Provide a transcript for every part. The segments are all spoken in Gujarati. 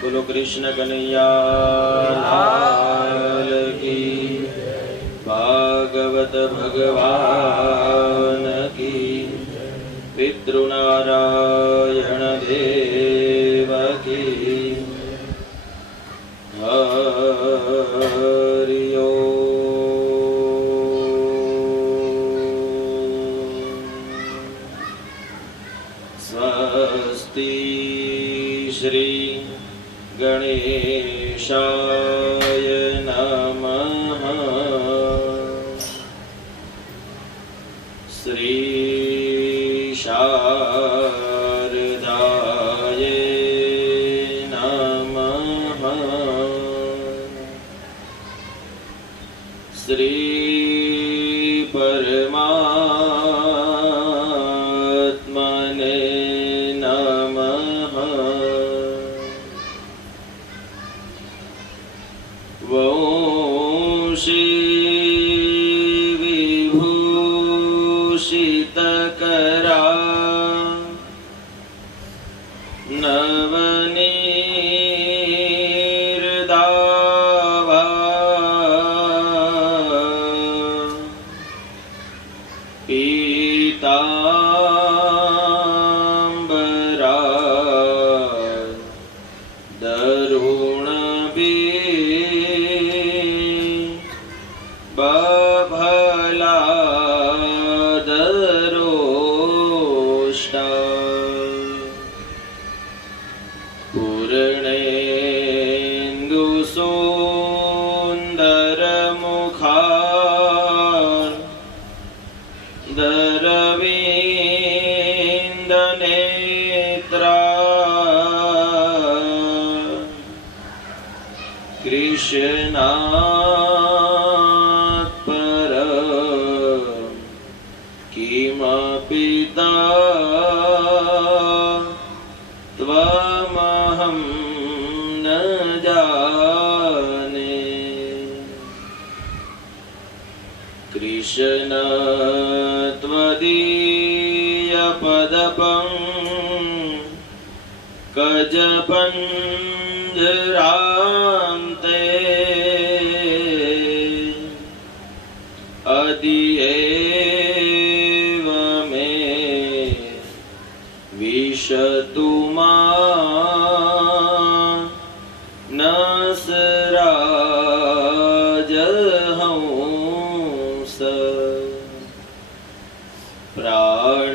बोलो कृष्ण कन्हैया लाल की। भागवत भगवान की। पितृनारायण देव की। हरि ओम। स्वस्ति श्री गणेशाय नमः। श्री शारदाय नमः। श्री परमात्मने नमः। वंशी विभूषितकरा नवनीर्दावा पीताम्बरा दरुणबी बभला दरोष्टा पूर्णेन्दु सुन्दरमुखा दरविन्दनेत्रा कृष्णात् परं किमपि त्वमहं न जाने। कृष्ण त्वदीयपदपं कजपञ्जरान्ते अद्यैव मे विशतु नसराजहंस। प्राण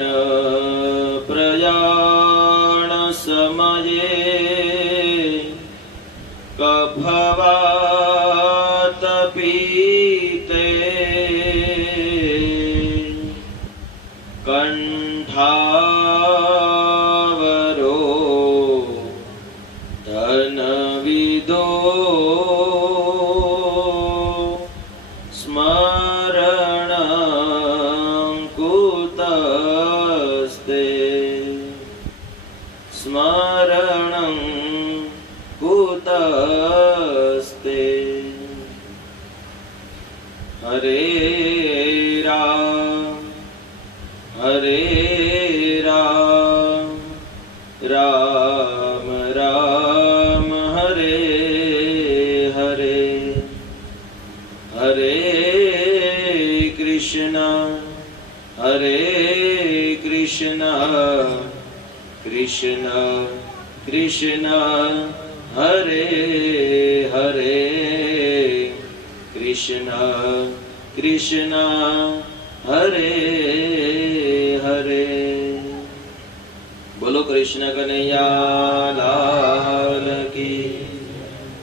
प्रयाण समये कफवात पीते कंठावरो धनविदो स्मरणं कुतस्ते। स्मरणं कुतस्ते। हरे राम राम राम हरे हरे। हरे कृष्ण कृष्ण कृष्ण हरे हरे। कृष्ण कृष्ण हरे हरे। बोलो कृष्ण कन्हैया लाल की।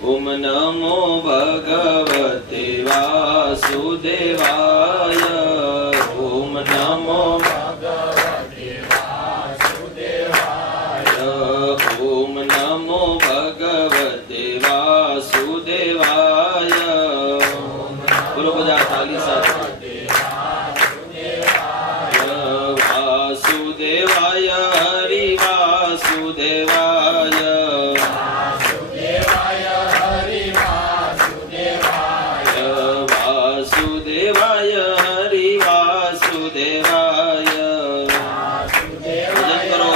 ओम नमो भगवते वासुदेवाय। ओम नमो भगवते वासुदेवाय। ओम नमो भगवते वासुदेवाय। बोलो बजा ताली साथ। वासुदेवाय हरि वासुदेवाय। वासुदेवाय हरि वासुदेवाय। वासुदेवाय हरि वासुदेवाय। भजन करो।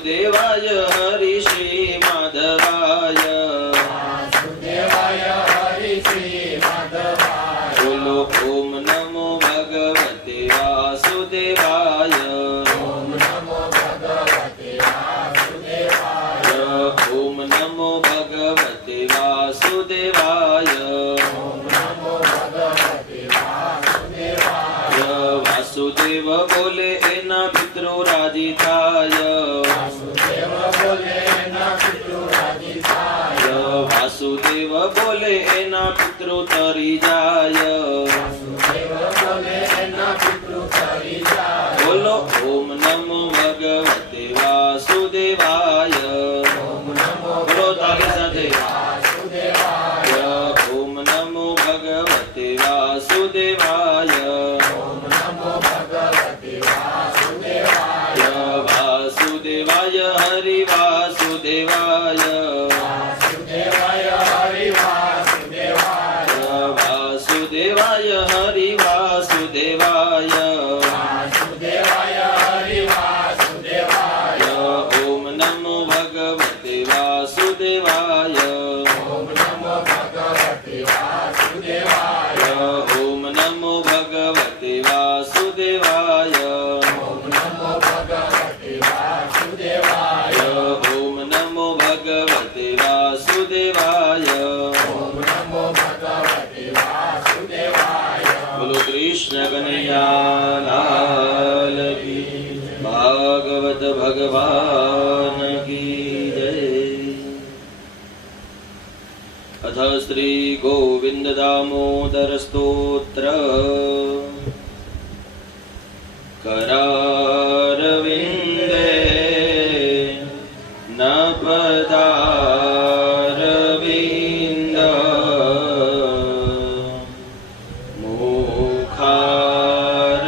वासुदेवाय हरि श्री माधवाय बोलो ओम नमो भगवते वासुदेवाय ओम नमो भगवते वासुदेवाय वासुदेव बोले एना पितृ राजी थाय वासुदेव बोले एना पितृ तरी जाय बोलो ओम नमो भगवते वासुदेवाय बोलो ताली साथे ओम नमो भगवते वासुदेवाय वासुदेवाय हरि वासुदेवाय वासुदेवाय हरि वासुदेवाय ओम नमो भगवते वासुदेवाय ओम नमो भगवते वासुदेवाय ओम नमो भगवते वासुदेवाय बोलो कृष्ण कन्हैया लाल की भागवत भगवान की जय। अथ श्री गोविंद दामोदर स्तोत्र करारविंदे न पदारविंद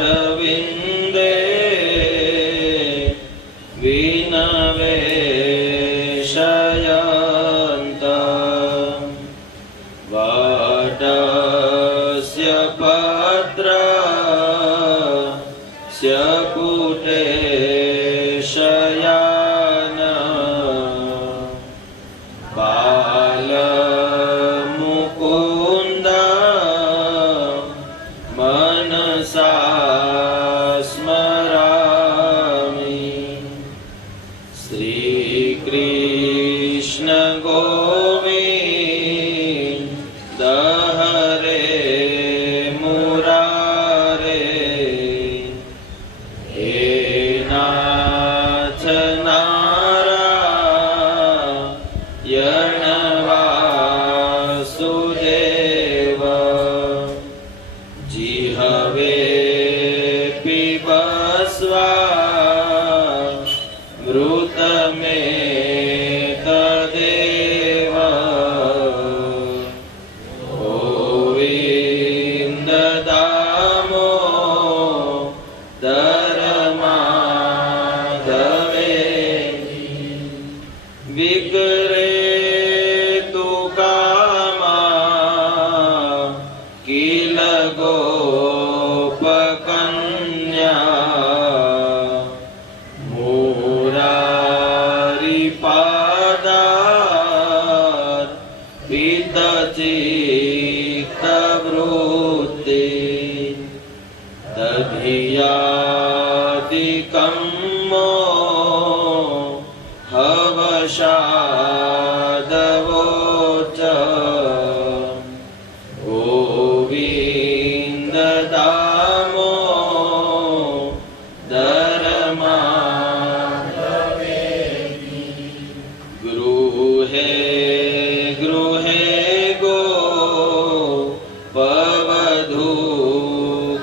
मुखारविंदे विनवेशयन्त वाटस्य पत्रस्य कुटेशयान बालमुकुन्द मनसा स्मरामि श्रीकृष्ण गोविन्द हरे मुरारे हे नाथ नारायण वासुदेव जिहवे पिबस्वा मृतमेतदेव गोविन्द दामोदर माधवेति विक्रेतु कामा किल गोपकन्या मुरारिपादात् पितचित्तवृत्ति दधियादिकं हवशादवोच गोविन्द दामोदर माधवेति गृहे गृहे गोपवधू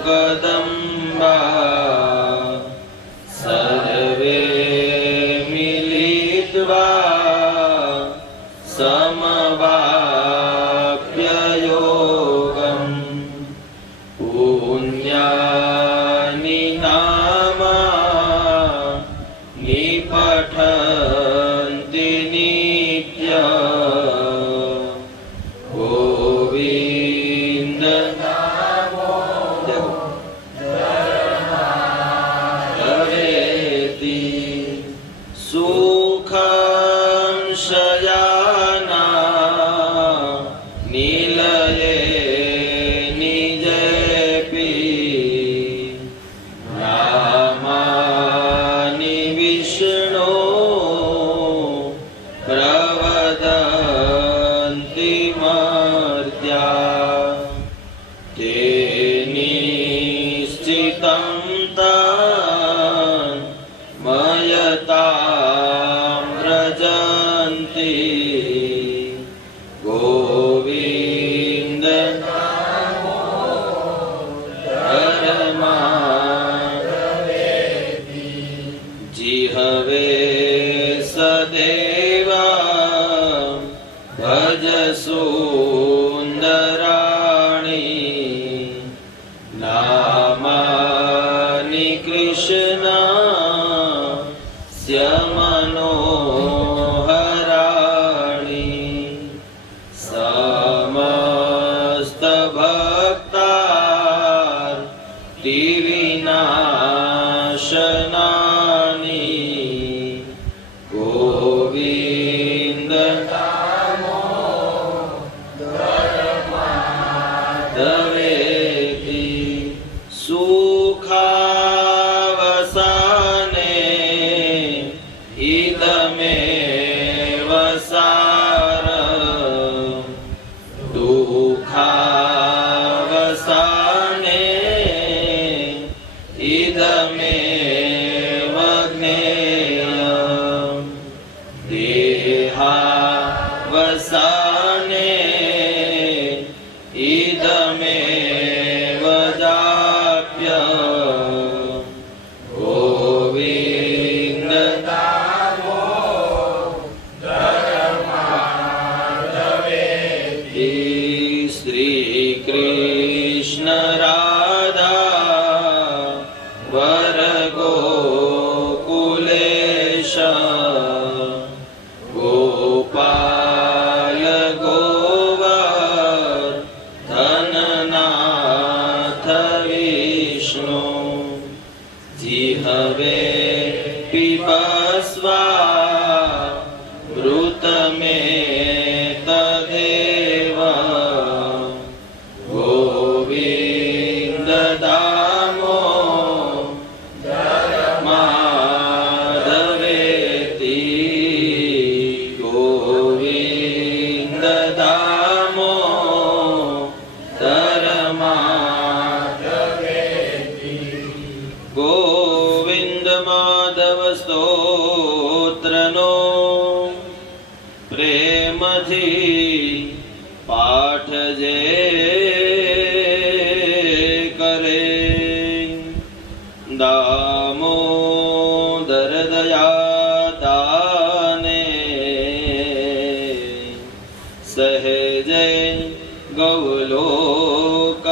कदम्बा सर्वे मिलित्वा समवाप्य योगम् पुण्यानि नामानि पठन्ति नित्यम् गोविन्द दामोदर माधवेति सु सुखं शयाना नीलये निजपि नामानि विष्णो प्रवदन्ति मर्त्या ते निश्चितं तान् मयतां व्रजन्ति गोविन्द जिहवे सदेवा भज सुन्दराणि नामानि कृष्ण मनोहराणि समस्तभक्तार्तिविनाशनानि गोविन्द दवेति सुखावसाने इदमेव सारम् दुःखावसाने इदमेव ज्ञेयम् देहावसाने इदमेव जाप्यम् गोविन्द श्रीकृष्ण राधा वर गोकुलेश गोपाल गोवर्धननाथ विष्णु जिहवे पिबस्वा मृतमेतदेव गोविन्द दामोदरमाधवेति गोविन्द दामोदरमाधवेति गोविन्द माधव स्तोत्रनो प्रेमथी पाठ जे करे दामोदर दया दाने सहजे गौलोक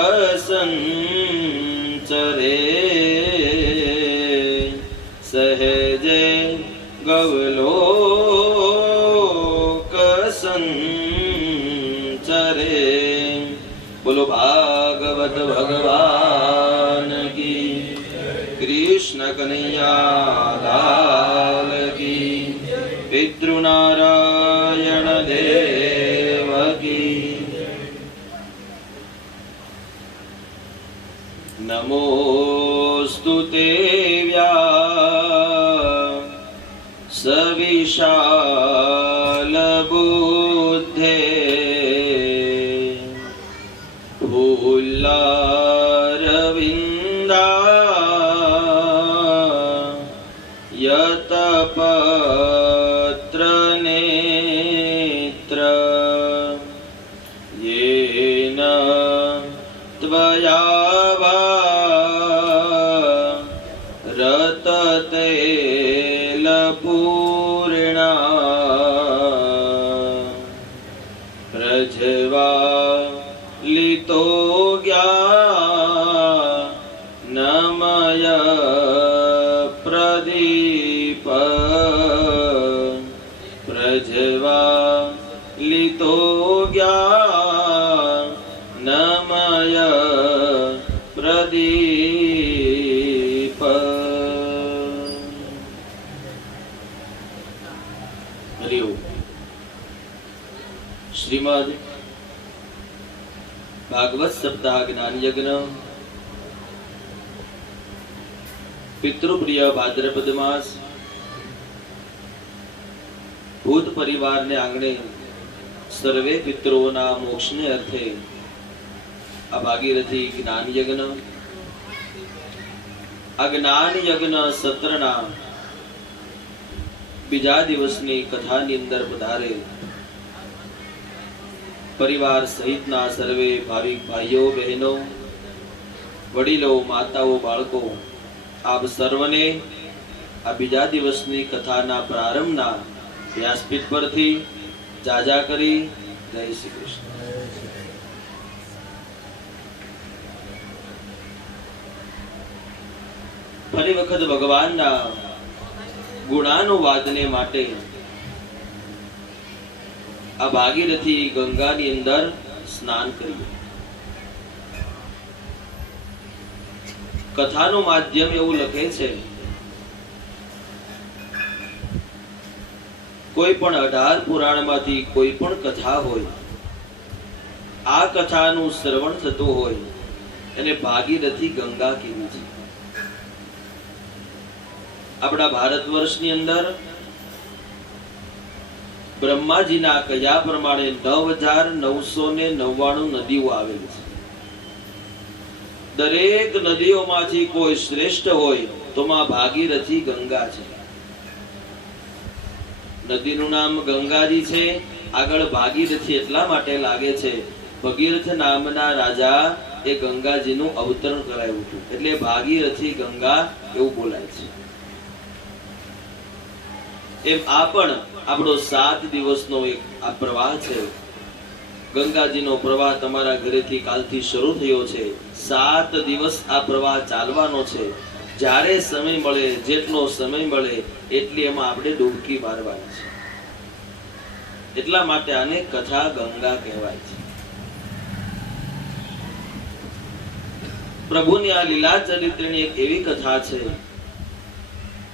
संचरे सहजे गौलोक संचरे बोलो भागवत भगवान की कृष्ण कन्हैया लाल की पितृनारायण देव की नमोस्तु ते सविशाल बुद्धे फूलारविन्दा यतपत्र नेत्र येन त्वया रततेलपूर्णा प्रज्वालितो ज्ञानमय प्रदीप प्रज्वालितो ज्ञानमय प्रदीप હરિ ઓમ। શ્રીમદ ભાગવત સપ્તાહ જ્ઞાન યજ્ઞ પિતૃપ્રિય ભાદ્રપદ માસ ભૂત પરિવારને આંગણે સર્વે પિતૃઓના મોક્ષને અર્થે આ ભાગીરથી જ્ઞાન યજ્ઞ આ જ્ઞાન યજ્ઞ સત્રના બીજા દિવસની કથાની અંદર પધારે પરિવાર સહિતના સર્વે ભાવિક ભાઈઓ બહેનો વડીલો માતાઓ બાળકો આપ સર્વને આ બીજા દિવસની કથાના પ્રારંભના વ્યાસપીઠ પરથી જાજા કરી જય શ્રી કૃષ્ણ। ફરી વખત ભગવાનના ગુણાનુવાદને માટે આ ભાગીરથી ગંગાની અંદર સ્નાન કર્યું। કથાનું માધ્યમ એવું લખે છે કોઈ પણ 18 પુરાણમાંથી કોઈ પણ કથા હોય આ કથાનું શ્રવણ થતું હોય એને ભાગીરથી ગંગા કહેવી છે। આપણા ભારત વર્ષની અંદર બ્રહ્માજીના કયા પ્રમાણે 9999 નદીઓ આવેલી છે। દરેક નદીઓમાંથી કોઈ શ્રેષ્ઠ હોય તો માં ભાગીરથી ગંગા છે। નદીનું નામ ગંગાજી છે, આગળ ભાગીરથી એટલા માટે લાગે છે ભગીરથ નામના રાજા એ ગંગાજીનું અવતરણ કરાયું હતું એટલે ભાગીરથી ગંગા એવું બોલાય છે। એમ આ પણ આપણો 7 દિવસનો એક આ પ્રવાહ છે। ગંગાજીનો પ્રવાહ તમારા ઘરેથી કાલથી શરૂ થયો છે। 7 દિવસ આ પ્રવાહ ચાલવાનો છે। જ્યારે સમય મળે, જેટલો સમય મળે એટલી એમાં આપણે ડૂબકી મારવાની છે। એટલા માટે આને કથા ગંગા કહેવાય છે। પ્રભુની આ લીલા ચરિત્રની એક એવી કથા છે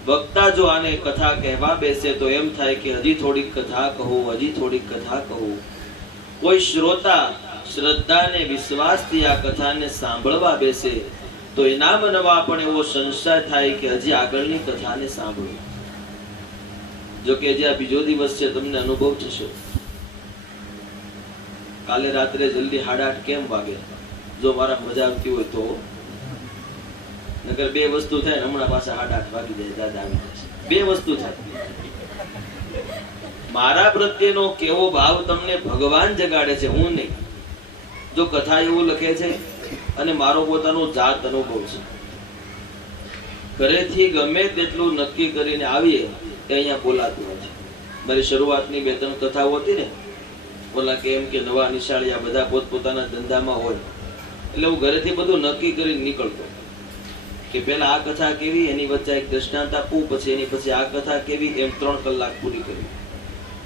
વક્તા જો આને કથા કહેવા બેસે તો એમ થાય કે હજી થોડીક કથા કહું, હજી થોડીક કથા કહું। કોઈ શ્રોતા શ્રદ્ધા ને વિશ્વાસથી આ કથાને સાંભળવા બેસે તો એના મનમાં પણ એવો સંશય થાય કે હજી આગળની કથાને સાંભળો। જો કે જે આ બીજો દિવસ છે તમને અનુભવ થશે। કાલે રાત્રે જલ્દી 8:30 કેમ વાગે? જો મારા મજા આવતી હોય તો, નકર 2 વસ્તુ થાય ને હમણાં પાછા 8:30 વાગી જાય, દાદા આવી જશે। 2 વસ્તુ થાય, મારા પ્રત્યેનો કેવો ભાવ તમને ભગવાન જગાડે છે, હું નહીં। જો કથા એવું લખે છે અને મારો પોતાનો જાત અનુભવ છે, ઘરેથી ગમે તેટલું નક્કી કરીને આવીએ કે અહીંયા બોલાતું નથી। મારી શરૂઆતની 2-3 કથાઓ હતી ને, ઓલા કે એમ કે નવા નિશાળિયા બધા પોતપોતાના ધંધામાં હોય એટલે હું ઘરેથી બધું નક્કી કરીને નીકળતો કે પેલા આ કથા કેવી, એની વચ્ચે એક દ્રષ્ટાંત આપવું, પછી એની પછી આ કથા કેવી, એમ 3 કલાક પૂરી કરી।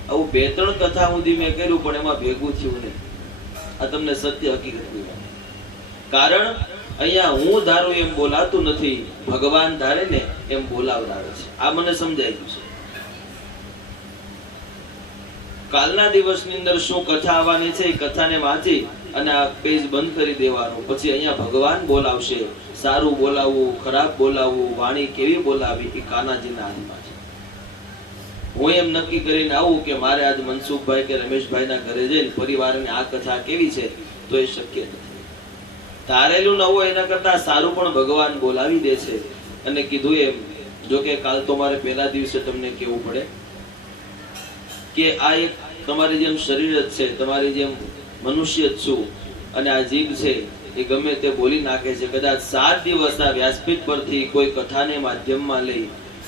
આવું 2-3 કથા સુધી મેં કર્યું પણ એમાં ભેગું થયું નહીં। આ તમને સત્ય હકીકત કહ્યું। કારણ અહીંયા હું ધારું એમ બોલાતું નથી, ભગવાન ધારે ને એમ બોલાવડાવે છે। આ મને સમજાઈ ગયું છે। કાલના દિવસની અંદર શું કથા આવવાની છે એ કથાને વાંચી અને આ પેજ બંધ કરી દેવાનું। પછી અહીંયા ભગવાન બોલાવશે। સારું બોલાવવું, ખરાબ બોલાવવું, વાણી કેવી બોલાવી એ કાનાજીના હાથમાં છે। હું એમ નક્કી કરીને આવું કે મારે આજ મનસુખભાઈ કે રમેશભાઈના ઘરે જઈને પરિવારની આ કથા કેવી છે તો એ શક્ય નથી। ધારેલું ન હોય એના કરતા સારું પણ ભગવાન બોલાવી દે છે। અને કીધું એમ, જો કે કાલ તો મારે પહેલા દિવસે તમને કહેવું પડે કે આ એક તમારી જેમ શરીર જ છે, તમારી જેમ મનુષ્ય જ છું, અને આ જીભ છે એ ગમે તે બોલી નાખે છે। કદાચ 7 દિવસ આ વ્યાસપીઠ પરથી કોઈ કથાને માધ્યમમાં લઈ,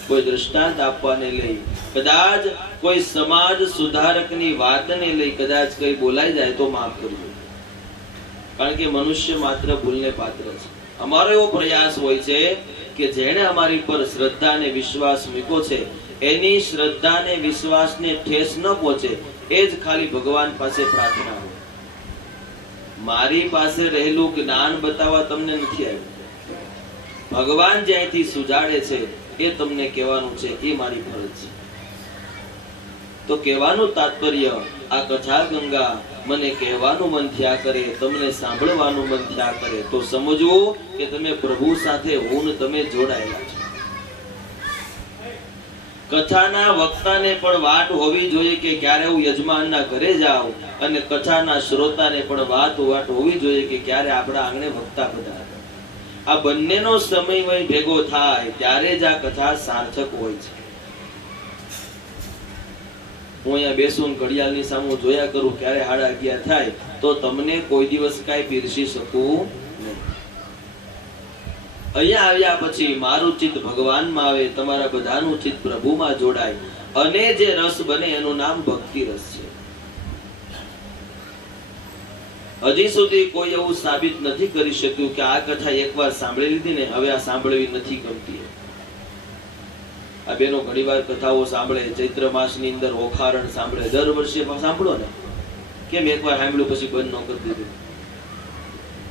કોઈ દ્રષ્ટાંત આપવાને લઈ, કદાચ કોઈ સમાજ સુધારકની વાતને લઈ કદાચ કઈ બોલાઈ જાય તો માફ કરજો। કારણ કે મનુષ્ય માત્ર ભૂલને પાત્ર છે। અમારો એવો પ્રયાસ હોય છે કે જેણે અમારી પર શ્રદ્ધા અને વિશ્વાસ મૂક્યો છે એની શ્રદ્ધા અને વિશ્વાસને ઠેસ ન પહોંચે એ જ ખાલી ભગવાન પાસે પ્રાર્થના હોય। મારી પાસે રહેલું જ્ઞાન બતાવવા તમને નથી આવ્યું। ભગવાન જ્યાંથી સુજાડે છે એ તમને કહેવાનું છે, એ મારી ફરજ છે। તો કહેવાનું તાત્પર્ય, આ કથા ગંગા મને કહેવાનું મન થયા કરે, તમને સાંભળવાનું મન થયા કરે, તો સમજવું કે તમે પ્રભુ સાથે હું ને તમે જોડાયેલા છો. કથાના વક્તાને પણ વાટ હોવી જોઈએ કે ક્યારે હું યજમાનના ઘરે જાઉં, અને કથાના શ્રોતાને પણ વાટ હોવી જોઈએ કે ક્યારે આપણા આંગણે વક્તા પધારે. આ બંનેનો સમય ભેગો થાય ત્યારે જ આ કથા સાર્થક હોય છે. હું અહીંયા બેસું ઘડિયાળની સામે જોયા કરું ક્યારે 11:30 થાય તો તમને કોઈ દિવસ કાંઈ પીરસી શકું નહીં. અહીંયા આવ્યા પછી મારું ચિત્ત ભગવાનમાં આવે, તમારા બધાનું ચિત્ત પ્રભુમાં જોડાય, અને જે રસ બને એનું નામ ભક્તિ રસ છે. હજી સુધી કોઈ એવું સાબિત નથી કરી શક્યું કે આ કથા એકવાર સાંભળી લીધી ને હવે આ સાંભળવી નથી ગમતી. આ બેનો ઘણીવાર કથાઓ સાંભળે, ચૈત્ર માસની અંદર ઓખારણ સાંભળે, દર વર્ષે સાંભળો ને, કેમ એકવાર સાંભળ્યું પછી બંધ ન કરી દીધું?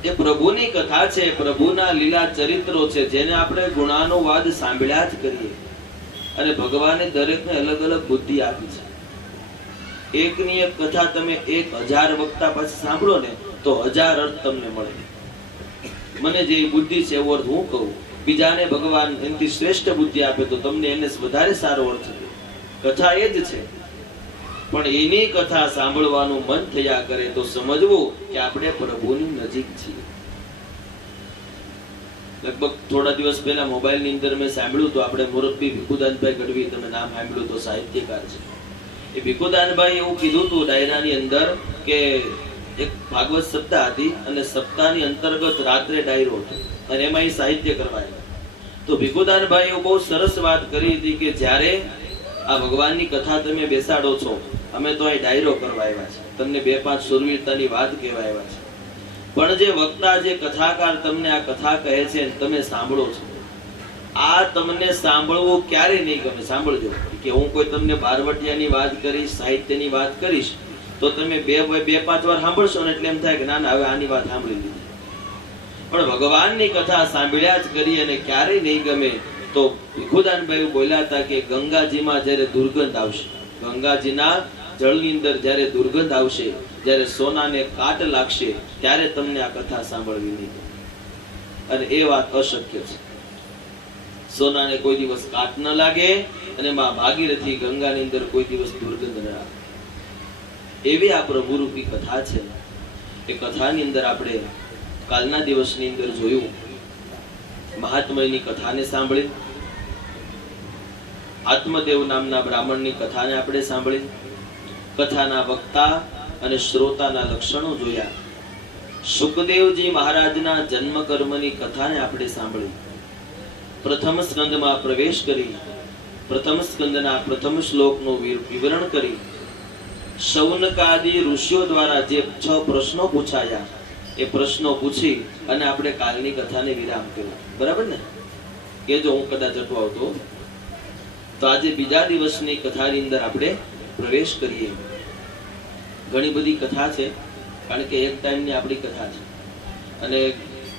એ પ્રભુની કથા છે, પ્રભુના લીલા ચરિત્રો છે, જેને આપણે ગુણાનુવાદ સાંભળ્યા જ કરીએ. અને ભગવાને દરેકને અલગ અલગ બુદ્ધિ આપી છે. એકની એક કથા તમે 1000 વક્તા પાસે સાંભળો ને તો 1000 અર્થ તમને મળે. મને જે બુદ્ધિ છે એવો અર્થ હું કહું, બીજાને ભગવાન એનાથી શ્રેષ્ઠ બુદ્ધિ આપે તો તમને એને વધારે સારો અર્થ છે. કથા એ જ છે, પણ એની કથા સાંભળવાનું મન થયા કરે તો સમજવું કે આપણે પ્રભુની નજીક છીએ. લગભગ થોડા દિવસ પહેલા મોબાઈલની અંદર મેં સાંભળ્યું તો આપણે મોરબી ભીખુદાનભાઈ ગઢવી, તમે નામ સાંભળ્યું તો સાહિત્યકાર છે. એ ભીખુદાનભાઈ એવું કીધું હતું ડાયરાની અંદર કે એક ભાગવત સપ્તાહ હતી અને સપ્તાહની અંતર્ગત રાત્રે ડાયરો હતો અને એમાં એ સાહિત્ય કરવાય. તો ભીખુદાનભાઈ એવું બહુ સરસ વાત કરી હતી કે જ્યારે આ ભગવાનની કથા તમે બેસાડો છો, અમે તો અહીં ડાયરો કરવા આવ્યા છે, તમને 2-5 સુરવીરતાની વાત કહેવા આવ્યા છે, પણ જે વક્તા જે કથાકાર તમને આ કથા કહે છે તમે સાંભળો છો, આ તમને સાંભળવું ક્યારે નહીં ગમે. સાંભળજો કે હું કોઈ તમને બારવટિયાની વાત કરીશ, સાહિત્યની વાત કરીશ તો તમે 2-5 વાર સાંભળશો ને એટલે એમ થાય કે ના ના હવે આની વાત સાંભળી લીધી. પણ ભગવાનની કથા સાંભળ્યા જ કરી અને ક્યારેય નહીં ગમે. તો ભીખુદાનભાઈ બોલ્યા હતા કે ગંગાજીમાં જ્યારે દુર્ગંધ આવશે, ગંગાજીના જળની અંદર જ્યારે દુર્ગંધ આવશે, જ્યારે સોનાને કાટ લાગશે ત્યારે તમને આ કથા સાંભળવી નહીં ગમે. અને એ વાત અશક્ય છે. સોનાને કોઈ દિવસ કાટ ન લાગે અને માં ભાગીરથી ગંગાની અંદર કોઈ દિવસ દુર્ગંધ ન આવે. એવી આ પ્રભુરૂપી કથા છે. એ કથાની અંદર આપણે કાલના દિવસની અંદર જોયું, મહાત્મયની કથાને સાંભળી, આત્મદેવ નામના બ્રાહ્મણની કથાને આપણે સાંભળી, કથાના વક્તા અને શ્રોતાના લક્ષણો જોયા, સુખદેવજી મહારાજના જન્મ કર્મની કથાને આપણે સાંભળી, પ્રથમ સ્કંદમાં પ્રવેશ કરી, પ્રથમ સ્કંદના પ્રથમ શ્લોકનું વિવરણ કરી, શૌનકાદી ઋષિઓ દ્વારા જે 6 પ્રશ્નો પૂછાયા એ પ્રશ્નો પૂછી અને આપણે કાલની કથાને વિરામ કર્યો. બરાબર ને? કે જો હું કદાચ અટવાવતો તો આજે બીજા દિવસની કથાની અંદર આપણે પ્રવેશ કરીએ. ઘણી બધી કથા છે, કારણ કે એક ટાઈમની આપણી કથા છે અને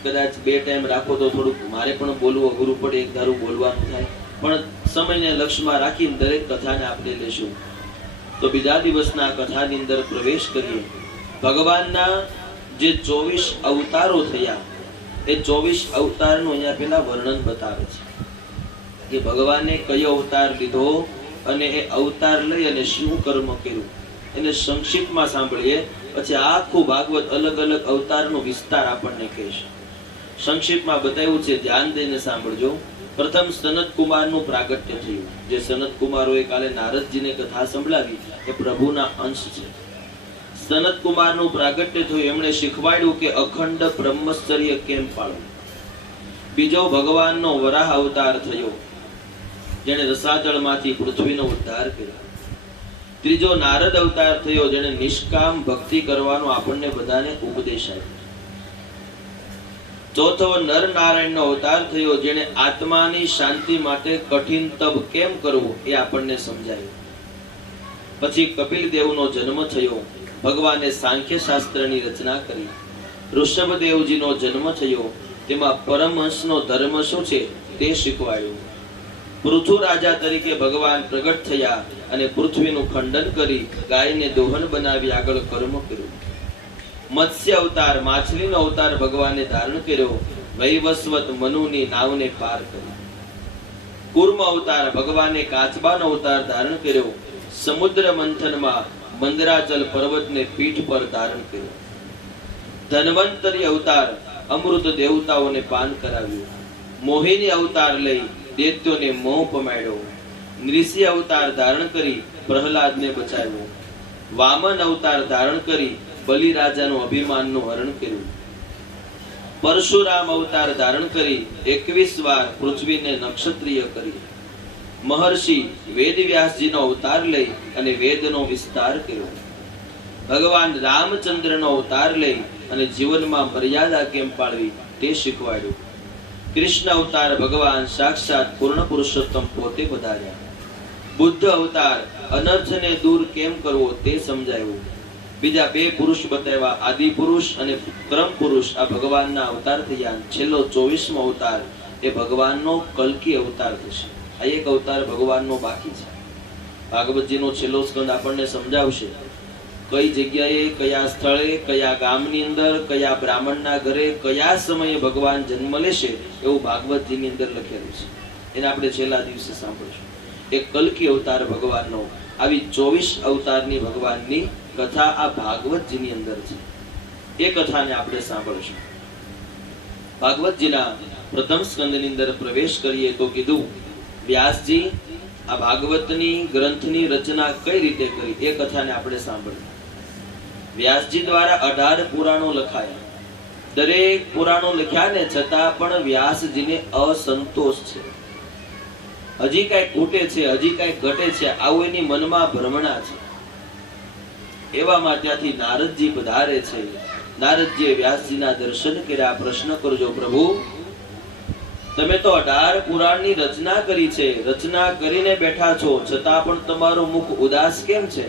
કદાચ 2 ટાઈમ રાખો તો થોડુંક મારે પણ બોલવું અઘરું પડે, એક ધારું બોલવાનું થાય, પણ સમયને લક્ષ્યમાં રાખીને દરેક કથાને આપણે લેશું. તો બીજા દિવસના કથાની અંદર પ્રવેશ કરીએ. ભગવાનના જે 24 અવતારો થયા એ 24 અવતારનું અહીંયા પેલા વર્ણન બતાવે છે કે ભગવાને કયો અવતાર લીધો અને એ અવતાર લઈ અને શું કર્મ કર્યું એને સંક્ષિપ્તમાં સાંભળીએ, પછી આખું ભાગવત અલગ અલગ અવતારનો વિસ્તાર આપણને કહેશે. સંક્ષિપ્તમાં બતાવ્યું છે, ધ્યાન દઈને સાંભળજો. પ્રથમ સનત કુમારનું પ્રાગટ્ય થયું. જે સનત કુમારોએ કાલે નારદજીને કથા સંભળાવી એ પ્રભુના અંશ છે. સનત કુમારનું પ્રાગટ્ય થયું, એમણે શીખવાડ્યું કે અખંડ બ્રહ્મચર્ય કેમ પાળવું. બીજો ભગવાનનો વરાહ અવતાર થયો, જેણે રસાતળમાંથી પૃથ્વીનો ઉદ્ધાર કર્યો. ત્રીજો નારદ અવતાર થયો, જેણે નિષ્કામ ભક્તિ કરવાનો આપણને બધાને ઉપદેશ આપ્યો. ચોથો નર નારાયણનો અવતાર થયો, જેણે આત્માની શાંતિ માટે કઠિન તપ કેમ કરવું એ આપણને સમજાયું. પછી કપિલ દેવનો જન્મ થયો, ભગવાને સાંખ્ય શાસ્ત્રની રચના કરી. ઋષભદેવજીનો જન્મ થયો, તેમાં પરમહંસનો ધર્મ શું છે તે શીખવાડ્યું. પૃથુ રાજા તરીકે ભગવાન પ્રગટ થયા અને પૃથ્વીનું ખંડન કરી ગાયને દોહન બનાવી આગળ કર્મ કર્યું. મત્સ્ય અવતાર, માછલીનો અવતાર ભગવાને ધારણ કર્યો. વૈવસ્વત મનુની નાવને પાર કરી. કુર્મ અવતાર, ભગવાને કાચબાનો અવતાર ધારણ કર્યો. સમુદ્ર મંથનમાં મંદરાચલ પર્વતને પીઠ પર ધારણ કર્યો. ધન્વંતરી અવતાર, અમૃત દેવતાઓને પાન કરાવ્યું. મોહિની અવતાર લઈ દૈત્યોને મોહ પમાડ્યો. નૃસિંહ અવતાર ધારણ કરી પ્રહલાદને બચાવ્યો. વામન અવતાર ધારણ કરી બલિ રાજાનું અભિમાનનું હરણ કર્યું. પરશુરામ અવતાર ધારણ કરી 21 વાર પૃથ્વીને નક્ષત્રીય કરી. મહર્ષિ વેદવ્યાસજીનો અવતાર લઈ અને વેદનો વિસ્તાર કર્યો. ભગવાન રામચંદ્રનો અવતાર લઈ અને જીવનમાં મર્યાદા કેમ પાળવી તે શીખવાડ્યું. કૃષ્ણ અવતાર, ભગવાન સાક્ષાત પૂર્ણ પુરુષોત્તમ પોતે પધાર્યા. બુદ્ધ અવતાર, અનર્થને દૂર કેમ કરવો તે સમજાવ્યું. બીજા 2 પુરુષ બતાવ્યા, આદિ પુરુષ અને ક્રમ પુરુષ. આ ભગવાનના અવતાર થયા. છેલ્લો 24મો અવતાર એ ભગવાનનો કલ્કી અવતાર થશે. આ એક અવતાર ભગવાનનો બાકી છે. ભાગવતજીનો છેલ્લો સ્કંદ આપણને સમજાવશે કઈ જગ્યાએ, કયા સ્થળે, કયા ગામની અંદર, કયા બ્રાહ્મણના ઘરે, કયા સમયે ભગવાન જન્મ લેશે એવું ભાગવતજીની અંદર લખેલું છે. એને આપણે છેલ્લા દિવસે સાંભળશું. એક કલ્કી અવતાર ભગવાનનો. આવી 24 અવતારની ભગવાનની કથા આ ભાગવતજીની અંદર છે. એ કથાને આપણે સાંભળશું. ભાગવતજીના પ્રથમ સ્કંદની અંદર પ્રવેશ કરીએ તો કીધું વ્યાસજી આ ભાગવતની ગ્રંથની રચના કઈ રીતે કરી એ કથાને આપણે સાંભળીએ. વ્યાસજી દ્વારા 18 પુરાણો લખાયા. દરેક પુરાણો લખ્યા ને છતાં પણ વ્યાસજીને અસંતોષ છે. હજી કઈ ખૂટે છે, હજી કઈ ઘટે છે, આવું એની મનમાં ભ્રમણા છે. એવામાં ત્યાંથી નારદજી પધારે છે. નારદજીએ વ્યાસજીના દર્શન કર્યા. પ્રશ્ન કરજો, પ્રભુ તમે તો 18 પુરાણની રચના કરી છે, રચના કરીને બેઠા છો, છતાં પણ તમારું મુખ ઉદાસ કેમ છે?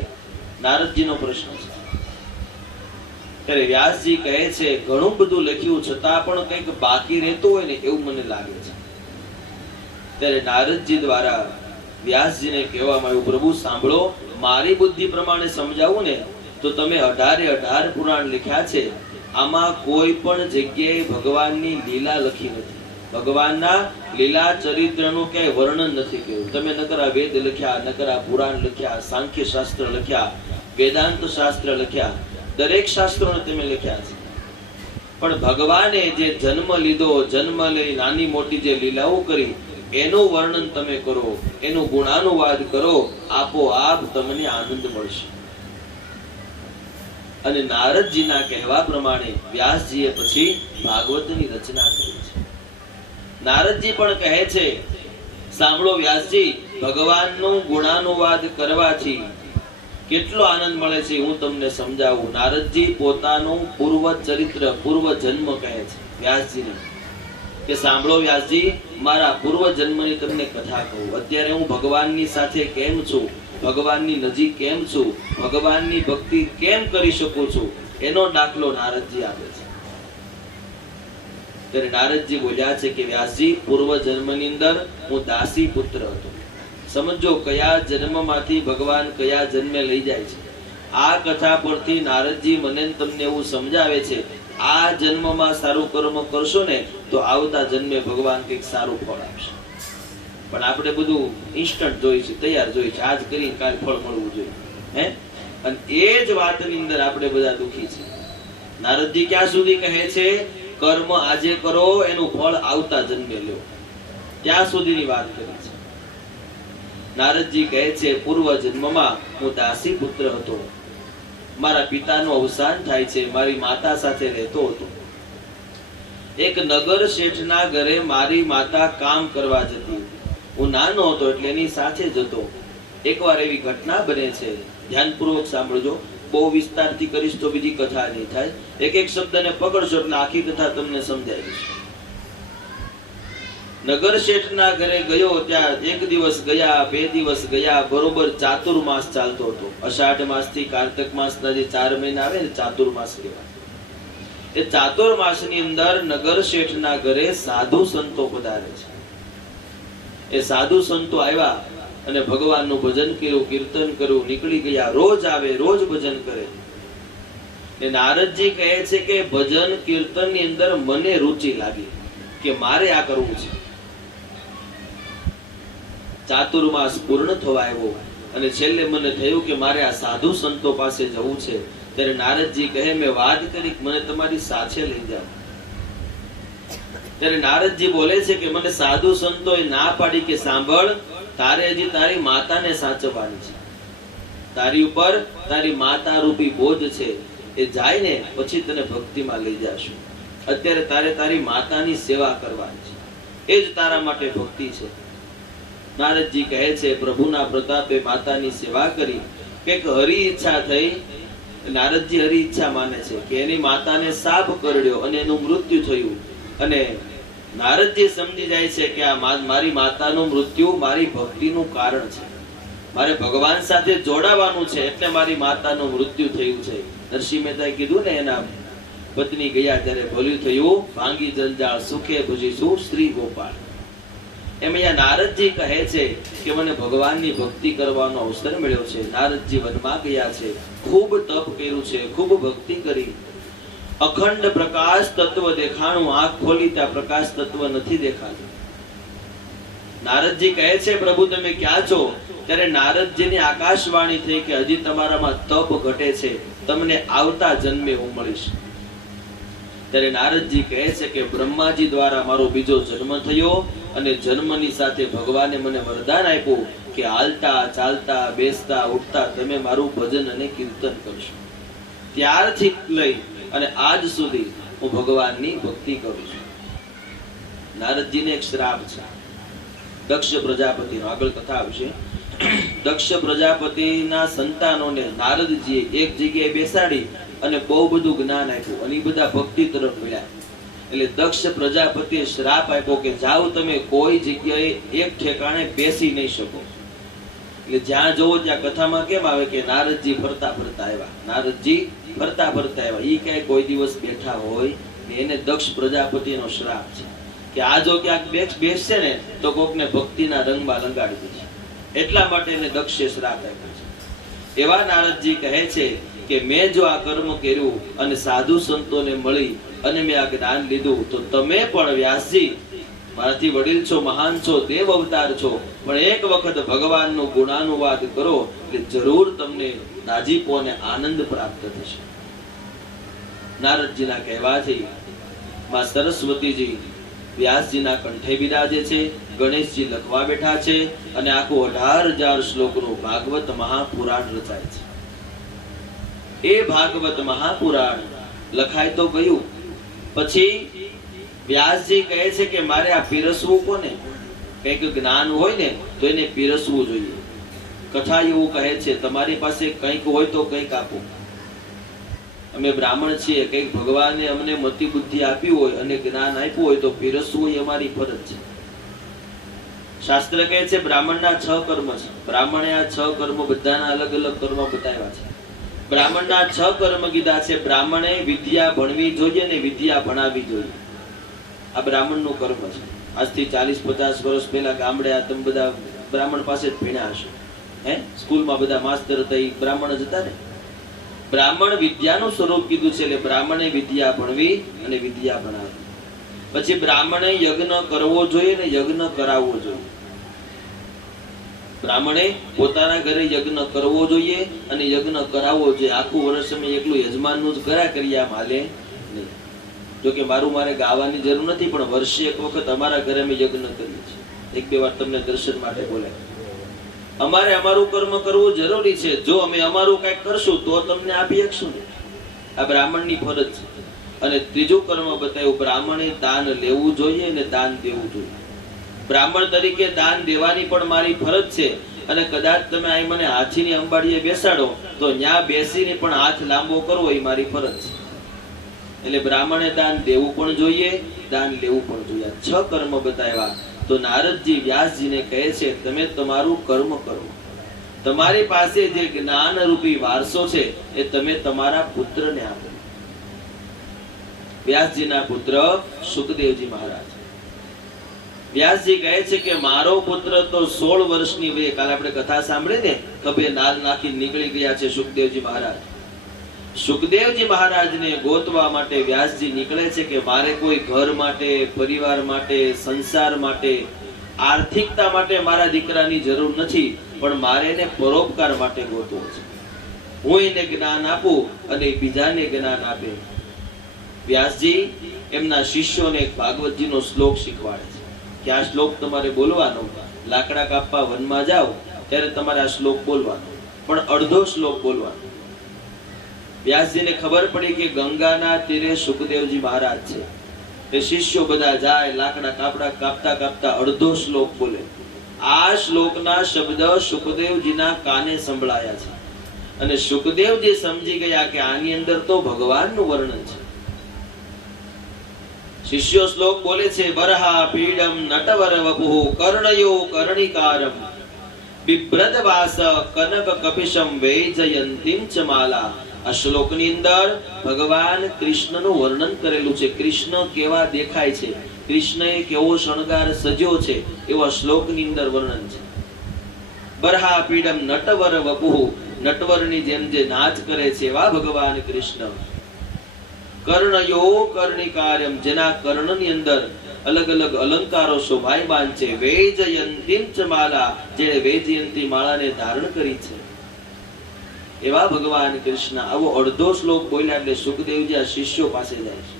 નારદજીનો પ્રશ્ન છે. ત્યારે વ્યાસજી કહે છે ઘણું બધું લખ્યું છતાં પણ કંઈક બાકી રહેતું હોય ને એવું મને લાગે છે. ત્યારે નારદજી દ્વારા વ્યાસજીને કહેવામાં આવ્યું, પ્રભુ સાંભળો, મારી બુદ્ધિ પ્રમાણે સમજાવું ને તો તમે 18 પુરાણ લખ્યા છે, આમાં કોઈ પણ જગ્યાએ ભગવાનની લીલા લખી નથી. ભગવાનના લીલા ચરિત્રનું ક્યાંય વર્ણન નથી કર્યું. તમે નકરા વેદ લખ્યા, નકરા પુરાણ લખ્યા, સાંખ્ય શાસ્ત્ર લખ્યા, વેદાંત શાસ્ત્ર લખ્યા, દરેક શાસ્ત્રોને તમે લખ્યા છે. પણ ભગવાને જે જન્મ લીધો, જન્મ લઈ નાની મોટી જે લીલાઓ કરી એનું વર્ણન તમે કરો, એનું ગુણાનુવાદ કરો, આપોઆપ તમને આનંદ મળશે. અને નારદજીના કહેવા પ્રમાણે વ્યાસજીએ પછી ભાગવતની રચના કરી છે. નારદજી પણ કહે છે, સાંભળો વ્યાસજી, ભગવાનનું ગુણાનુવાદ કરવાથી કેટલો આનંદ મળે છે હું તમને સમજાવું. નારદજી પોતાનું પૂર્વ ચરિત્ર, પૂર્વ જન્મ કહે છે વ્યાસજીને કે સાંભળો વ્યાસજી, મારા પૂર્વ જન્મની તમને કથા કહું. અત્યારે હું ભગવાનની સાથે કેમ છું, ભગવાનની નજીક કેમ છું, ભગવાનની ભક્તિ કેમ કરી શકું છું, એનો દાખલો નારદજી આપે છે. ત્યારે નારદજી બોલ્યા છે કે વ્યાસજી, પૂર્વ જન્મની અંદર હું દાસી પુત્ર હતો. સમજો કયા જન્મમાંથી ભગવાન કયા જન્મે લઈ જાય છે. આ કથા પરથી નારદજી મને તમને એવું સમજાવે છે, આ જન્મમાં સારું કર્મ કરશો ને તો આવતા જન્મે ભગવાન કંઈક સારું ફળ આપશે. પણ આપણે બધું ઇન્સ્ટન્ટ જોઈએ છે, તૈયાર જોઈએ છે, આજ કરીને કાલ ફળ મળવું જોઈએ, હે? અને એ જ વાતની અંદર આપણે બધા દુખી છે. નારદજી ક્યાં સુધી કહે છે, કર્મ આજે કરો, એનું ફળ આવતા જન્મે લો, ત્યાં સુધીની વાત કરી છે. નારદજી કહે છે, પૂર્વ જન્મમાં હું દાસી પુત્ર હતો. મારા પિતાનું અવસાન થાય છે. મારી માતા સાથે રહેતો હતો. એક નગર શેઠના ઘરે મારી માતા કામ કરવા જતી. હું નાનો હતો એટલે એની સાથે જતો. એકવાર એવી ઘટના બને છે, ધ્યાનપૂર્વક સાંભળજો. બહુ વિસ્તારથી કરીશ તો બીજી કથા નહીં થાય. એક એક શબ્દને પકડશો એટલે આખી કથા તમને સમજાવીશ. નગર શેઠના ઘરે ગયો. ત્યાં એક દિવસ ગયા, 2 દિવસ ગયા. બરોબર ચાતુર્માસ ચાલતો હતો. અષાઢ માસથી કાર્તક માસના જે 4 મહિના આવે ને ચાતુર્માસ કહેવાય. એ ચાતુર્માસની અંદર નગર શેઠના ઘરે સાધુ સંતો પધારે છે. એ સાધુ સંતો આવ્યા અને ભગવાનનું ભજન કર્યું, કીર્તન કર્યું, નીકળી ગયા. રોજ આવે, રોજ ભજન કરે. એ નારદજી કહે છે કે ભજન કીર્તન ની અંદર મને રુચિ લાગી કે મારે આ કરવું છે. ચાતુર્માસ પૂર્ણ થવા આવ્યો અને છેલ્લે મને થયું કે મારે આ સાધુ સંતો પાસે જવું છે. ત્યારે નારદજી કહે મેં વાત કરી મને તમારી સાથે લઈ જાઓ. ત્યારે નારદજી બોલે છે કે મને સાધુ સંતોએ ના પાડી કે સાંભળ, તારે હજી તારી માતાને સાચવવાની છે. તારી ઉપર તારી માતા રૂપી બોધ છે, એ જાય ને પછી તને ભક્તિમાં લઈ જાશું. અત્યારે તારે તારી માતાની સેવા કરવાની છે, એ જ તારા માટે ભક્તિ છે. નારદજી કહે છે પ્રભુના પ્રતાપે માતાની સેવા કરી કે હરી ઈચ્છા થઈ. નારદજી હરી ઈચ્છા માને છે કે એની માતાને સાપ કરડ્યો અને એનું મૃત્યુ થયું. અને નારદજી સમજી જાય છે કે આ મારી માતાનું મૃત્યુ મારી ભક્તિનું કારણ છે, મારે ભગવાન સાથે જોડાવાનું છે, એટલે મારી માતાનું મૃત્યુ થયું છે. નરસિંહ મહેતાએ કીધું ને એના પત્ની ગયા ત્યારે ભલ્યું થયું, ભાંગી જંજાળ સુખે ભજીશું શ્રી ગોપાળ. એમ અહીંયા નારદજી કહે છે કે મને ભગવાનની ભક્તિ કરવાનો અવસર મળ્યો છે. નારદજી વનમાં ગયા છે, ખૂબ તપ કર્યું છે, ખૂબ ભક્તિ કરી. અખંડ પ્રકાશ તત્વ દેખાણું, આંખ ખોલી ત્યાં પ્રકાશ તત્વ નથી દેખાતું. નારદજી કહે છે પ્રભુ તમે ક્યાં છો? ત્યારે નારદજીની આકાશવાણી થઈ કે હજી તમારામાં તપ ઘટે છે, તમને આવતા જન્મે હું મળીશ. ત્યારે નારદજી કહે છે કે બ્રહ્માજી દ્વારા મારો બીજો જન્મ થયો અને જન્મની સાથે ભગવાને મને વરદાન આપ્યું કે હાલતા ચાલતા બેસતા ઉઠતા તમે મારું ભજન અને કીર્તન કરશો. ત્યારથી લઈ અને આજ સુધી હું ભગવાનની ભક્તિ કરું છું. નારદજીને એક શ્રાપ છે દક્ષ પ્રજાપતિનો. આગળ કથા આવશે. દક્ષ પ્રજાપતિના સંતાનોને નારદજીએ એક જગ્યાએ બેસાડી અને બહુ બધું જ્ઞાન આપ્યું અને એ બધા ભક્તિ તરફ વળ્યા. એટલે દક્ષ પ્રજાપતિએ શ્રાપ આપ્યો કે જાઓ તમે કોઈ જગ્યાએ એક ઠેકાણે બેસી નહીં શકો. એટલે જ્યાં જોવો ત્યાં કથામાં કેમ આવે કે નારદજી ફરતા ફરતા આવ્યા, નારદજી ફરતા ફરતા આવ્યા. ઈ ક્યાંય કોઈ દિવસ બેઠા હોય ને એને દક્ષ પ્રજાપતિનો શ્રાપ છે કે આ જો ક્યાંક બેસશે ને તો કોકને ભક્તિના રંગમાં લગાડી દેશે. એટલા માટે એને દક્ષે શ્રાપ આપ્યો છે. એવા નારદજી કહે છે કે મેં જો આ કર્મ કર્યું અને સાધુ સંતોને મળી અને મેં આ જ્ઞાન લીધું તો તમે પણ વ્યાસજી મારાથી વડીલ છો, મહાન છો, દેવ અવતાર છો, પણ એક વખત ભગવાનનો ગુણાનુવાદ કરો એટલે જરૂર તમને રાજીપો અને આનંદ પ્રાપ્ત થશે. નારદજીના કહેવાથી માં સરસ્વતીજી વ્યાસજીના કંઠે બિરાજે છે, ગણેશજી લખવા બેઠા છે અને આખું 18,000 શ્લોકનું ભાગવત મહાપુરાણ રચાય છે. એ ભાગવત મહાપુરાણ લખાય તો ગયું, પછી વ્યાસજી કહે છે કે મારે આ પીરસવું કોને? કંઈક જ્ઞાન હોય ને તો એને પીરસવું જોઈએ. કથા એવું કહે છે તમારી પાસે કંઈક હોય તો કંઈક આપો. અમે બ્રાહ્મણ છીએ, કંઈક ભગવાને અમને મતિ બુદ્ધિ આપી હોય અને જ્ઞાન આપ્યું હોય તો પીરસવું એ અમારી ફરજ છે. શાસ્ત્ર કહે છે બ્રાહ્મણના 6 કર્મ છે. બ્રાહ્મણે આ 6 કર્મ બધાના અલગ અલગ કર્મ બતાવ્યા છે. બ્રાહ્મણના 6 કર્મ કીધા છે. બ્રાહ્મણે વિદ્યા ભણવી જોઈએ ને વિદ્યા ભણાવવી જોઈએ. આ બ્રાહ્મણનું કર્મ છે. આજથી 40-50 વર્ષ પહેલા ગામડે આ તમે બધા બ્રાહ્મણ પાસે જ ભણ્યા હશો. સ્કૂલમાં બધા માસ્તર હતા એ બ્રાહ્મણ જ હતા ને. બ્રાહ્મણ વિદ્યાનું સ્વરૂપ કીધું છે એટલે બ્રાહ્મણે વિદ્યા ભણવી અને વિદ્યા ભણાવવી. પછી બ્રાહ્મણે યજ્ઞ કરવો જોઈએ ને યજ્ઞ કરાવવો જોઈએ. બ્રાહ્મણે પોતાના ઘરે યજ્ઞ કરવો જોઈએ અને યજ્ઞ કરાવવો જોઈએ. આખું વર્ષ અમે એકલું યજમાનનું જ કર્યા કરીએ આમ હાલે નહીં. જો કે મારે ગાવાની જરૂર નથી, પણ વર્ષે એક વખત અમારા ઘરે અમે યજ્ઞ કરીએ છીએ. 1-2 વાર તમને દર્શન માટે બોલાય. અમારે અમારું કર્મ કરવું જરૂરી છે. જો અમે અમારું કંઈક કરશું તો તમને આપી શકશું ને. આ બ્રાહ્મણની ફરજ છે. અને ત્રીજું કર્મ બતાવ્યું, બ્રાહ્મણે દાન લેવું જોઈએ અને દાન દેવું જોઈએ. બ્રાહ્મણ તરીકે દાન દેવાની પણ મારી ફરજ છે. અને કદાચ તમે અહીં મને હાથીની અંબાડીએ બેસાડો તો ત્યાં બેસીને પણ હાથ લાંબો કરવો એ મારી ફરજ છે. એટલે બ્રાહ્મણે દાન દેવું પણ જોઈએ, દાન લેવું પણ જોઈએ. 6 કર્મ બતાવ્યા. તો નારદજી વ્યાસજીને કહે છે તમે તમારું કર્મ કરો. તમારી પાસે જે જ્ઞાન રૂપી વારસો છે એ તમે તમારા પુત્રને આપો. વ્યાસજીના પુત્ર સુખદેવજી મહારાજ. વ્યાસજી કહે છે કે મારો પુત્ર તો 16 વર્ષની વયે, કાલે આપણે કથા સાંભળી ને, ખભે નાલ નાખી નીકળી ગયા છે સુખદેવજી મહારાજ. સુખદેવજી મહારાજને ગોતવા માટે વ્યાસજી નીકળે છે કે મારે કોઈ ઘર માટે, પરિવાર માટે, સંસાર માટે, આર્થિકતા માટે મારા દીકરાની જરૂર નથી, પણ મારે એને પરોપકાર માટે ગોતવો છે. હું એને જ્ઞાન આપું અને બીજાને જ્ઞાન આપે. વ્યાસજી એમના શિષ્યોને ભાગવતજીનો શ્લોક શીખવાડે છે કે આ શ્લોક તમારે બોલવાનો. લાકડા કાપવા વનમાં જાઓ ત્યારે તમારે આ શ્લોક બોલવાનો, પણ અડધો શ્લોક બોલવાનો. વ્યાસજીને ખબર પડી કે ગંગાના તીરે સુખદેવજી મહારાજ છે. તે શિષ્યો બધા જાય, લાકડા કાપતા કાપતા અડધો શ્લોક બોલે. આ શ્લોકના શબ્દ સુખદેવજીના કાને સંભળાયા છે અને સુખદેવજી સમજી ગયા કે આની અંદર તો ભગવાનનું વર્ણન છે. શિષ્યો શ્લોક બોલે છે, વરહા પીડમ નટવર વપુઃ કર્ણયો કર્ણિકારમ બિભ્રદવાસ કનક કપિશમ વૈજયંતીમ ચ માલા. આ શ્લોકની અંદર ભગવાન કૃષ્ણનું વર્ણન કરેલું છે. કૃષ્ણ કેવા દેખાય છે, કૃષ્ણએ કેવો શણગાર સજ્યો છે, એવા શ્લોકની અંદર વર્ણન છે. બરહા પીડમ નટવર વપુઃ, નટવરની જેમ જે નાચ કરે છે એવા ભગવાન કૃષ્ણ. કર્ણયો કર્ણિકાર્યમ, જેના કર્ણની અંદર અલગ અલગ અલંકારો શોભાયમાન છે. વૈજયંતીમ ચ માલા, જેણે વૈજયંતી માળાને ધારણ કરી છે એવા ભગવાન કૃષ્ણ. આવો અડધો શ્લોક બોલ્યા એટલે સુખદેવજી આ શિષ્યો પાસે જાય છે.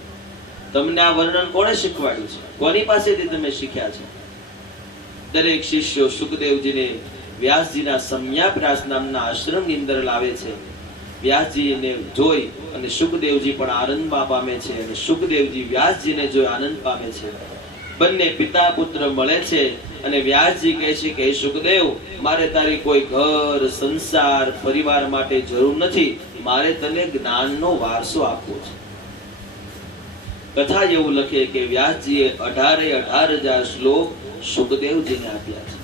તમને આ વર્ણન કોણે શીખવાડ્યું છે? કોની પાસેથી તમે શીખ્યા છો? દરેક શિષ્યો સુખદેવજીને વ્યાસજીના સમ્યાપ્રાસ નામના આશ્રમની અંદર લાવે છે. વ્યાસજીને જોઈ અને સુખદેવજી પણ આનંદમાં પામે છે અને સુખદેવજી વ્યાસજીને જોઈ આનંદ પામે છે. બંને પિતા પુત્ર મળે છે અને વ્યાસજી કહે છે કે સુખદેવ, મારે તારી કોઈ ઘર, સંસાર, પરિવાર માટે જરૂર નથી, મારે તને જ્ઞાનનો વારસો આપવો છે. કથા એવું લખે કે વ્યાસજીએ 18,000 શ્લોક સુખદેવજીને આપ્યા છે.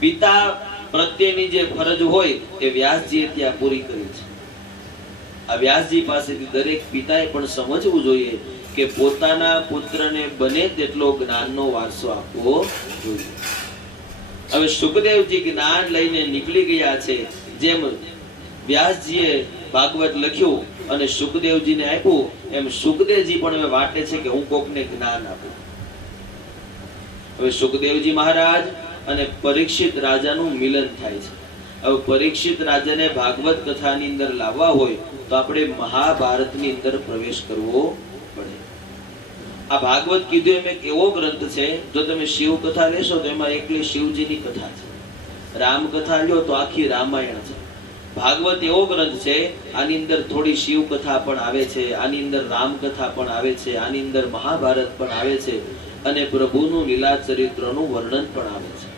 પિતા પ્રત્યેની જે ફરજ હોય એ વ્યાસજીએ ત્યાં પૂરી કરી છે. આ વ્યાસજી પાસેથી દરેક પિતાએ પણ સમજવું જોઈએ કે પોતાના પુત્રને બને તેટલો જ્ઞાનનો વારસો આપવો જોઈએ. હવે સુખદેવજી જ્ઞાન લઈને નીકળી ગયા છે. જેમ વ્યાસજીએ ભાગવત લખ્યું અને સુખદેવજીને આપ્યું, એમ સુખદેવજી પણ હવે વાટે છે કે હું કોકને જ્ઞાન આપું. હવે સુખદેવજી મહારાજ અને પરીક્ષિત રાજાનું મિલન થાય છે. હવે પરીક્ષિત રાજાને ભાગવત કથાની અંદર લાવવા હોય તો આપણે મહાભારતની અંદર પ્રવેશ કરવો પડે. આ ભાગવત કીધું એમ એક એવો ગ્રંથ છે, જો તમે શિવ કથા લેશો તો એમાં એકલી શિવજીની કથા છે. રામ કથા લ્યો તો આખી રામાયણ છે. ભાગવત એવો ગ્રંથ છે, આની અંદર થોડી શિવ કથા પણ આવે છે, આની અંદર રામ કથા પણ આવે છે, આની અંદર મહાભારત પણ આવે છે અને પ્રભુનું લીલા ચરિત્રનું વર્ણન પણ આવે છે.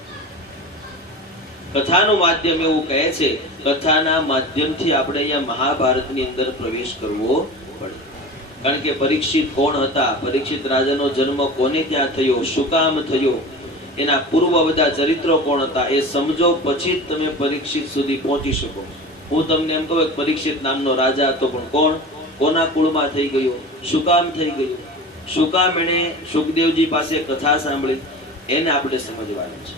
કથાનું માધ્યમ એવું કહે છે, કથાના માધ્યમથી આપણે અહીંયા મહાભારતની અંદર પ્રવેશ કરવો પડે. કારણ કે પરીક્ષિત કોણ હતા, પરીક્ષિત રાજાનો જન્મ કોને ત્યાં થયો, શું કામ થયો, એના પૂર્વ બધા ચરિત્રો કોણ હતા એ સમજો, પછી જ તમે પરીક્ષિત સુધી પહોંચી શકો. હું તમને એમ કહું પરીક્ષિત નામનો રાજા હતો, પણ કોણ, કોના કુળમાં થઈ ગયો, શું કામ થઈ ગયું, શું કામ એણે સુખદેવજી પાસે કથા સાંભળી, એને આપણે સમજવાનું છે.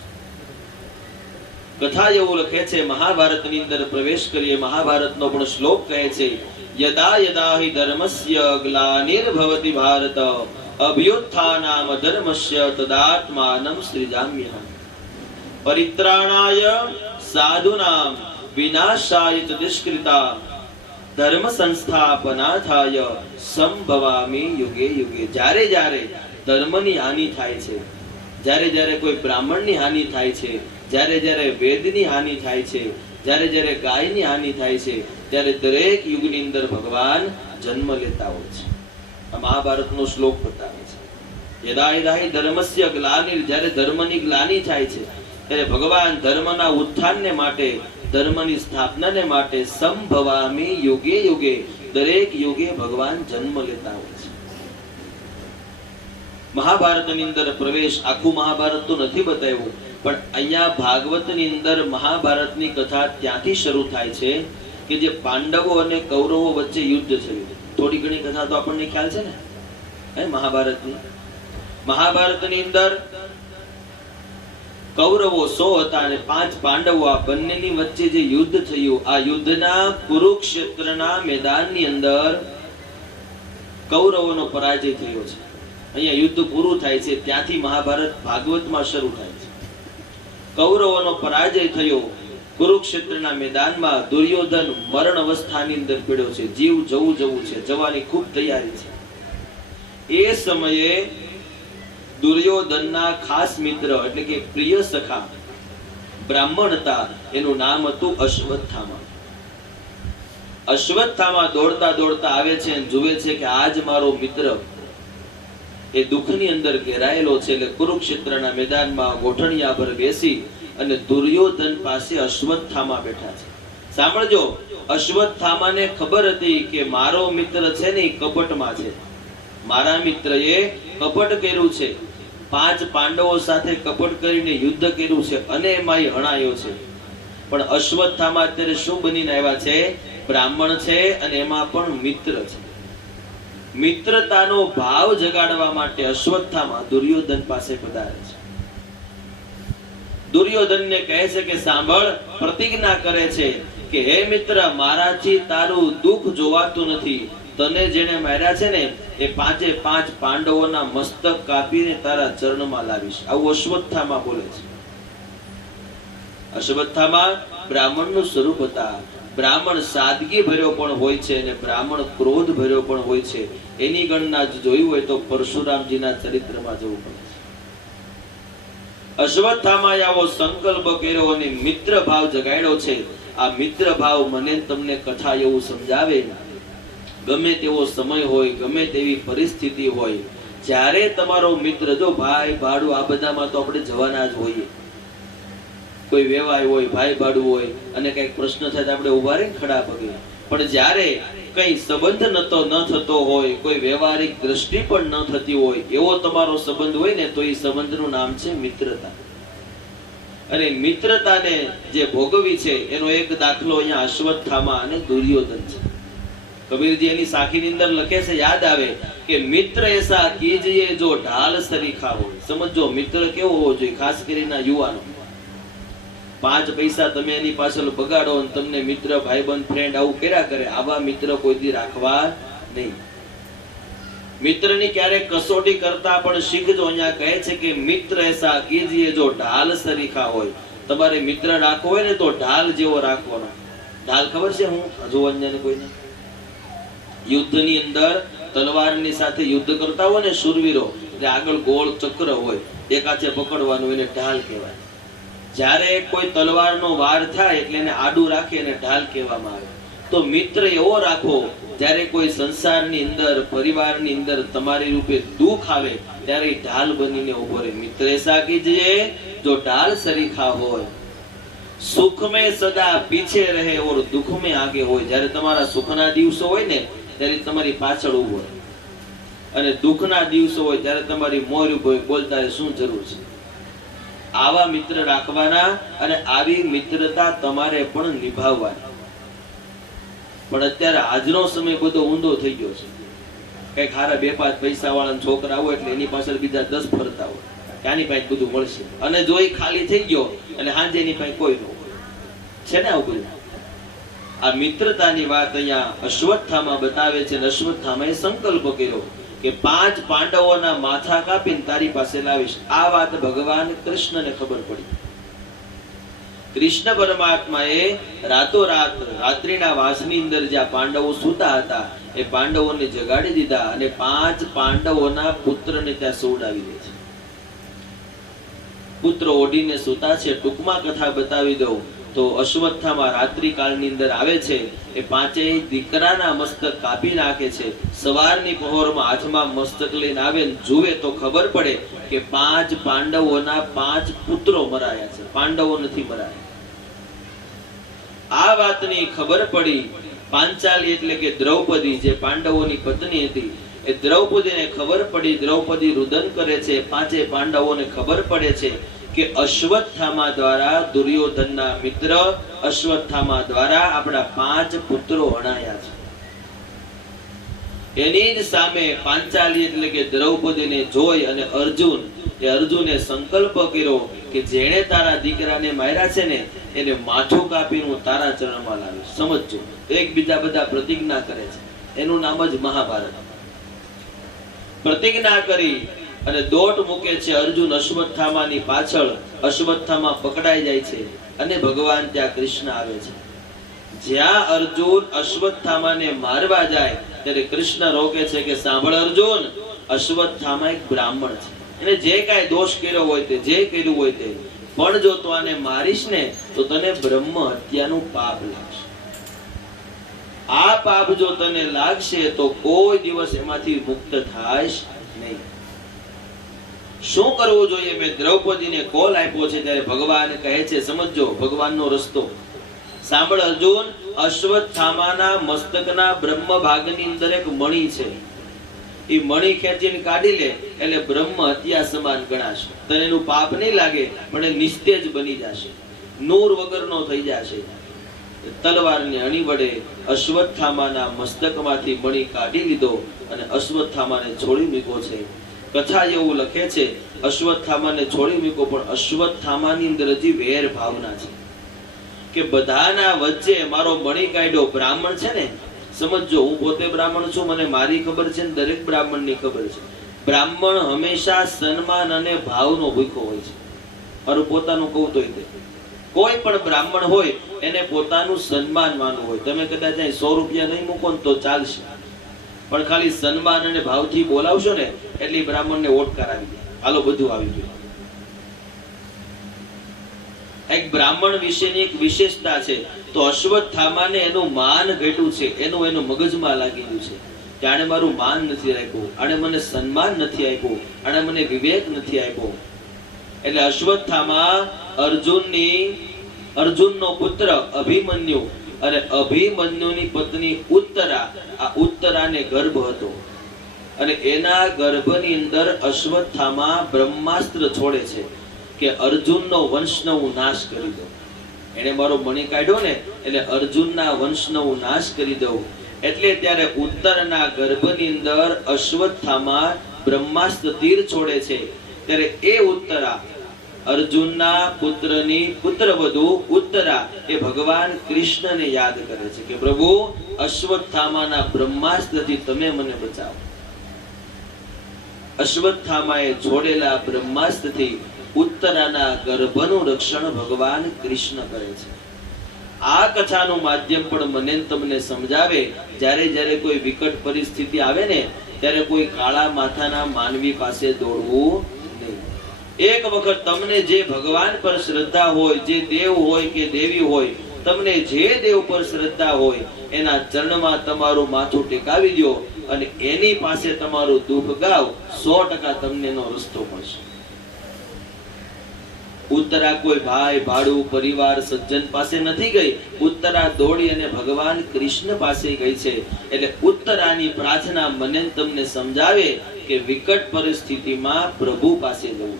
કથા એવું લખે છે, મહાભારતની અંદર પ્રવેશ કરીએ. મહાભારતનો પણ શ્લોક કહે છે, યદા યદા હિ ધર્મસ્ય ગ્લાનિર્ભવતિ ભારત અભ્યુત્થાનામ ધર્મસ્ય તદાત્માનં સૃજામ્યહં પરિત્રાણાય સાધુનામ વિનાશાય ચ દુષ્કૃતા ધર્મ સંસ્થાપનાથાય સંભવામિ યુગે યુગે. જ્યારે જ્યારે ધર્મની હાનિ થાય છે, જ્યારે જ્યારે કોઈ બ્રાહ્મણની હાનિ થાય છે, જ્યારે જ્યારે વેદની હાનિ થાય છે, જ્યારે જ્યારે ગાયની હાનિ થાય છે, ત્યારે દરેક યુગની અંદર ભગવાન જન્મ લેતા હોય છે. આ મહાભારતનો શ્લોક બતાવે છે. યદા યદા હિ ધર્મસ્ય ગ્લાનિર, જ્યારે ધર્મની ગ્લાનિ થાય છે ત્યારે ભગવાન ધર્મના ઉત્થાનને માટે, ધર્મની સ્થાપનાને માટે સંભવામિ યુગે યુગે, દરેક યુગે ભગવાન જન્મ લેતા હોય છે. મહાભારતની અંદર પ્રવેશ, આખું મહાભારત તો નથી બતાવ્યું, પણ અહીંયા ભાગવતની અંદર મહાભારતની કથા ત્યાંથી શરૂ થાય છે કે જે પાંડવો અને કૌરવો વચ્ચે યુદ્ધ થયું. થોડી ઘણી કથા તો આપણને ખ્યાલ છે ને હે મહાભારતની. મહાભારતની અંદર કૌરવો 100 હતા અને 5 પાંડવો, આ બંનેની વચ્ચે જે યુદ્ધ થયું, આ યુદ્ધના કુરુક્ષેત્રના મેદાનની અંદર કૌરવોનો પરાજય થયો છે. અહીંયા યુદ્ધ પૂરું થાય છે, ત્યાંથી મહાભારત ભાગવતમાં શરૂ થાય છે. કૌરવોનો પરાજય થયો. કુરુક્ષેત્રના મેદાનમાં દુર્યોધન મરણ અવસ્થાની અંદર પડ્યો છે, જીવ જવું છે, જવાની ખૂબ તૈયારી છે. એ સમયે દુર્યોધનના ખાસ મિત્ર એટલે કે પ્રિય સખા બ્રાહ્મણ હતા, એનું નામ હતું અશ્વત્થામા. અશ્વત્થામા દોડતા દોડતા આવે છે અને જુએ છે કે આજ મારો મિત્ર એ દુઃખની અંદર ઘેરાયેલો છે. એટલે કુરુક્ષેત્રના મેદાનમાં ગોઠણિયા પર બેસી અને દુર્યોધન પાસે અશ્વત્થામા બેઠા છે. સાંભળજો, અશ્વત્થામાને ખબર હતી કે મારો મિત્ર છે ને એ કપટમાં છે. મારા મિત્રએ કપટ કર્યું છે, 5 પાંડવો સાથે કપટ કરીને યુદ્ધ કર્યું છે અને એમાં હણાયો છે. પણ અશ્વત્થામા અત્યારે શું બનીને આવ્યા છે? બ્રાહ્મણ છે અને એમાં પણ મિત્ર છે. મિત્રતાનો ભાવ જગાડવા માટે અશ્વત્થામા દુર્યોધન પાસે પધારે છે. દુર્યોધનને કહે છે કે સાંભળ, પ્રતિજ્ઞા કરે છે કે હે મિત્ર, મારાથી તારું દુઃખ જોવાતું નથી. તને જેને માર્યા છે ને એ 5 પાંડવોના મસ્તક કાપીને તારા ચરણમાં લાવીશ. આવું અશ્વત્થામા બોલે છે. અશ્વત્થામા બ્રાહ્મણનું સ્વરૂપ હતા. બ્રાહ્મણ સાદગી ભર્યો પણ હોય છે અને બ્રાહ્મણ ક્રોધ ભર્યો પણ હોય છે. એની ગણના જોઈ હોય તો પરશુરામજીના ચરિત્રમાં જવું પડે છે. અશ્વત્થામાએ આવો સંકલ્પ કર્યો અને મિત્ર ભાવ જગાડ્યો છે. આ મિત્ર ભાવ મને તમને કથા એવું સમજાવે, ગમે તેવો સમય હોય, ગમે તેવી પરિસ્થિતિ હોય, જ્યારે તમારો મિત્ર, જો ભાઈ ભાડું આ બધામાં તો આપણે જવાના જ હોઈએ. કોઈ વેવાય હોય, ભાઈ ભાડું હોય અને કઈક પ્રશ્ન થાય તો આપણે ઉભા રહીને ખડા પગે. પણ જ્યારે કઈ સંબંધ ન થતો હોય, કોઈ વ્યવહારિક દ્રષ્ટિ પણ ન થતી હોય, એવો તમારો સંબંધ હોય ને તો એ સંબંધનું નામ છે મિત્રતા. અને મિત્રતાને જે ભોગવી છે એનો એક દાખલો અહીંયા અશ્વત્થામા અને દુર્યોધન છે. કબીરજી એની સાખીની અંદર લખે છે, યાદ આવે કે મિત્ર એસા કીજીએ જો ઢાલ સરીખા હોય. સમજો મિત્ર કેવો હોવો જોઈએ, ખાસ કરીને યુવાનો. 5 પૈસા તમે એની પાછળ બગાડો અને તમને મિત્ર, ભાઈબંધ, ફ્રેન્ડ આવું કર્યા કરે, આવા મિત્ર કોઈ દી રાખવા નહીં. મિત્રની ક્યારેક કસોટી કરતા પણ શીખજો. અહીંયા કહે છે કે મિત્ર એસા કીજીએ જો ઢાલ સરીખા હોય. તમારે મિત્ર રાખવો હોય ને તો ઢાલ જેવો રાખવાનો. ઢાલ ખબર છે? હું હજુ અન્યને કોઈને યુદ્ધની અંદર તલવારની સાથે યુદ્ધ કરતા હોય ને શૂરવીરો, એટલે આગળ ગોળ ચક્ર હોય, એક હાથે પકડવાનું, એને ઢાલ કહેવાય. જ્યારે કોઈ તલવારનો વાર થાય એટલે એને આડું રાખી અને ઢાલ કહેવામાં આવે. તો મિત્ર એવો રાખો, જ્યારે કોઈ સંસારની અંદર, પરિવારની અંદર તમારી રૂપે દુઃખ આવે ત્યારે ઢાલ બનીને ઉભો રહે. મિત્ર એસા કીજીએ જો ઢાલ સરીખા હોય. સુખ में सदा पीछे रहे और दुख में आगे હોય. જ્યારે તમારા સુખના દિવસો હોય ને ત્યારે તમારી પાછળ ઉભો રહે, અને દુઃખના દિવસો હોય ત્યારે તમારી મોર ઉભો હોય, બોલતા શું જરૂર છે. આવા મિત્ર રાખવાના અને આવી મિત્રતા તમારે પણ નિભાવવાની. પણ અત્યારે આજનો સમય બધો ઊંધો થઈ ગયો છે. કઈક હારા 2-5 પૈસા વાળા છોકરા હોય એટલે એની પાછળ બીજા 10 ફરતા હોય કે આની પાસે બધું મળશે, અને જો એ ખાલી થઈ ગયો અને હાંજે એની પાસે કોઈ ન હોય છે ને. આવું બધું આ મિત્રતાની વાત અહીંયા અશ્વત્થામા બતાવે છે. અશ્વત્થામાએ સંકલ્પ કર્યો કે 5 પાંડવોના માથા કાપીને તારી પાસે લાવીશ. આ વાત ભગવાન કૃષ્ણને ખબર પડી. કૃષ્ણ પરમાત્માએ રાતોરાત રાત્રિના વાસની અંદર જ્યાં પાંડવો સૂતા હતા એ પાંડવોને જગાડી દીધા અને 5 પાંડવોના પુત્રને ત્યાં સુવડાવી દે છે. પુત્ર ઓઢીને સૂતા છે. ટૂંકમાં કથા બતાવી દઉં તો અશ્વત્થામા રાત્રિ કાળની અંદર આવે છે. એ 5 દીકરાના મસ્તક કાપી નાખે છે. સવારની પહોરમાં હાથમાં મસ્તક લઈને આવે, જુએ તો ખબર પડે કે 5 પાંડવોના 5 પુત્રો મરાયા છે, પાંડવો નથી મરાયા. આ વાતની ખબર પડી પાંચાલી એટલે કે દ્રૌપદી, જે પાંડવોની પત્ની હતી, એ દ્રૌપદીને ખબર પડી. દ્રૌપદી રુદન કરે છે. 5 પાંડવોને ખબર પડે છે કે અશ્વત્થામા દ્વારા, દુર્યોધનના મિત્ર અશ્વત્થામા દ્વારા આપણા 5 પુત્રો હણાયા છે. એની જ સામે પાંચાલી એટલે કે દ્રૌપદીને જોઈ અને અર્જુને સંકલ્પ કર્યો કે જેણે તારા દીકરાને માર્યા છે ને એને માથું કાપીને હું તારા ચરણમાં લાવીશ. સમજજો, એકબીજા બધા પ્રતિજ્ઞા કરે છે. એનું નામ જ મહાભારત. પ્રતિજ્ઞા કરી અને દોટ મૂકે છે. અર્જુન અશ્વત્થામાની પાછળ, અશ્વત્થામા પકડાઈ જાય છે અને ભગવાન ત્યાં કૃષ્ણ આવે છે. જ્યાં અર્જુન અશ્વત્થામાને મારવા જાય ત્યારે કૃષ્ણ રોકે છે કે સાંભળ અર્જુન, અશ્વત્થામા એક બ્રાહ્મણ છે, એને જે કાંઈ દોષ કર્યો હોય તે, જે કર્યું હોય તે, પણ જો તું આને મારીશ ને તો તને બ્રહ્મ હત્યાનું પાપ લાગશે. આ પાપ જો તને લાગશે તો કોઈ દિવસ એમાંથી મુક્ત થાઈશ નહીં. શું કરવું જોઈએ? મેં દ્રૌપદીને કોલ આપ્યો છે ત્યારે ભગવાન કહે છે, સમજો ભગવાનનો રસ્તો. સાંભળ અર્જુન, અશ્વત્થામાના મસ્તકના બ્રહ્મ ભાગની અંદર એક મણી છે. એ મણી ખેંચીને કાઢી લે એટલે બ્રહ્મ હત્યા સમાન ગણાશે. તને એનું પાપ નહીં લાગે, પણ એ નિસ્તેજ બની જશે, નૂર વગરનો થઈ જશે. તલવારની અણી વડે અશ્વત્થામાના મસ્તકમાંથી મણી કાઢી લીધો અને અશ્વત્થામાને છોડી મૂક્યો છે. કથા એવું લખે છે, અશ્વત્થામાને છોડી મૂક્યો, પણ અશ્વત્થામાની અંદર હજી વેર ભાવના છે કે બધાના વચ્ચે મારો મણી કાઢ્યો. બ્રાહ્મણ છે ને, સમજો, હું પોતે બ્રાહ્મણ છું, મને મારી ખબર છે ને દરેક બ્રાહ્મણની ખબર છે. બ્રાહ્મણ હંમેશા સન્માન અને ભાવનો ભૂખ્યો હોય છે. મારું પોતાનું કહું તો કોઈ પણ બ્રાહ્મણ હોય એને પોતાનું સન્માન માનવું હોય. તમે કદાચ 100 રૂપિયા નહીં મૂકો ને તો ચાલશે, પણ ખાલી સન્માન અને ભાવથી બોલાવશો ને એટલે બ્રાહ્મણને ઓટકાર આવી જાય. હાલો, બધું આવી ગયું. એક બ્રાહ્મણ વિશેની એક વિશેષતા છે. તો અશ્વત્થામાને એનું માન ઘટ્યું છે, એનું મગજમાં લાગી ગયું છે કે આણે મારું માન નથી રાખ્યું, આણે મને સન્માન નથી આપ્યું, આણે મને વિવેક નથી આપ્યો. એટલે અશ્વત્થામા અર્જુનનો પુત્ર અભિમન્યુ અને અભિમન્યુની પત્ની ઉત્તરા, આ ઉત્તરાને ગર્ભ હતો અને એના ગર્ભની અંદર અશ્વત્થામા બ્રહ્માસ્ત્ર છોડે છે કે અર્જુનનો વંશનો હું નાશ કરી દઉં. એને મારો મણી કાઢ્યો ને એટલે અર્જુનના વંશનો હું નાશ કરી દઉં. એટલે ત્યારે ઉત્તરના ગર્ભની અંદર અશ્વત્થામા બ્રહ્માસ્ત્ર તીર છોડે છે. ત્યારે એ ઉત્તરા, અર્જુનના પુત્રની પુત્રવધુ ઉત્તરા, એ ભગવાન કૃષ્ણને યાદ કરે છે કે પ્રભુ, અશ્વત્થામાના બ્રહ્માસ્ત્રથી તમે મને બચાવો. અશ્વત્થામાએ છોડેલા બ્રહ્માસ્ત્રથી ઉત્તરાના ગર્ભનું રક્ષણ ભગવાન કૃષ્ણ કરે છે. આ કથાનું માધ્યમ પણ મને તમને સમજાવે, જ્યારે કોઈ વિકટ પરિસ્થિતિ આવે ને ત્યારે કોઈ કાળા માથાના માનવી પાસે દોડવું નહીં. એક વખત તમને જે ભગવાન પર શ્રદ્ધા હોય, જે દેવ હોય કે દેવી હોય, તમને જે દેવ પર શ્રદ્ધા હોય એના ચરણમાં તમારું માથું ટેકાવી દો અને એની પાસે તમારું દુઃખ ગાવ, 100% તમને એનો રસ્તો મળશે. ઉત્તરા કોઈ ભાઈ, ભાડું, પરિવાર, સજ્જન પાસે નથી ગઈ. ઉત્તરા દોડી અને ભગવાન કૃષ્ણ પાસે ગઈ છે. એટલે ઉત્તરાની પ્રાર્થના મને તમને સમજાવે કે વિકટ પરિસ્થિતિમાં પ્રભુ પાસે જવું.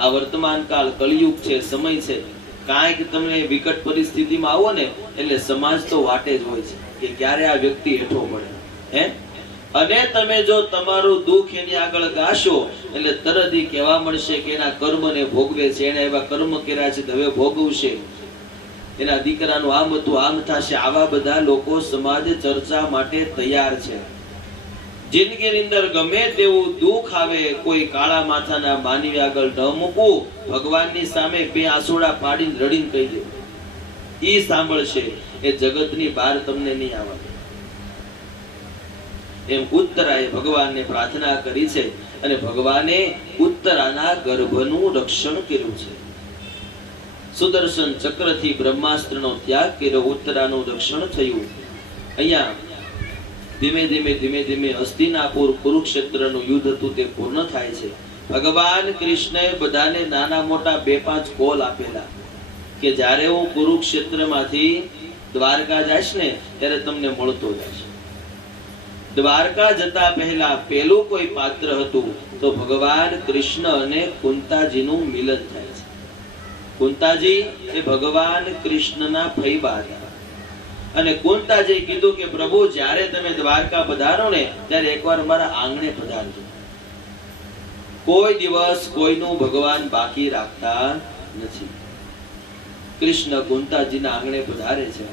આ વર્તમાન કાળ કળિયુગ છે, સમય છે. કાંઈક તમને વિકટ પરિસ્થિતિમાં આવો ને એટલે સમાજ તો વાટે જ હોય છે કે ક્યારે આ વ્યક્તિ હેઠો પડે. અને તમે જો તમારું દુઃખ એની આગળ ગાશો એટલે તરત ઈ કહેવા મળશે કે એના કર્મને ભોગવે છે, એને એવા કર્મ કર્યા છે હવે ભોગવશે, એના દીકરાનું આમ હતું, આમ થશે. આવા બધા લોકો સમાજ ચર્ચા માટે તૈયાર છે. જિંદગીની અંદર ગમે તેવું દુઃખ આવે, કોઈ કાળા માથાના માનવી આગળ ન મૂકવું, ભગવાનની સામે 2 આંસુડા પાડીને રડીને કહી દે, ઈ સાંભળશે. એ જગતની બહાર તમને નહીં આવે. એમ ઉત્તરાએ ભગવાનને પ્રાર્થના કરી છે અને ભગવાને ઉત્તરાના ગર્ભનું રક્ષણ કર્યું છે. સુદર્શન ચક્રથી બ્રહ્માસ્ત્રનો ત્યાગ કર્યો, ઉત્તરાનું રક્ષણ થયું. અહીંયા ધીમે ધીમે હસ્તિનાપુર કુરુક્ષેત્રનું યુદ્ધ હતું તે પૂર્ણ થાય છે. ભગવાન કૃષ્ણએ બધાને નાના મોટા 2-5 કોલ આપેલા કે જ્યારે હું કુરુક્ષેત્રમાંથી દ્વારકા જઈશ ને ત્યારે તમને મળતો જઈશ. દ્વારકા જતા પહેલા પેલું કોઈ પાત્ર હતું તો ભગવાન કૃષ્ણ અને કુંતાજીનું મિલન થાય છે. કુંતાજી એ ભગવાન કૃષ્ણના ફઈબા હતા. અને કુંતાજીએ કીધું કે પ્રભુ જ્યારે તમે દ્વારકા પધારો ને ત્યારે એકવાર મારા આંગણે પધારજો. કોઈ દિવસ કોઈનું ભગવાન બાકી રાખતા નથી. કૃષ્ણ કુંતાજીના આંગણે પધારે છે.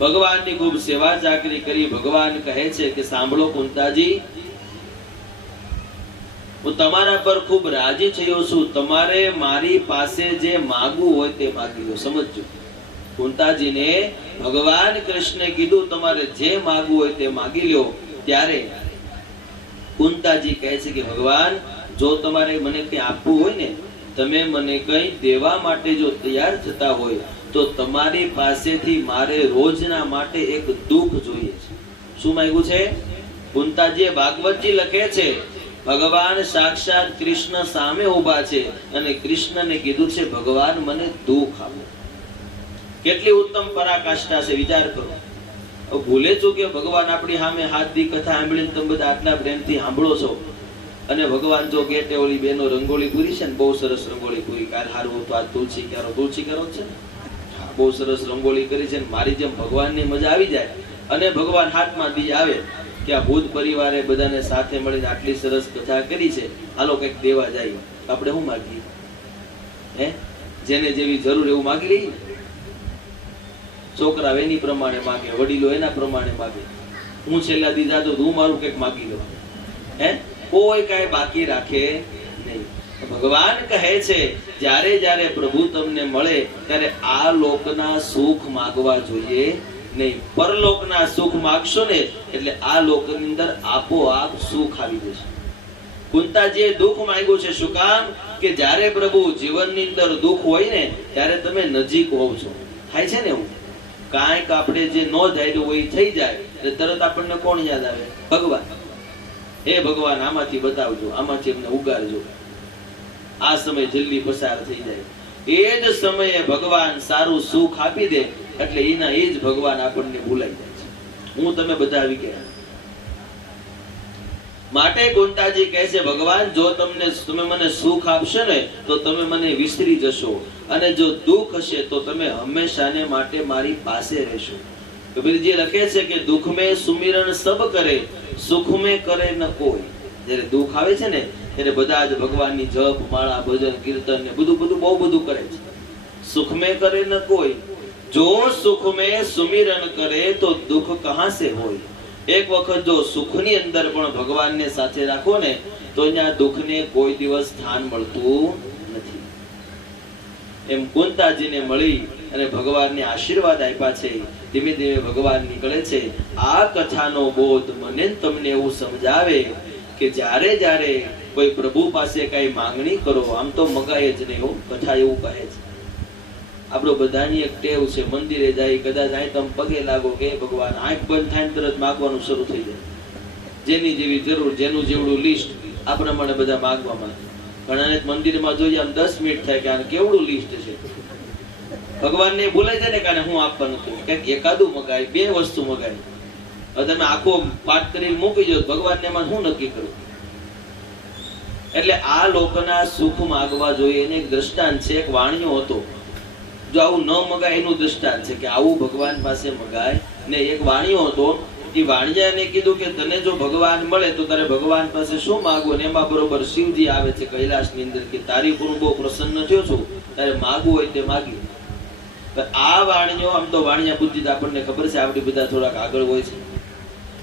ભગવાનની ખૂબ સેવા ચાકરી કરી. ભગવાન કહે છે કે સાંભળો કુંતાજી, હું તમારા પર ખૂબ રાજી થયો છું. તમારે મારી પાસે જે માંગવું હોય તે માંગી લો. સમજજો, કુંતાજીને ભગવાન કૃષ્ણે કીધું તમારે જે માંગવું હોય તે માંગી લો. ત્યારે કુંતાજી કહે છે કે ભગવાન, જો તમારે મને કંઈ આપવું હોય ને, તમે મને કંઈ દેવા માટે જો તૈયાર થતા હોય તો તમારી પાસેથી મારે રોજના માટે એક દુઃખ જોઈએ છે. શું માંગ્યું છે? કુંતાજીએ ભાગવતજી લખે છે ભગવાન સાક્ષાત કૃષ્ણ સામે ઊભા છે અને કૃષ્ણને કીધું છે ભગવાન મને દુઃખ આપો. કેટલી ઉત્તમ પરાકાષ્ઠા છે, વિચાર કરો. ભૂલે ચૂકે ભગવાન આપણી સામે હાથ દી કથા સાંભળીને તમે બધા આટલા પ્રેમથી સાંભળો છો અને ભગવાન જો ગેટે ઓલી બેનો રંગોળી પૂરી છે ને, બહુ સરસ રંગોળી પૂરી, કાલ હારું તો આ તુલસી ક્યારો છે ને, બહુ સરસ રંગોળી કરી છે. મારી જેમ ભગવાનની મજા આવી જાય અને ભગવાન હાથમાં દી આવે કે આ ભૂત પરિવારે બધાને સાથે મળીને આટલી સરસ કથા કરી છે, હાલો કંઈક દેવા જાય. આપણે શું માગીએ? હે, જેને જેવી જરૂર એવું માગી લઈએ. છોકરા એની પ્રમાણે માગે, વડીલો એના પ્રમાણે માગે. હું છેલ્લા દી જાતો હું મારું કંઈક માગી લઉં. હે, કોઈ કાંઈ બાકી રાખે નહીં. ભગવાન કહે છે જ્યારે જ્યારે પ્રભુ તમને મળે ત્યારે આ લોકના સુખ માગવા જોઈએ નહીં. પરલોકના સુખ માગશો ને એટલે આ લોકની અંદર આપોઆપ સુખ આવી જશે. કુંતાજીએ દુઃખ માંગ્યું છે. શું કામ? કે જ્યારે પ્રભુ જીવનની અંદર દુઃખ હોય ને ત્યારે તમે નજીક હોવ છો. થાય છે ને એવું, કાંઈક આપણે જે ન ધાર્યું હોય થઈ જાય એટલે તરત આપણને કોણ યાદ આવે? ભગવાન. હે ભગવાન, આમાંથી બતાવજો, આમાંથી અમને ઉગારજો. આ સમય જલ્દી પસાર થઈ જાય. એ જ સમયે ભગવાન સારું સુખ આપી દે એટલે એના એ જ ભગવાન આપણને ભૂલાઈ જાય છે. હું તમે બધા આવી ગયા. માટે કુંતાજી કહે છે ભગવાન, જો તમે મને સુખ આપશો ને તો તમે મને વિસરી જશો અને જો દુઃખ હશે તો તમે હંમેશાને માટે મારી પાસે રહેશો. કબીરજી લખે છે કે દુઃખ મેં સુમિરન સબ કરે, સુખ મેં કરે ન કોઈ. જ્યારે દુઃખ આવે છે ને ત્યારે બધા જ ભગવાનની જપ માળા ભજન કીર્તન ને બધું બહુ બધું કરે છે. સુખ મેં કરે ન કોઈ, જો સુખ મેં સુમિરન કરે તો દુઃખ કહા સે હોય. એક વખત જો સુખની અંદર પણ ભગવાનને સાથે રાખો ને તો અહીંયા દુઃખને કોઈ દિવસ સ્થાન મળતું નથી. એમ કુંતાજીને મળી અને ભગવાનને આશીર્વાદ આપ્યા છે. ધીમે ધીમે ભગવાન નીકળે છે. આ કથાનો બોધ મને તમને એવું સમજાવે કે જ્યારે જ્યારે કોઈ પ્રભુ પાસે કઈ માંગણી કરો, આમ તો મગાય જ નહીં. કથા એવું કહે છે. આપણો બધાની એક ટેવ છે, મંદિરે જાય કદાચ અહીં તમે પગે લાગો કે ભગવાન, આંખ બંધ થાય તરત માગવાનું શરૂ થઈ જાય. જેની જેવી જરૂર, જેનું જેવડું લિસ્ટ, આ પ્રમાણે બધા માગવા માંગે. ઘણાને મંદિરમાં જોઈએ આમ 10 મિનિટ થાય કે આને કેવડું લિસ્ટ છે. ભગવાનને ભૂલાઈ જાય ને કે હું આપવાનું છું, કંઈક એકાદું મગાય, 2 વસ્તુ મગાય. હવે તમે આખો પાઠ કરીને મૂકી દો, ભગવાનને એમાં શું નક્કી કરું? એટલે આ લોકોના સુખ માગવા જોઈએ. એને એક દ્રષ્ટાંત છે, એક વાણિયો હતો. જો આવું ન મગાય એનું દ્રષ્ટાંત છે કે આવું ભગવાન પાસે મગાય ને. એક વાણિયો હતો, એ વાણિયાને કીધું કે તને જો ભગવાન મળે તો તારે ભગવાન પાસે શું માંગવું? ને એમાં બરોબર શિવજી આવે છે કૈલાસની અંદર કે તારી ઉપર બહુ પ્રસન્ન થયો છું, તારે માગવું હોય તે માગી. આ વાણિયો, આમ તો વાણિયા બુદ્ધિ આપણને ખબર છે, આપણી બધા થોડાક આગળ હોય છે.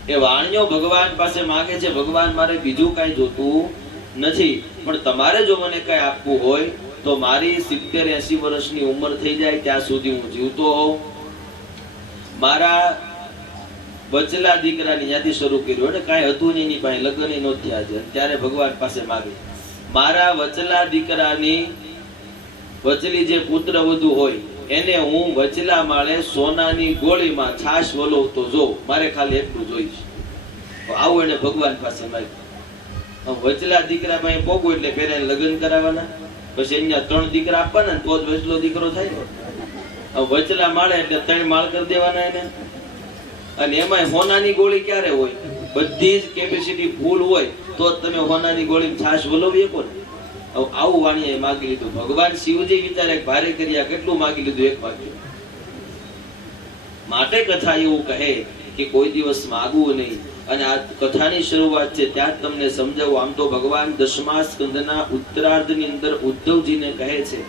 એ વાણિયો ભગવાન પાસે માગે છે, ભગવાન મારે બીજું કઈ જોતું નથી, પણ તમારે જો મને કઈ આપવું હોય તો મારી 70-80 વર્ષની ઉંમર થઈ જાય ત્યાં સુધી હું જીવતો હોઉં. મારા વચલા દીકરાની ત્યાંથી શરૂ કર્યું અને કાંઈ હતું નહીં, એની પાસે લગ્ન ન થયા છે, ત્યારે ભગવાન પાસે માગે મારા વચલા દીકરાની વચલી જે પુત્ર વધુ હોય એને હું વચલા માળે સોનાની ગોળીમાં છાશ વલોવતો જો, મારે ખાલી એટલું જોઈશ. આવું એને ભગવાન પાસે માગ્યું. વચલા દીકરા પાસે પોગું એટલે પેલા લગ્ન કરાવવાના, પછી અહીંયા 3 દીકરા આપવાના તો જ વચલો દીકરો થાય. વચલા માળે એટલે 3 માળ કરી દેવાના એને. અને એમાં હોનાની ગોળી ક્યારે હોય? બધી જ કેપેસિટી ફૂલ હોય તો જ તમે હોનાની ગોળી છાશ વલોવી શકો ને. આવું વાણીએ માગી લીધું. ભગવાન શિવજી વિચારે ભારે કર્યા, કેટલું માગી લીધું? એક વાક્ય. માટે કથા એવું કહે કે કોઈ દિવસ માગવું નહીં. અને આ કથાની શરૂઆત છે ત્યાં જ તમને સમજાવું. આમ તો ભગવાન 10મા સ્કંદના ઉત્તરાર્ધની અંદર ઉદ્ધવજીને કહે છે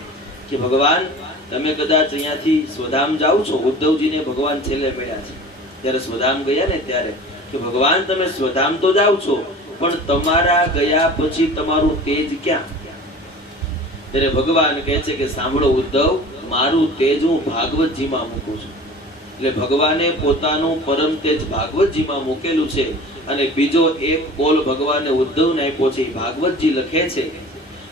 કે ભગવાન તમે કદાચ અહીંયાથી સ્વધામ જાઓ છો. ઉદ્ધવજીને ભગવાન છેલ્લે મળ્યા છે ત્યારે સ્વધામ ગયા ને ત્યારે કે ભગવાન તમે સ્વધામ તો જાઓ છો પણ તમારા ગયા પછી તમારું તેજ ક્યાં? ત્યારે ભગવાન કહે છે કે સાંભળો ઉદ્ધવ, મારું તેજ હું ભાગવતજીમાં મૂકું છું. એટલે ભગવાને પોતાનું પરમ તેજ ભાગવતજીમાં મૂકેલું છે. અને બીજો એક કોલ ભગવાને ઉદ્ધવને આપ્યો છે. ભાગવતજી લખે છે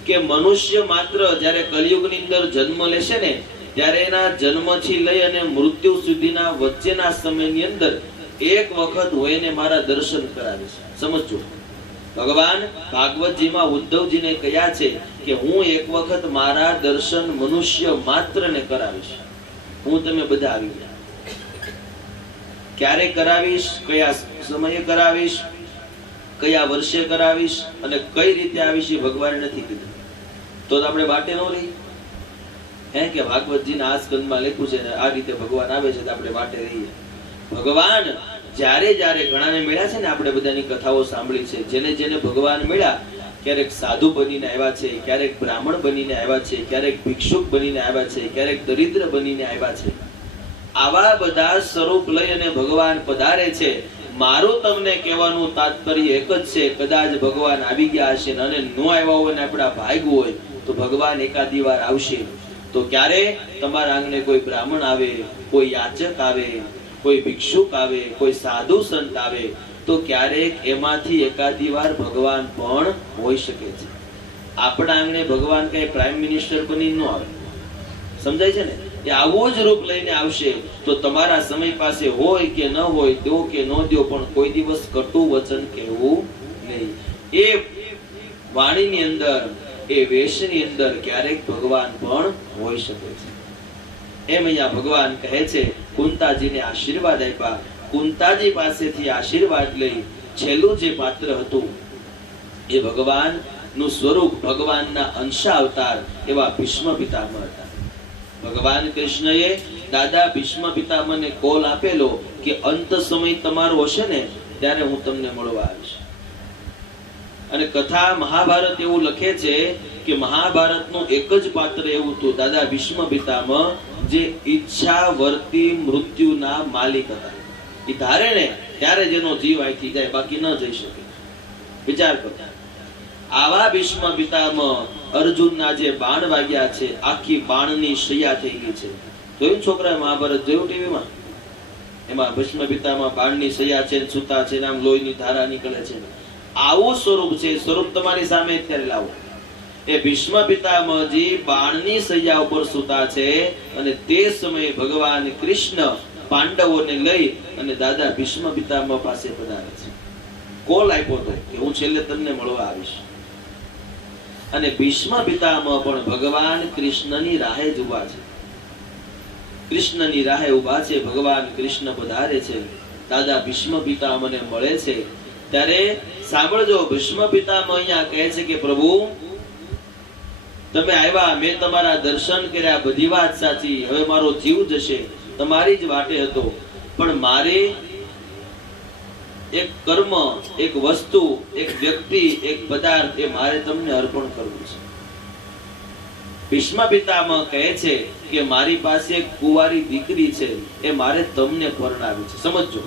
કે મનુષ્ય માત્ર જ્યારે કલિયુગની અંદર જન્મ લેશે ને ત્યારે એના જન્મથી લઈ અને મૃત્યુ સુધીના વચ્ચેના સમયની અંદર એક વખત હું એને મારા દર્શન કરાવીશ. સમજો, ભગવાન ભાગવતજીમાં ઉદ્ધવજીને કહ્યા છે કે હું એક વખત મારા દર્શન મનુષ્ય માત્રને કરાવીશ. હું તમે બધા આવી ગયા. ક્યારે કરાવીશ, કયા સમયે કરાવીશ, કયા વર્ષે કરાવીશ અને કઈ રીતે આવીશ એ ભગવાને નથી કીધું. તો આપણે વાટે ન રહી હે કે ભાગવતજીના આ સ્કંદમાં લખ્યું છે ને આ રીતે ભગવાન આવે છે તો આપણે વાટે રહીએ. ભગવાન જ્યારે જ્યારે ઘણાને મળ્યા છે ને, આપણે બધાની કથાઓ સાંભળી છે, જેને જેને ભગવાન મળ્યા ક્યારેક સાધુ બનીને આવ્યા છે, ક્યારેક બ્રાહ્મણ બનીને આવ્યા છે, ક્યારેક ભિક્ષુક બનીને આવ્યા છે, ક્યારેક દરિદ્ર બનીને આવ્યા છે. આવા બધા સ્વરૂપ લઈ અને ભગવાન પધારે છે. મારું તમને કહેવાનું તાત્પર્ય એક જ છે, કદાચ ભગવાન આવી ગયા હશે અને ન આવ્યા હોય ને આપણા ભાગ્ય હોય તો ભગવાન એકાદી વાર આવશે. તો ક્યારે તમારા આંગણે કોઈ બ્રાહ્મણ આવે, કોઈ યાચક આવે, કોઈ ભિક્ષુક આવે, કોઈ સાધુ સંત આવે તો ક્યારેક એમાંથી એકાદી વાર ભગવાન પણ હોઈ શકે છે. આપણા આંગણે ભગવાન કઈ પ્રાઇમ મિનિસ્ટર બની ન આવે. સમજાય છે ને? એ આવું જ રૂપ લઈને આવશે. તો તમારા સમય પાસે હોય કે ન હોય, દો કે ન દો, પણ કોઈ દિવસ કટુ વચન કહેવું નહીં. એ વાણીની અંદર, એ વેશની અંદર ક્યારેક ભગવાન પણ હોઈ શકે છે. એમ અહીંયા ભગવાન કહે છે કુંતાજીને આશીર્વાદ આપ્યા. કુંતાજી પાસેથી આશીર્વાદ લઈ છેલ્લું જે પાત્ર હતું એ ભગવાન નું સ્વરૂપ, ભગવાનના અંશા અવતાર એવા ભીષ્મ પિતામહ હતા. ભગવાન કૃષ્ણએ દાદા ભીષ્મ પિતામહને કોલ આપેલો કે અંત સમય તમારો હશે ને ત્યારે હું તમને મળવા આવીશ. અને કથા મહાભારત એવું લખે છે કે મહાભારતનું એક જ પાત્ર એવું હતું, દાદા ભીષ્મ પિતામહ, જે ઈચ્છા વર્તી મૃત્યુના માલિક હતા. એ ધારે ને ત્યારે જેનો જીવ અહીંથી જાય, બાકી ન જઈ શકે. વિચાર કરો, આવા ભીષ્મ પિતામહ અર્જુનના જે બાણ વાગ્યા છે, આખી બાણની શૈયા થઈ ગઈ છે. જોયું છોકરા મહાભારત જોયું ટીવીમાં? એમાં ભીષ્મ પિતામહ બાણની શૈયા છે, સૂતા છે, આમ લોહીની ધારા નીકળે છે. આવું સ્વરૂપ છે. સ્વરૂપ તમારી સામે અત્યારે લાવો. એ ભીષ્મ પિતામહજી બાણની શૈયા ઉપર સૂતા છે અને તે સમયે ભગવાન કૃષ્ણ પાંડવોને લઈ અને દાદા ભીષ્મ પિતામહ પાસે પધારે છે. કોલ આપ્યો હતો કે હું છેલ્લે તમને મળવા આવીશ. અને ભીષ્મ પિતામહ પણ ભગવાન કૃષ્ણની રાહે જ ઉભા છે. કૃષ્ણની રાહે ઉભા છે. ભગવાન કૃષ્ણ પધારે છે, દાદા ભીષ્મ પિતામહને મળે છે. ત્યારે સાંભળજો, ભીષ્મ પિતામહ અહીંયા કહે છે કે પ્રભુ તમે આવ્યા, મેં તમારા દર્શન કર્યા, બધી વાત સાચી, હવે મારો જીવ જશે, તમારી જ વાટે હતો, પણ મારે એક કર્મ, એક વસ્તુ, એક વ્યક્તિ, એક પદાર્થ એ મારે તમને અર્પણ કરવું છે. ભીષ્મ પિતામહ કહે છે કે મારી પાસે એક કુંવારી દીકરી છે, એ મારે તમને પરણાવી છે. સમજો,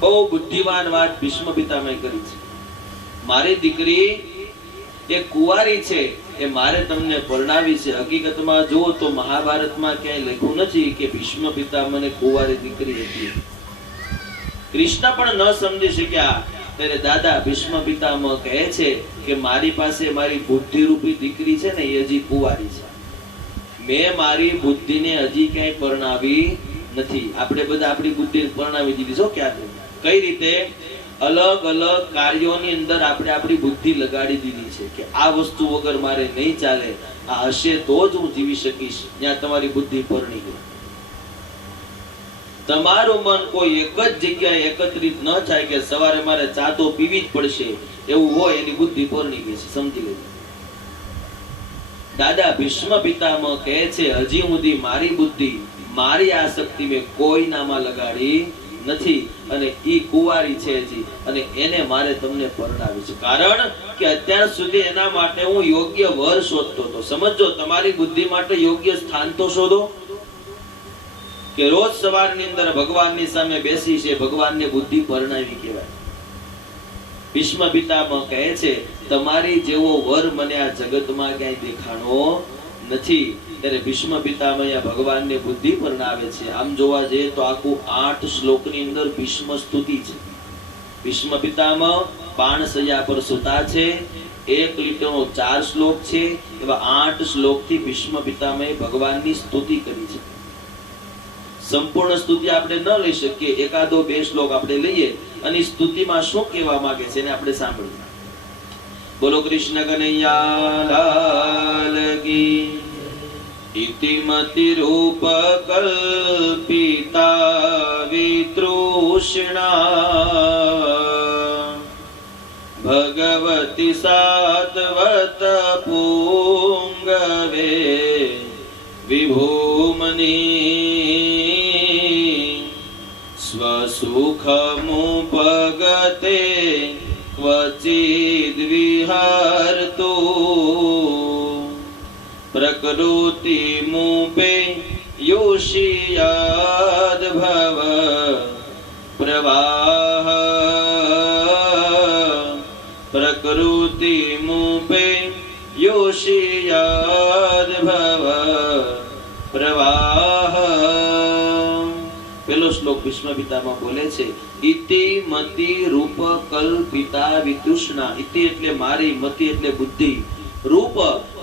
બહુ બુદ્ધિવાન વાત ભીષ્મ પિતામહે કરી છે. મારી દીકરી એ કુંવારી છે, એ મારે તમને પરણાવી છે. હકીકતમાં જુઓ તો મહાભારતમાં ક્યાંય લખ્યું નથી કે ભીષ્મ પિતામહને કુંવારી દીકરી હતી. કૃષ્ણ પણ ન સમજી શક્યા ત્યારે દાદા ભીષ્મ પિતામહ કહે છે કે મારી પાસે મારી બુદ્ધિ રૂપી દીકરી છે ને, એ હજી કુંવારી છે. મેં મારી બુદ્ધિને હજી ક્યાંય પરણાવી નથી. આપણે બધા આપણી બુદ્ધિને પરણાવી દીધી છો ક્યારે? કઈ રીતે? અલગ અલગ કાર્યોની અંદર આપણે આપણી બુદ્ધિ લગાડી દીધી છે કે આ વસ્તુ વગર મારે નહીં ચાલે, આ હશે તો જ હું જીવી શકીશ. ત્યાં તમારી બુદ્ધિ પરણી ગઈ. તમારું મન કોઈ એક જ જગ્યાએ એકત્રિત ન થાય કે સવારે મારે ચા તો પીવી જ પડશે એવું હોય, એની બુદ્ધિ પરણી ગઈ છે. સમજી લેજો. દાદા ભીષ્મ પિતામહ કહે છે હજી સુધી મારી બુદ્ધિ મારી આસક્તિ મેં કોઈનામાં લગાડી નથી અને ઈ કુંવારી છે હજી અને એને મારે તમને પરણાવી છે, કારણ કે અત્યાર સુધી એના માટે હું યોગ્ય વર શોધતો હતો. સમજો, તમારી બુદ્ધિ માટે યોગ્ય સ્થાન તો શોધો કે રોજ સવારની અંદર ભગવાનની સામે બેસી છે, ભગવાનને બુદ્ધિ પરણાવી કહેવાય. ભીષ્મ પિતામહ કહે છે તમારી જેવો વર મને આ જગતમાં ક્યાંય દેખાણો નથી. ત્યારે ભીષ્મ પિતામહ ભગવાનને બુદ્ધિ પરણાવે છે. આમ જોવા જઈએ તો આખું 8 શ્લોકની અંદર ભીષ્મ સ્તુતિ છે. ભીષ્મ પિતામહ બાણશૈયા પર સૂતા છે, 1 લીટરનો 4 શ્લોક છે, એવા 8 શ્લોકથી ભીષ્મ પિતામહે ભગવાનની સ્તુતિ કરી છે. સંપૂર્ણ સ્તુતિ આપણે ન લઈ શકીએ, એકાદો 2 શ્લોક આપણે લઈએ અને સ્તુતિમાં શું કહેવા માંગે છે એને આપણે સાંભળીએ. બોલો કૃષ્ણ કનૈયા લાલ કી. ઇતિમતિ રૂપ કલ્પિતા વિતૃષ્ણા ભગવતી સાત્વત પુંગવે વિભૂમની સ્વસુખમુપગતે ક્વચિદ વિહર્તુ પ્રકૃતિ મુપે યોષિયાદ ભવ પ્રવાહ પ્રકૃતિ મુપે યોષિયાદ ભવ પ્રવાહ. પેલો શ્લોક ભીષ્મ પિતામહ બોલે છે ઇતિ મતિ રૂપ કલ્પિતા વિતૃષ્ણા. ઇતિ એટલે મારી, મતિ એટલે બુદ્ધિ, રૂપ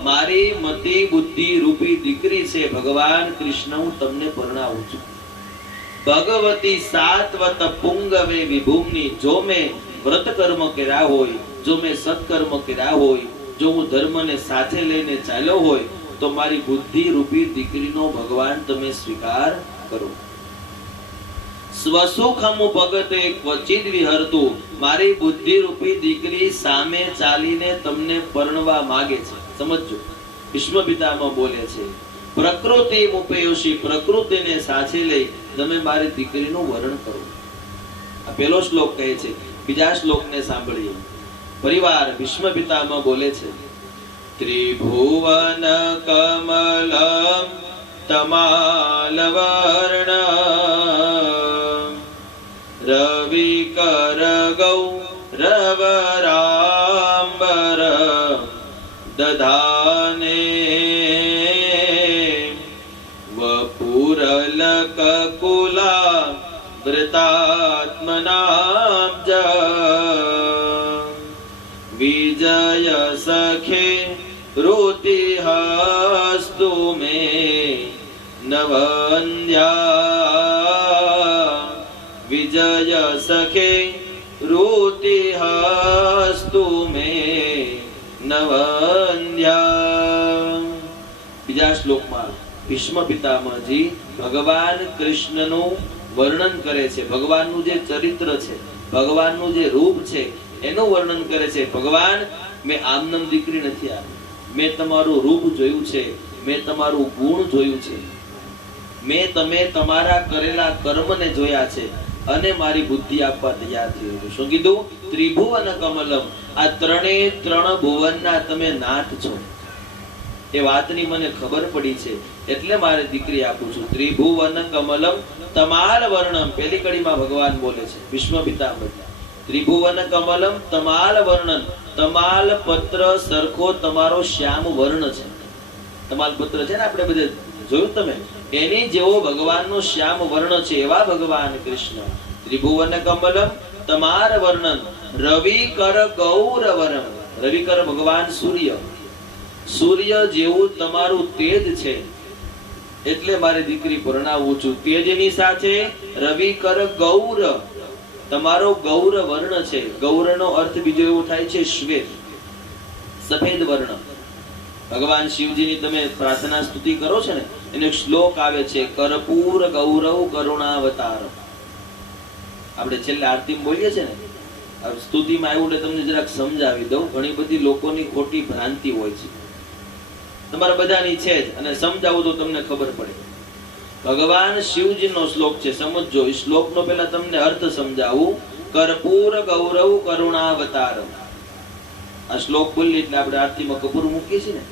મારી મતિ બુદ્ધિ રૂપી દીકરી છે ભગવાન કૃષ્ણ હું તમને પરણાવું છું. ભગવતી સાત્વત પુંગવે વિભૂમની. જો મેં વ્રત કર્મ કર્યા હોય, જો મેં સત્કર્મ કર્યા હોય, જો હું ધર્મને સાથે લઈને ચાલ્યો હોય તો મારી બુદ્ધિ રૂપી દીકરીનો ભગવાન તમે સ્વીકાર કરો. સ્વસુખમુ ભગતે ક્વચિદ વિહર્તુ. મારી બુદ્ધિ રૂપી દીકરી સામે ચાલીને તમને પરણવા માંગે છે. સમજો, ભીષ્મ પિતામહ બોલે છે પ્રકૃતિ મુપેયોષી. પ્રકૃતિને સાથે લઈ તમે મારી દીકરીનું વરણ કરો. આ પહેલો શ્લોક કહે છે. બીજા શ્લોકને સાંભળીએ. પરિવાર ભીષ્મ પિતામહ બોલે છે ત્રિભુવન કમલમ તમાલવર્ણ રવિકર ગૌરવરાંબર દધાને વપુરલકકુલા વૃતાત્મનાબ્જ વિજય સખે રુતિહસ્તુ મે નવન્યા. વિજય સખે રુતિહસ્તુ મે નવન્યા. બીજા શ્લોકમાં ભીષ્મ પિતામહજી ભગવાન કૃષ્ણનું વર્ણન કરે છે. ભગવાનનું જે ચરિત્ર છે, ભગવાનનું જે રૂપ છે એનું વર્ણન કરે છે. ભગવાન મેં આમનમ દીકરી નથી આપી, મેં તમારું રૂપ જોયું છે, મેં તમારું ગુણ જોયું છે, મેં તમે તમારા કરેલા કર્મને જોયા છે અને મારી બુદ્ધિ આપવા તૈયાર થયો છું. શું કીધું? ત્રિભુવન કમલમ. આ ત્રણે ત્રણ ભુવનના તમે નાથ છો એ વાતની મને ખબર પડી છે એટલે મારે દીકરી આપું છું. ત્રિભુવન કમલમ તમાલ વર્ણમ. પહેલી કડીમાં ભગવાન બોલે છે ભીષ્મ પિતામહ. ત્રિભુવન કમલમ તમાલ વર્ણન. તમાલ પત્ર સરખો તમારો શ્યામ વર્ણ છે. તમાલ પત્ર છે ને આપણે બધે જોયું તમે, એની જેવો ભગવાનનો શ્યામ વર્ણ છે એવા ભગવાન કૃષ્ણ. ત્રિભુવન કમલમ તમાર વર્ણન રવિકર ગૌરવરમ. રવિકર ભગવાન સૂર્ય, સૂર્ય જેવું તમારું તેજ છે એટલે મારી દીકરી પરણાવું છું. તેજની સાથે રવિકર ગૌર, તમારો ગૌર વર્ણ છે. ગૌરનો અર્થ બીજો એવો થાય છે શ્વેત, સફેદ વર્ણ. ભગવાન શિવજીની તમે પ્રાર્થના સ્તુતિ કરો છો ને, એનો એક શ્લોક આવે છે કર્પૂર ગૌરવ કરુણાવતાર. આપણે છેલ્લે આરતીમાં બોલીએ છે ને, સ્તુતિમાં આવ્યું એટલે તમને જરાક સમજાવી દઉં. ઘણી બધી લોકોની ખોટી ભ્રાંતિ હોય છે, તમારા બધાની છે જ, અને સમજાવું તો તમને ખબર પડે. ભગવાન શિવજીનો શ્લોક છે, સમજજો. એ શ્લોકનો પહેલા તમને અર્થ સમજાવું. કર્પૂર ગૌરવ કરુણાવતારમ. આ શ્લોક બોલી એટલે આપણે આરતીમાં કપૂર મૂકીએ છીએ ને.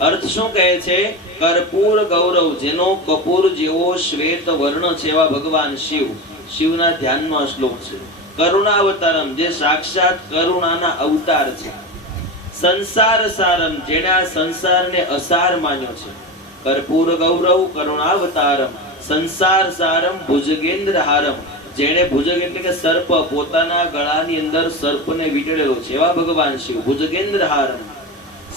અર્થ શું કહે છે? કર્પૂર ગૌરવ, જેનો કપૂર જેવો શ્વેત વર્ણ છે એવા ભગવાન શિવ. શિવના ધ્યાનનો આ શ્લોક છે. કરુણાવતારમ, જે સાક્ષાત કરુણાના અવતાર છે. સંસાર સારમ, જેણે આ સંસારને અસાર માન્યો છે. કર્પૂર ગૌરવ કરુણાવતારમ સંસાર સારમ ભુજગેન્દ્ર હારમ, જેણે ભુજગ એટલે કે સર્પ, પોતાના ગળાની અંદર સર્પને વીંટળેલો છે એવા ભગવાન શિવ. ભુજગેન્દ્ર હારમ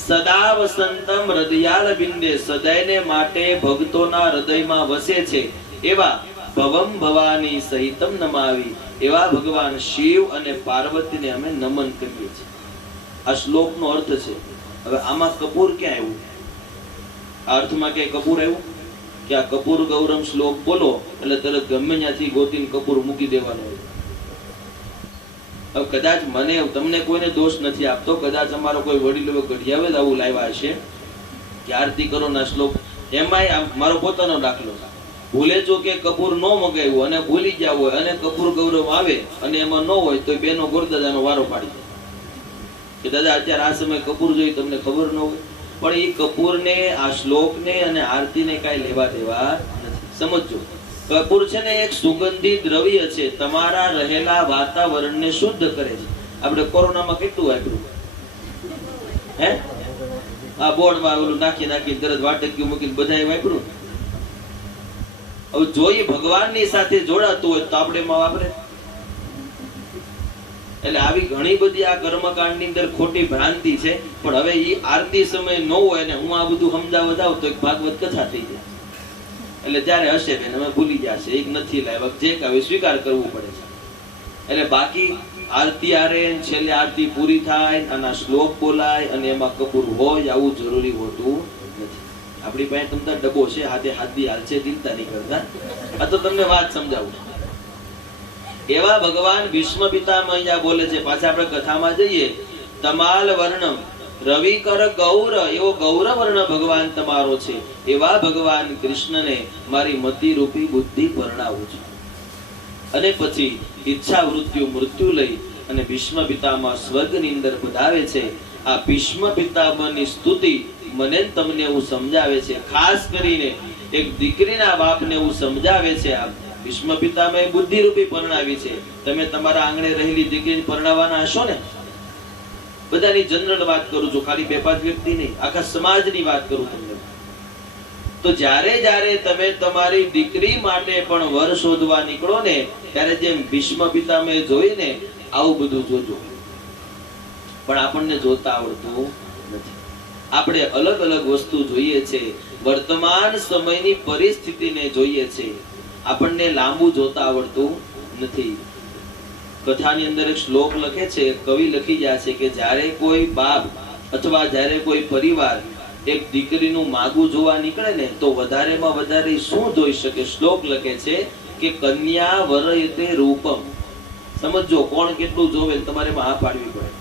સદા વસંતમ હૃદયાલ બિંદે, સદાયને માટે ભક્તોના હૃદયમાં વસે છે એવા ભવમ ભવાની સહિતમ નમાવી, એવા ભગવાન શિવ અને પાર્વતીને અમે નમન કરીએ છીએ. આ શ્લોકનો અર્થ છે. હવે આમાં કપૂર ક્યાં આવ્યું? અર્થમાં કે કપૂર આવ્યું કે આ કપૂર ગૌરમ શ્લોક બોલો એટલે તરત ગમે ત્યાંથી ગોતીને કપૂર મૂકી દેવાનો હોય. હવે કદાચ મને તમને કોઈને દોષ નથી આપતો, કદાચ અમારો કોઈ વડીલો ઘડિયાવે જ આવું લાવ્યા હશે કે આરતી કરો ના શ્લોક. એમાંય મારો પોતાનો દાખલો, ભૂલે જો કે કપૂર ન મગાવ્યું અને ભૂલી ગયા હોય અને કપૂર ગૌરવ આવે અને એમાં ન હોય તો બેનો ગોરદાદાનો વારો પાડી દે કે દાદા અત્યારે આ સમય કપૂર જોઈ, તમને ખબર ન હોય. પણ એ કપૂરને, આ શ્લોકને અને આરતીને કાંઈ લેવા દેવા નથી. સમજો, કપૂર છે ને એક સુગંધી દ્રવ્ય છે, તમારા રહેલા વાતાવરણને શુદ્ધ કરે છે. આપણે કોરોનામાં કેટલું વાપર્યું હે? આ બોર્ડમાં ઓલું નાખી તરત વાટક્યું મૂકીને બધાએ વાપર્યું. હવે જો એ ભગવાનની સાથે જોડાતું હોય તો આપણે એમાં વાપરે. એટલે આવી ઘણી બધી આ કર્મકાંડની અંદર ખોટી ભ્રાંતિ છે. પણ હવે એ આરતી સમય ન હોય ને હું આ બધું સમજાવવા જાઉં તો એક ભાગવત કથા થઈ જાય. એટલે ત્યારે હશે બેન અમે ભૂલી જશે, એક નથી લાવ્યા, જે કાવે સ્વીકાર કરવું પડે છે. એટલે બાકી આરતી આરે છેલ્લે આરતી પૂરી થાય અને શ્લોક બોલાય અને એમાં કપૂર હોય આવું જરૂરી હોતું નથી. આપણી પાસે તમને ડબ્બો છે, હાથે હાથી હાલ છે, ચિંતા નહીં કરતા. આ તો તમને વાત સમજાવું. એવા ભગવાન ભીષ્મ પિતામહ અહીંયા બોલે છે. પાછા આપણે કથામાં જઈએ. તમાલ વર્ણમ રવિ કર ગૌર, એવો ગૌર વર્ણ ભગવાન તમારો છે. એવા ભગવાન કૃષ્ણને મારી મતિ રૂપી બુદ્ધિ પરણાવું છું. અને પછી ઈચ્છા મૃત્યુ લઈ અને ભીષ્મ પિતામહ સ્વર્ગની અંદર પધારે છે. આ ભીષ્મ પિતામહની સ્તુતિ મને તમને એવું સમજાવે છે. ખાસ કરીને એક દીકરીના બાપને એવું સમજાવે છે. આ ભીષ્મ પિતામહે બુદ્ધિ રૂપી પરણાવી છે. તમે તમારા આંગણે રહેલી દીકરીને પરણાવવાના હશો ને? બધાની જનરલ વાત કરું છું, ખાલી 2-5 વ્યક્તિ નહીં, આખા સમાજની વાત કરું તમને. તો જ્યારે તમે તમારી દીકરી માટે પણ વર શોધવા નીકળો ને ત્યારે જેમ ભીષ્મ પિતામહે જોઈને આવું બધું જોજો. પણ આપણને જોતા આવડતું નથી. આપણે અલગ અલગ વસ્તુ જોઈએ છે, વર્તમાન સમયની પરિસ્થિતિને જોઈએ છે. આપણને લાંબુ જોતા આવડતું નથી. કથાની અંદર એક શ્લોક લખે છે, કવિ લખી જાય છે કે જ્યારે કોઈ બાપ અથવા જ્યારે કોઈ પરિવાર એક દીકરીનું માગું જોવા નીકળે ને તો વધારેમાં વધારે શું જોઈ શકે? શ્લોક લખે છે કે કન્યા વરયતે રૂપમ. સમજો કોણ કેટલું જોવે તમારે હા પાડવી પડે.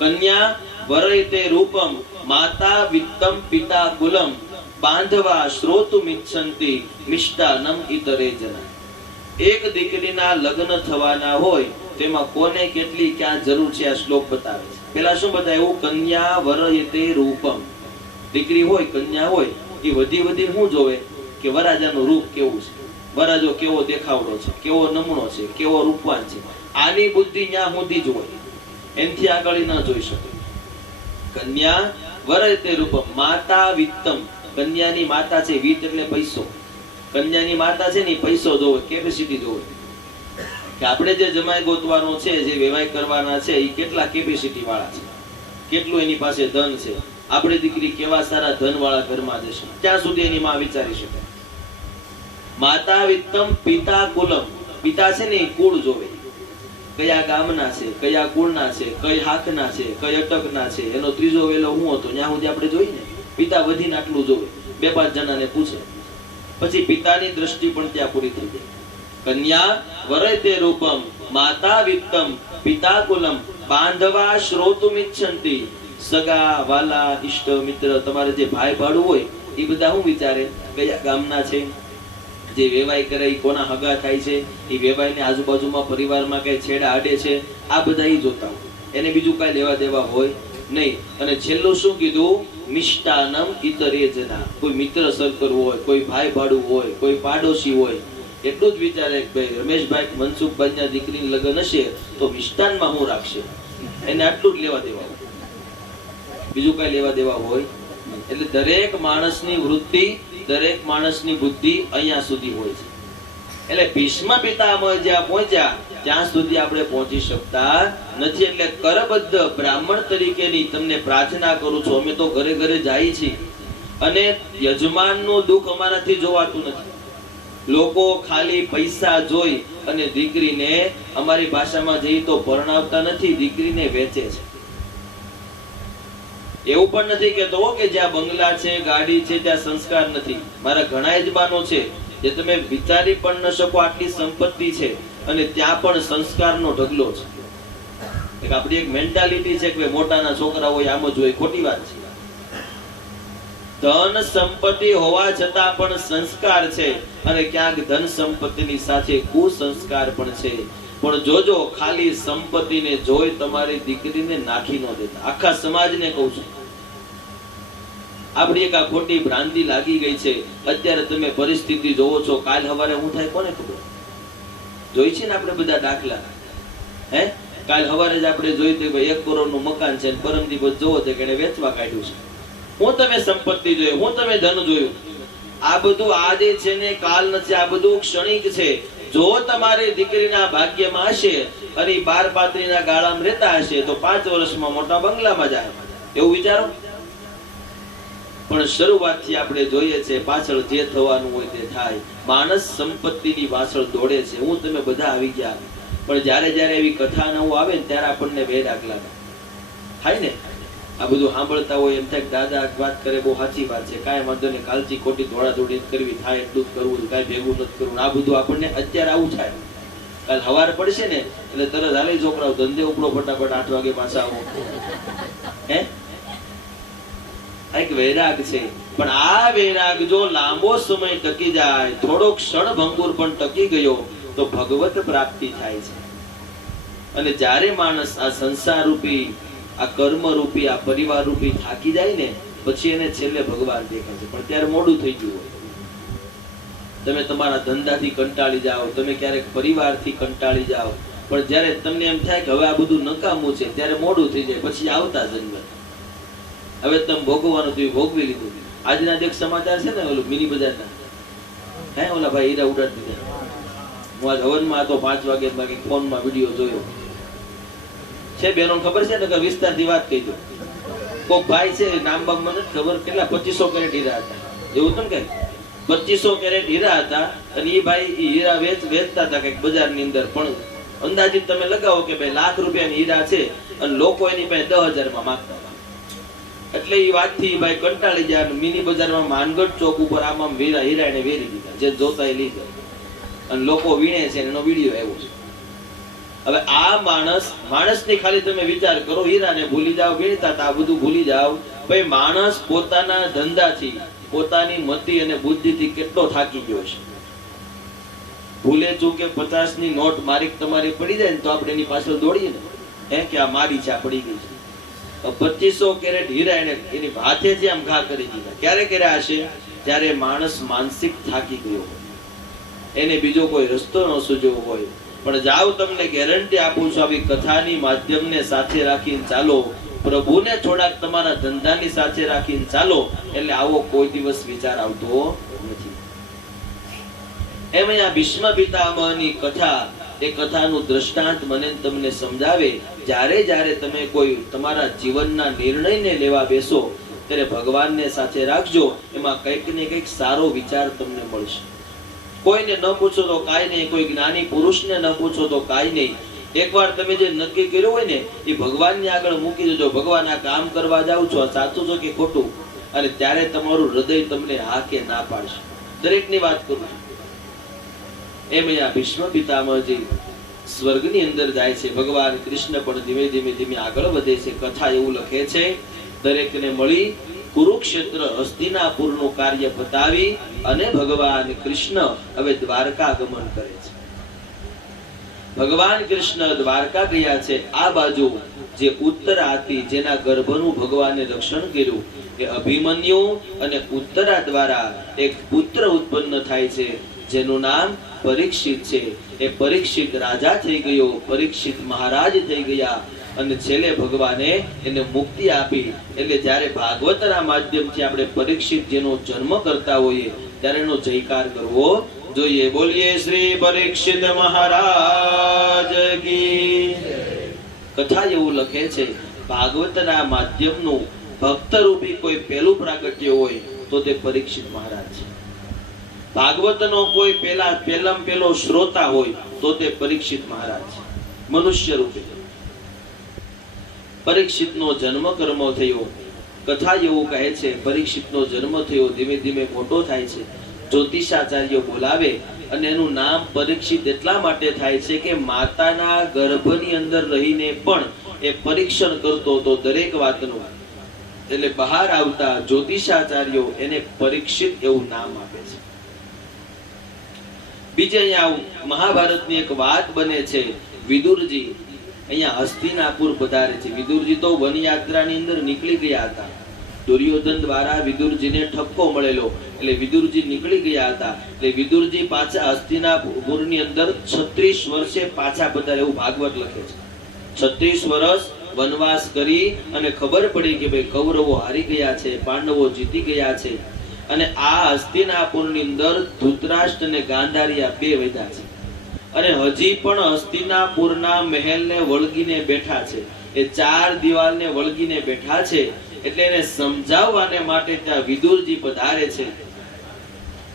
કન્યા વરયતે રૂપમ માતા વિત્તમ પિતા કુલમ બાંધવા શ્રોતુમિચ્છન્તિ મિષ્ટાનમ ઇતરે જના. એક દીકરીના લગ્ન થવાના હોય તેમાં કોને કેટલી ક્યાં જરૂર છે આ શ્લોક બતાવે છે. પેલા શું બતાવ્યું? કન્યા વરયતે રૂપમ. દીકરી હોય, કન્યા હોય, એ વધી શું જોવે કે વરાજાનું રૂપ કેવું છે, વરાજો કેવો દેખાવડો છે, કેવો નમણો છે, કેવો રૂપવાન છે. આની બુદ્ધિ ન્યા સુધી જ હોય, એનથી આગળ ન જોઈ શકે. કન્યા વરયતે રૂપમ માતા વિત્તમ. કન્યાની માતા છે, વિત્ત એટલે પૈસો. કન્યાની માતા છે ને પૈસો જોવે, કેપેસિટી જોવે કે આપણે જે જમાઈ ગોતવાનો છે, જે વેવાય કરવાના છે, એ કેટલા કેપેસિટી વાળા છે, કેટલું એની પાસે ધન છે. આપણી દીકરી કેવા સારા ધન વાળા ઘરમાં જશે ત્યાં સુધી એની માં વિચારી શકે. માતા વિત્તમ પિતા કુલમ. પિતા છે ને કુળ જોવે, કયા ગામના છે, કયા કુળના છે, કઈ હાકના છે, કઈ અટકના છે, એનો ત્રીજો વેલો હું હતો ત્યાં સુધી આપણે જોઈએ ને. પિતા વધીને આટલું જોવે, 2-5 જણાને પૂછે, પછી પિતાની દ્રષ્ટિ પણ ત્યાં પૂરી થઈ જાય. કન્યા વરયતે રૂપમ માતા વિત્તમ પિતા કુલમ બાંધવા શ્રોતુમિચ્છન્તિ. સગા વાલા ઇષ્ટ મિત્ર તમારે જે ભાઈ ભાડું હોય એ બધા શું વિચારે, કયા ગામના છે, જે વેવાઈ કરે એ કોના હગા થાય છે, એ વેવાઈને આજુબાજુમાં પરિવારમાં કઈ છેડા આડે છે, આ બધા એ જોતા હોય. એને બીજું કઈ લેવા દેવા હોય નહીં. અને છેલ્લું શું કીધું, મિષ્ટાનમ ઇતરે જના. કોઈ મિત્ર સર્કલ હોય, કોઈ ભાઈ ભાડું હોય, કોઈ પાડોશી હોય, એટલું જ વિચારે કે ભાઈ રમેશભાઈ મનસુખભાઈ દીકરીની લગ્ન હશે તો મિષ્ટાનમાં હું રાખશે, એને આટલું જ લેવા દેવા હોય, બીજું કઈ લેવા દેવા હોય. એટલે દરેક માણસની વૃત્તિ, દરેક માણસની બુદ્ધિ અહીંયા સુધી હોય છે. એટલે ભીષ્મ પિતામહ જ્યાં પહોંચ્યા ત્યાં સુધી આપણે પહોંચી શકતા નથી. એટલે કરબદ્ધ બ્રાહ્મણ તરીકેની તમને પ્રાર્થના કરું છું. અમે તો ઘરે ઘરે જાય છીએ અને યજમાનનું દુઃખ અમારાથી જોવાતું નથી. લોકો ખાલી પૈસા જોઈ અને દીકરીને, અમારી ભાષામાં જઈએ તો પરણાવતા નથી, દીકરીને વેચે છે. એવું પણ નથી કહેતો કે જ્યાં બંગલા છે, ગાડી છે, ત્યાં સંસ્કાર નથી. મારા ઘણા યજમાનો છે જે તમે વિચારી પણ ન શકો આટલી સંપત્તિ છે અને ત્યાં પણ સંસ્કારનો ઢગલો છે. એક આપણી એક મેન્ટાલિટી છે કે મોટાના છોકરા હોય આમ જ હોય, ખોટી વાત છે. ધન સંપત્તિ હોવા છતાં પણ સંસ્કાર છે અને ક્યાંક ધન સંપત્તિની સાથે કુસંસ્કાર પણ છે. પણ જોજો, ખાલી સંપત્તિને જોઈ તમારી દીકરીને નાખી ન દેતા. આખા સમાજને કહું છું, આપણી એક આ ખોટી ભ્રાંતિ લાગી ગઈ છે. અત્યારે તમે પરિસ્થિતિ જોવો છો, કાલ સવારે શું થાય કોને ખબર. જોઈ છે ને આપણે બધા દાખલા. કાલ સવારે જ આપણે જોઈ કે 1 કરોડનું મકાન છે, પરમ દિવસ જોવો તો કે એને વેચવા કાઢ્યું છે. હું તમે સંપત્તિ જોયું, હું તમે ધન જોયું. આ બધું આજે છે ને કાલ નથી, આ બધું ક્ષણિક છે. જો તમારી દીકરીના ભાગ્યમાં હશે અને 12-35 ગાળામાં રહેતા હશે તો 5 વર્ષમાં મોટા બંગલામાં જાય, એવું વિચારો. પણ શરૂઆતથી આપણે જોઈએ છે પાછળ જે થવાનું હોય તે થાય. માણસ સંપત્તિની પાછળ દોડે છે. હું તમે બધા આવી ગયા, પણ જ્યારે જ્યારે એવી કથા નવું આવે ને ત્યારે આપણને વૈરાગ લાગે. થાય ને, આ બધું સાંભળતા હોય એમ થાય દાદા વાત કરે બહુ સાચી વાત છે, કાંઈ વાંધો નહીં, કાલથી ખોટી દોડાદોડી કરવી, થાય એટલું જ કરવું, કાંઈ ભેગું નથી કરવું. આ બધું આપણને અત્યારે આવું થાય. કાલ સવાર પડશે ને એટલે તરત હાલે છોકરાઓ ધંધે ઉપડો, ફટાફટ 8 વાગે પાછા આવો. એક વૈરાગ છે. પણ આ વૈરાગ જો લાંબો સમય ટકી જાય, થોડો ક્ષણ ભંગુર પણ ટકી ગયો તો ભગવત પ્રાપ્તિ થાય છે. અને જ્યારે માણસ આ સંસાર રૂપી, આ કર્મ રૂપી, આ પરિવાર રૂપી થાકી જાય ને પછી એને છેલ્લે ભગવાન દેખાય છે. પણ ત્યારે મોડું થઈ ગયું હોય. તમે તમારા ધંધાથી કંટાળી જાઓ, તમે ક્યારેક પરિવારથી કંટાળી જાઓ, પણ જ્યારે તમને એમ થાય કે હવે આ બધું નકામું છે ત્યારે મોડું થઈ જાય. પછી આવતા જન્મ હવે તમે ભોગવવાનું થયું, ભોગવી લીધું. આજના એક સમાચાર છે ને ઓલું મિની બજારના, ઓલા ભાઈ હીરા ઉડાડી દીધા. હું આજ હવનમાં હતો 5 વાગે ફોનમાં વિડીયો જોયો છે. બેનો ખબર છે ને કે વિસ્તારથી વાત કહી દો. કોક ભાઈ છે, નામ બામ મને ખબર, કેટલા 2500 કેરેટ હીરા હતા. એવું તમે કે 2500 કેરેટ હીરા હતા અને એ ભાઈ હીરા વેચતા હતા કઈક બજારની અંદર. પણ અંદાજિત તમે લગાવો કે ભાઈ લાખ રૂપિયાની હીરા છે અને લોકો એની પાસે 10,000 માં માંગતા. એટલે એ વાતથી ભાઈ કંટાળી ગયા. મિની બજારમાં માનગઢ ચોક ઉપર આમ હીરા એને વેરી દીધા, જે જોતા એ લીધા અને લોકો વીણે છે. એનો વિડીયો આવ્યો છે. હવે આ માણસની ખાલી તમે વિચાર કરો, હીરાને ભૂલી જાઓ, વીણતા આ બધું ભૂલી જાઓ. ભાઈ માણસ પોતાના ધંધાથી, પોતાની મતિ અને બુદ્ધિથી કેટલો થાકી ગયો છે. ભૂલે ચૂકે 50 ની નોટ મારી તમારી પડી જાય ને તો આપણે એની પાછળ દોડીએ ને, કે આ મારી છે, આ પડી ગઈ છે. 2500 કેરેટ હીરા એની હાથેથી આમ ઘા કરી દીધા. ક્યારે કર્યા હશે? જ્યારે માણસ માનસિક થાકી ગયો હોય, એને બીજો કોઈ રસ્તો ન સૂજ્યો હોય. પણ જાઓ, તમને ગેરંટી આપું છું, આવી કથાની માધ્યમને સાથે રાખીને ચાલો, પ્રભુને થોડાક તમારા ધંધાની સાથે રાખીને ચાલો, એટલે આવો કોઈ દિવસ વિચાર આવતો નથી. એમ આ ભીષ્મ પિતામહની કથા, એ કથાનું દ્રષ્ટાંત મને તમને સમજાવે. જ્યારે જ્યારે તમે કોઈ તમારા જીવનના નિર્ણયને લેવા બેસો ત્યારે ભગવાનને સાથે રાખજો. એમાં કંઈક ને કંઈક સારો વિચાર તમને મળશે. કોઈને ન પૂછો તો કાંઈ નહીં, કોઈ જ્ઞાની પુરુષને ન પૂછો તો કાંઈ નહીં. એકવાર તમે જે નક્કી કર્યું હોય ને એ ભગવાનની આગળ મૂકી દેજો. ભગવાન, આ કામ કરવા જાવ છો, આ સાચું છો કે ખોટું? અને ત્યારે તમારું હૃદય તમને હા કે ના પાડશે. દરેકની વાત કરું છું. એમ આ ભીષ્મ પિતામહજી સ્વર્ગની અંદર જાય છે. ભગવાન કૃષ્ણ પણ ધીમે ધીમે આગળ વધે છે. કથા એવું લખે છે, દરેકને મળી કુરુક્ષેત્ર હસ્તિનાપુરનું કાર્ય પતાવી અને ભગવાન કૃષ્ણ હવે દ્વારકા ગમન કરે છે. ભગવાન કૃષ્ણ દ્વારકા ગયા છે. આ બાજુ જે ઉત્તરા હતી, જેના ગર્ભનું ભગવાને રક્ષણ કર્યું, એ અભિમન્યુ અને ઉત્તરા દ્વારા એક પુત્ર ઉત્પન્ન થાય છે, જેનું નામ પરીક્ષિત છે. એ પરીક્ષિત રાજા થઈ ગયો, પરીક્ષિત મહારાજ થઈ ગયા અને છેલ્લે ભગવાને એને મુક્તિ આપી. એટલે જ્યારે ભાગવતના માધ્યમથી આપણે પરીક્ષિત જેનો જન્મ કરતા હોઈએ ત્યારે એનો જયકાર કરવો જોઈએ. બોલીએ શ્રી પરીક્ષિત મહારાજ કી. કથા એવું લખે છે, ભાગવતના માધ્યમનું ભક્ત રૂપી કોઈ પહેલું પ્રાગટ્ય હોય તો તે પરીક્ષિત મહારાજ છે. ભાગવતનો કોઈ પહેલો શ્રોતા હોય તો તે પરીક્ષિત મહારાજ છે. મનુષ્ય રૂપે પરીક્ષિતનો જન્મ કર્મ થયો. કથા એવું કહે છે, પરીક્ષિતનો જન્મ થયો, ધીમે ધીમે મોટો થાય છે. જ્યોતિષાચાર્ય બોલાવે અને એનું નામ પરીક્ષિત એટલા માટે થાય છે કે માતાના ગર્ભની અંદર રહીને પણ એ પરીક્ષણ કરતો હતો દરેક વાતનું. એટલે બહાર આવતા જ્યોતિષાચાર્યો એને પરીક્ષિત એવું નામ આપે છે. બીજે અહીંયા મહાભારતની એક વાત બને છે. વિદુરજી અહીંયા હસ્તિનાપુર પધારે છે. વિદુરજી તો વનયાત્રાની અંદર નીકળી ગયા હતા. દુર્યોધન દ્વારા વિદુરજીને ઠપકો મળેલો, એટલે વિદુરજી નીકળી ગયા હતા. એટલે વિદુરજી પાછા હસ્તિનાપુરની અંદર 36 વર્ષે પાછા પધારે એવું ભાગવત લખે છે. 36 વર્ષ વનવાસ કરી અને ખબર પડી કે ભાઈ કૌરવો હારી ગયા છે, પાંડવો જીતી ગયા છે. અને આ હસ્તિનાપુરની અંદર ધૃતરાષ્ટ્ર અને ગાંધારી બે વધ્યા છે અને હજી પણ હસ્તિનાપુરના મહેલને વળગીને બેઠા છે. એ 4 દિવાલને વળગીને બેઠા છે. એટલે એને સમજાવવાને માટે ત્યાં વિદુરજી પધારે છે.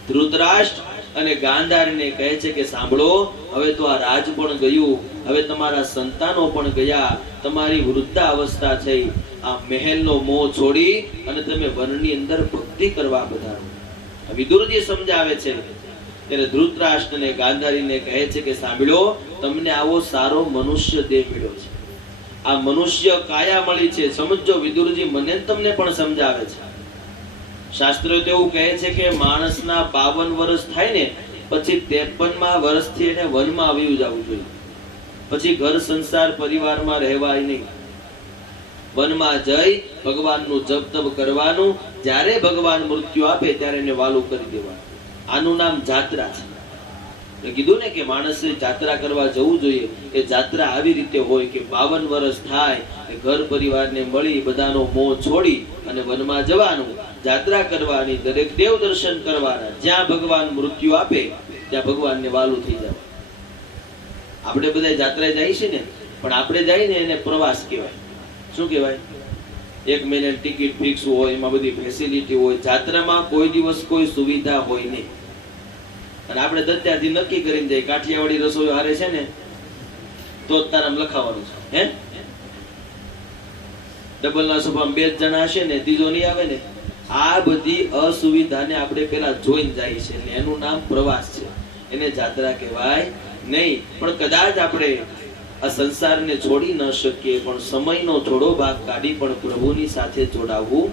ધૃતરાષ્ટ્ર અને ગાંધારીને કહે છે કે સાંભળો, હવે તો આ રાજ પણ ગયું, હવે તમારા સંતાનો પણ ગયા, તમારી વૃદ્ધા અવસ્થા થઈ, આ મહેલનો મોહ છોડી અને તમે વનની અંદર ભક્તિ કરવા પધારો. વિદુરજી સમજાવે છે. ત્યારે ધૃતરાષ્ટ્ર અને ગાંધારીને કહે છે કે સાંભળો, તમને આવો સારો મનુષ્ય દેહ મળ્યો છે, આ મનુષ્ય કાયા મળી છે. સમજો વિદુરજી, મને તમને પણ સમજાવે છે. શાસ્ત્રો તો એવું કહે છે કે માણસના 52 વર્ષ થાય ને પછી 53મા વર્ષથી એને વનમાં આવી જવું જોઈએ. પછી ઘર સંસાર પરિવારમાં રહેવાય નહીં. વનમાં જઈ ભગવાનનું જપ તપ કરવાનું. જ્યારે ભગવાન મૃત્યુ આપે ત્યારે એને વાલું કરી દેવાનું. આનું નામ જાત્રા છે. મેં કીધું ને કે માણસે જાત્રા કરવા જવું જોઈએ. એ જાત્રા આવી રીતે હોય કે 52 વર્ષ થાય, ઘર પરિવારને મળી બધાનો મોહ છોડી અને વનમાં જવાનું, જાત્રા કરવાની, દરેક દેવ દર્શન કરવાના. જ્યાં ભગવાન મૃત્યુ આપે ત્યાં ભગવાનને વાલું થઈ જાય. આપણે બધા જાત્રા જાય છે ને, પણ આપણે જાય ને એને પ્રવાસ કહેવાય. શું કહેવાય? 1 મહિનાની ટિકિટ ફિક્સ હોય, એમાં બધી ફેસિલિટી હોય. જાત્રામાં કોઈ દિવસ કોઈ સુવિધા હોય નહીં. અને આપણે દત્યાથી નક્કી કરીને જાય કાઠિયાવાડી રસોઈ હારે છે ને તો જ તારામ લખાવાનું છે. હે ડબલ ના સોફામાં 2 જણા હશે ને, ત્રીજો નહીં આવે ને. આ બધી અસુવિધાને આપણે પેલા જોઈને જાય છે. એટલે એનું નામ પ્રવાસ છે, એને જાત્રા કહેવાય નહીં. પણ કદાચ આપણે આ સંસારને છોડી ન શકીએ, પણ સમયનો થોડો ભાગ કાઢી પણ પ્રભુની સાથે જોડાવવું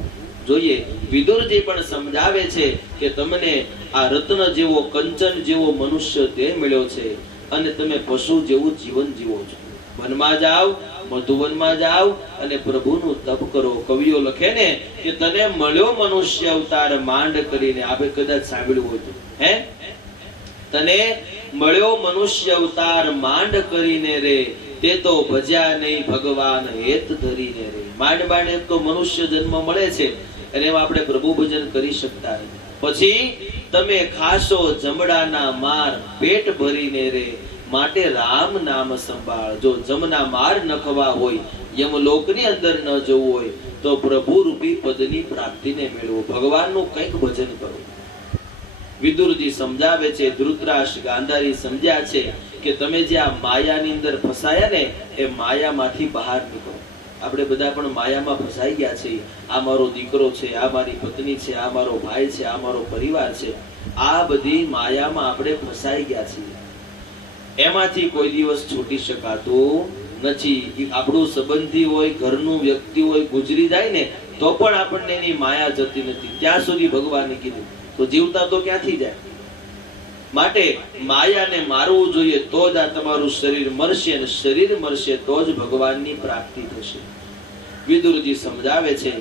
જોઈએ. વિદુરજી પણ સમજાવે છે કે તમને આ રત્ન જેવો, કંચન જેવો મનુષ્ય દેહ મળ્યો છે અને તમે પશુ જેવું જીવન જીવો છો. વનમાં જાઓ, મધુવનમાં જાઓ અને પ્રભુનું તપ કરો. કવિઓ લખે ને કે તને મળ્યો મનુષ્ય અવતાર માંડ કરીને. આપણે કદાચ સાંભળ્યું હોય તો, હે, તને મળ્યો મનુષ્ય અવતાર માંડ કરીને રે, તે તો ભજ્યા નહીં ભગવાન હેત ધરીને રે. માંડ માંડ તો મનુષ્ય જન્મ મળે છે અને એમાં આપણે પ્રભુ ભજન કરી શકતા નથી. પછી તમે ખાશો જમડાના માર પેટ ભરીને રે, માટે રામ નામ સંભાળ. જો જમના માર ન ખવા હોય, યમલોકની અંદર ન જવું હોય તો પ્રભુ રૂપી પદની પ્રાપ્તિને મેળવો. ભગવાનનું કંઈક ભજન કરો. વિદુરજી સમજાવે છે, ધૃતરાષ્ટ્ર ગાંધારી સમજ્યા છે કે તમે જે આ માયાની અંદર ફસાયા ને, એ માયામાંથી બહાર નીકળો. આપણે બધા પણ માયામાં ફસાઈ ગયા છીએ. આ મારો દીકરો છે, આ મારી પત્ની છે, આ મારો ભાઈ છે, આ મારો પરિવાર છે. આ બધી માયામાં આપણે ફસાઈ ગયા છીએ. એમાંથી કોઈ દિવસ છૂટી શકાતું નથી. આપણું સંબંધી હોય, ઘરનું વ્યક્તિ હોય, ગુજરી જાય ને તો પણ આપણને એની માયા જતી નથી. ત્યાં સુધી ભગવાને કીધું તો જીવતા તો ક્યાંથી જાય? માટે માયાને મારવું જોઈએ તો જ આ તમારું શરીર મરશે, અને શરીર મરશે તો જ ભગવાનની પ્રાપ્તિ થશે. વિદુરજી સમજાવે છે,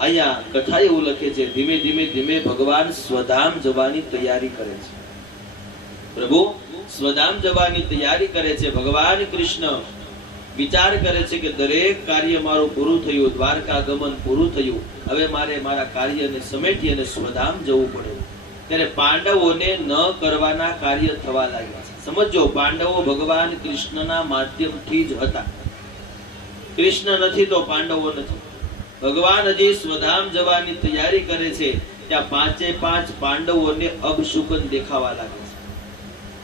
અહીંયા કથા એવું લખે છે, ધીમે ધીમે ધીમે ભગવાન સ્વધામ જવાની તૈયારી કરે છે. પ્રભુ સ્વધામ જવાની તૈયારી કરે છે. ભગવાન કૃષ્ણ વિચાર કરે છે કે દરેક કાર્ય મારું પૂરું થયું, દ્વારકા ગમન પૂરું થયું, હવે મારે મારા કાર્યને સમેટી અને સ્વધામ જવું પડે. ત્યારે પાંડવોને ન કરવાના કાર્ય થવા લાગ્યા છે. સમજો, પાંડવો ભગવાન કૃષ્ણના માધ્યમથી જ હતા. કૃષ્ણ નથી તો પાંડવો નથી. ભગવાન હજી સ્વધામ જવાની તૈયારી કરે છે, ત્યાં પાંચે પાંચ પાંડવોને અપશુકન દેખાવા લાગે છે.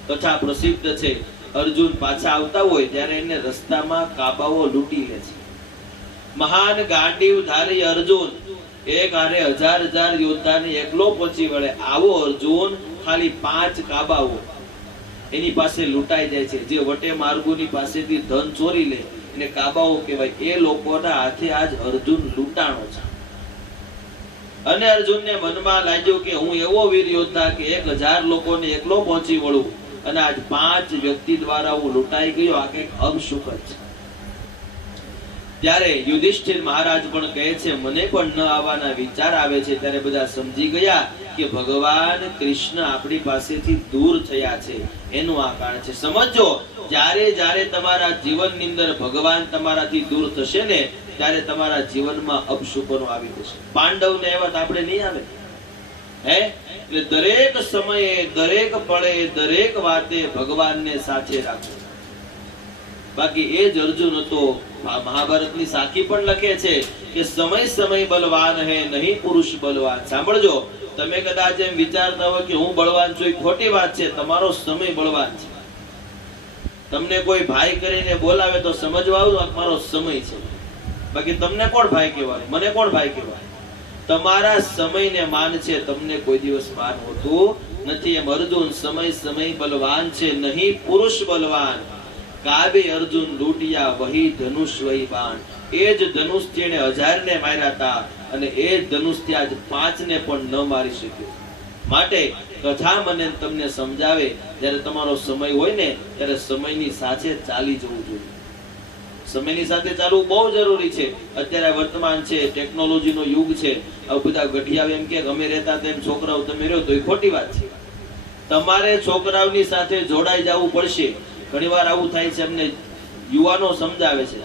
કથા પ્રસિદ્ધ છે. અર્જુન પાછા આવતા હોય ત્યારે એને રસ્તામાં કાબાઓ લૂંટી લે છે. મહાન ગાંડીવધારી અર્જુન એક હારે હજાર યોદ્ધાને એકલો પહોંચી વળે. આવો અર્જુન ખાલી 5 કાબાઓ એની પાસે લૂંટાઈ જાય છે. જે વટે માર્ગોની પાસેથી ધન ચોરી લે એને કાબાઓ કહેવાય. એ લોકોના હાથે આજ અર્જુન લૂંટાણો છે. અને અર્જુનને મનમાં લાગ્યું કે હું એવો વીર યોદ્ધા કે 1000 લોકોને એકલો પહોંચી વળું, અને આજ 5 વ્યક્તિ દ્વારા હું લૂંટાઈ ગયો, આ કંઈક અપશુકન છે. ત્યારે યુધિષ્ઠિર મહારાજ પણ કહે છે, મને પણ ન આવવાના વિચાર આવે છે. ત્યારે બધા સમજી ગયા કે ભગવાન કૃષ્ણ આપણી પાસેથી દૂર થયા છે, એનું આ કારણ છે. સમજો, જ્યારે જ્યારે તમારા જીવનની અંદર ભગવાન તમારાથી દૂર થશે ને, ત્યારે તમારા જીવનમાં અપશુકનો આવી જશે. પાંડવને એવા આપણે નહીં આવે હે. એટલે દરેક સમયે, દરેક પળે, દરેક વાતે ભગવાનને સાથે રાખો. બાકી એ જ અર્જુન હતો. મહાભારતની સાખી પણ લખે છે કે સમય સમય બલવાન હે, નહીં પુરુષ બલવાન. સાંભળજો, તમે કદાચ એમ વિચારતા હોય કે હું બળવાન છું, એ ખોટી વાત છે. તમારો સમય બળવાન છે. તમને કોઈ ભાઈ કરીને બોલાવે તો સમજવા મારો સમય છે. બાકી તમને કોણ ભાઈ કહેવાય? મને કોણ ભાઈ કહેવાય? તમારા સમયને માન છે, તમને કોઈ દિવસ માન હોતું નથી. એમ અર્જુન સમય સમય બલવાન છે, નહીં પુરુષ બલવાન. કાબે અર્જુન લૂંટિયા વહી ધનુષ વહી બાણ. એ જ ધનુષ જેને 1000 ને માર્યા હતા, અને એ જ ધનુષ થી આજ 5 ને પણ ન મારી શક્યો. માટે કથા મને તમને સમજાવે, જ્યારે તમારો સમય હોય ને ત્યારે સમયની સાથે ચાલી જવું જોઈએ. સમયની સાથે ચાલવું બહુ જરૂરી છે. અત્યારે વર્તમાન છે, ટેકનોલોજીનો યુગ છે. આ બધા ગઢિયા એમ કે અમે રહેતા તેમ છોકરાઓ તમે રહ્યો, તો એ ખોટી વાત છે. તમારે છોકરાઓની સાથે જોડાઈ જવું પડશે. ઘણીવાર આવું થાય છે, અમને યુવાનો સમજાવે છે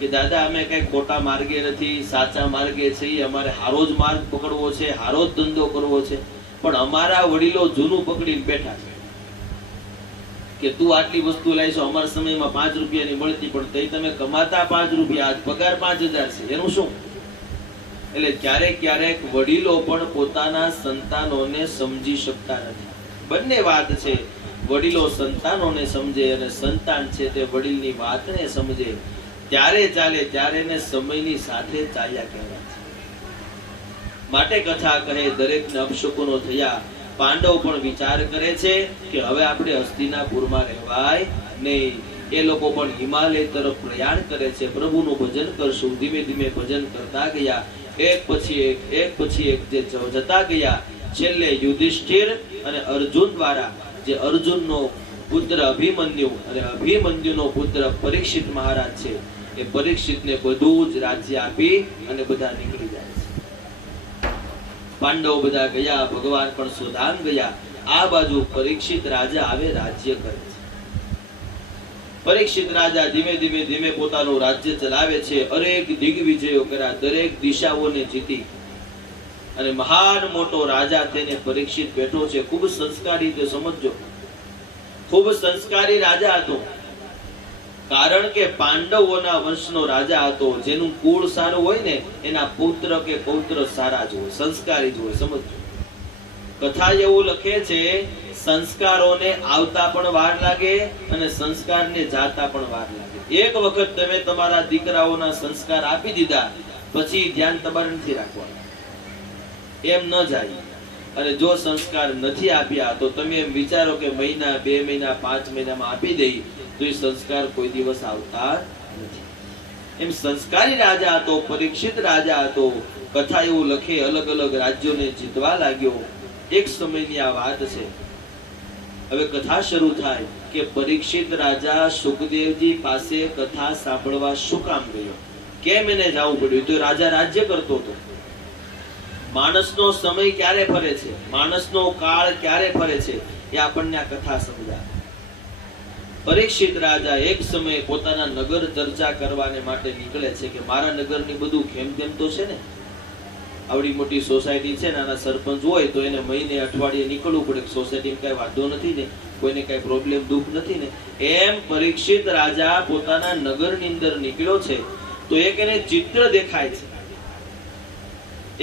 કે દાદા અમે કઈ ખોટા માર્ગે નથી, સાચા માર્ગે છીએ, અમારે હારો જ માર્ગ પકડવો છે, હારો જ ધંધો કરવો છે. પણ અમારા વડીલો જૂનું પકડીને બેઠા છે કે તું આટલી વસ્તુ લાવીશો, અમારા સમયમાં 5 રૂપિયાની મળતી, પણ તઈ તમે કમાતા 5 રૂપિયા, આજ પગાર 5000 છે, એનું શું? એટલે ક્યારેક ક્યારેક વડીલો પણ પોતાના સંતાનોને સમજી શકતા નથી. બંને વાત છે. વડીલો સંતાનોને સમજે અને સંતાન છે તે વડીલની વાતને સમજે, ત્યારે ચાલે, ત્યારે એને સમયની સાથે ચાલ્યા કહેવાય છે. માટે કથા કહે દરેકને અપશુકનો થયા. પાંડવ પણ વિચાર કરે છે કે હવે આપણે હસ્તિનાપુરમાં રહેવાય નહીં. એ લોકો પણ હિમાલય તરફ પ્રયાણ કરે છે. પ્રભુનું ભજન કરશું. ધીમે ધીમે ભજન કરતા ગયા. એક પછી એક જે જતા ગયા. છેલ્લે યુધિષ્ઠિર અને અર્જુન દ્વારા, જે અર્જુનનો પુત્ર અભિમન્યુ અને અભિમન્યુનો પુત્ર પરીક્ષિત મહારાજ છે, એ પરીક્ષિતને બધું જ રાજ્ય આપી અને બધા નીકળી જાય છે. પાંડવો બધા ગયા, ભગવાન પણ સ્વધામ ગયા. આ બાજુ પરીક્ષિત રાજા આવે, રાજ્ય કરે છે. પરીક્ષિત રાજા ધીમે ધીમે ધીમે પોતાનું રાજ્ય ચલાવે છે. અનેક દિગ્વિજયો કર્યા, દરેક દિશાઓને જીતી, અને મહાન મોટો રાજા થઈને પરીક્ષિત બેઠો છે. ખૂબ સંસ્કારી, તો સમજો, ખૂબ સંસ્કારી રાજા હતો. કારણ કે પાંડવોના વંશનો રાજા હતો. જેનું કુળ સારું હોય ને, એના પુત્ર કે પૌત્ર સારા જ હોય, સંસ્કારી જ હોય. સમજો, કથા એવું લખે છે, સંસ્કારોને આવતા પણ વાર લાગે અને સંસ્કારને જાતા પણ વાર લાગે. એક વખત તમે તમારા દીકરાઓના સંસ્કાર આપી દીધા, પછી ધ્યાન તમારે નથી રાખવાનું, એમ ન જાય. અને જો સંસ્કાર નથી આપ્યા તો તમે એમ વિચારો કે મહિના, 2 મહિના, 5 મહિનામાં આપી દઈ, તો એ સંસ્કાર કોઈ દિવસ આવતા નથી. એમ સંસ્કારી રાજા હતો, પરીક્ષિત રાજા હતો. કથા એવું લખે અલગ અલગ રાજ્યોને જીતવા લાગ્યો. એક સમયની આ વાત છે. હવે કથા શરૂ થાય કે પરીક્ષિત રાજા સુખદેવજી પાસે કથા સાંભળવા શું કામ ગયો, કેમ એને જવું પડ્યું? તો રાજા રાજ્ય કરતો હતો. માણસનો સમય ક્યારે ફરે છે, માણસનો કાળ ક્યારે ફરે છે, એ આપણને આ કથા સમજાવે. પરીક્ષિત રાજા એક સમયે પોતાના નગર ચર્ચા કરવાને માટે નીકળે છે કે મારા નગરની બધું ખેમખેમ તો છે ને, આવડી મોટી સોસાયટી છે, નાના સરપંચ હોય તો એને મહિને અઠવાડિયે નીકળવું પડે. સોસાયટીમાં કઈ વાંધો નથી ને, કોઈને કઈ પ્રોબ્લેમ દુઃખ નથી ને. એમ પરીક્ષિત રાજા પોતાના નગરની અંદર નીકળ્યો છે તો એક એને ચિત્ર દેખાય છે.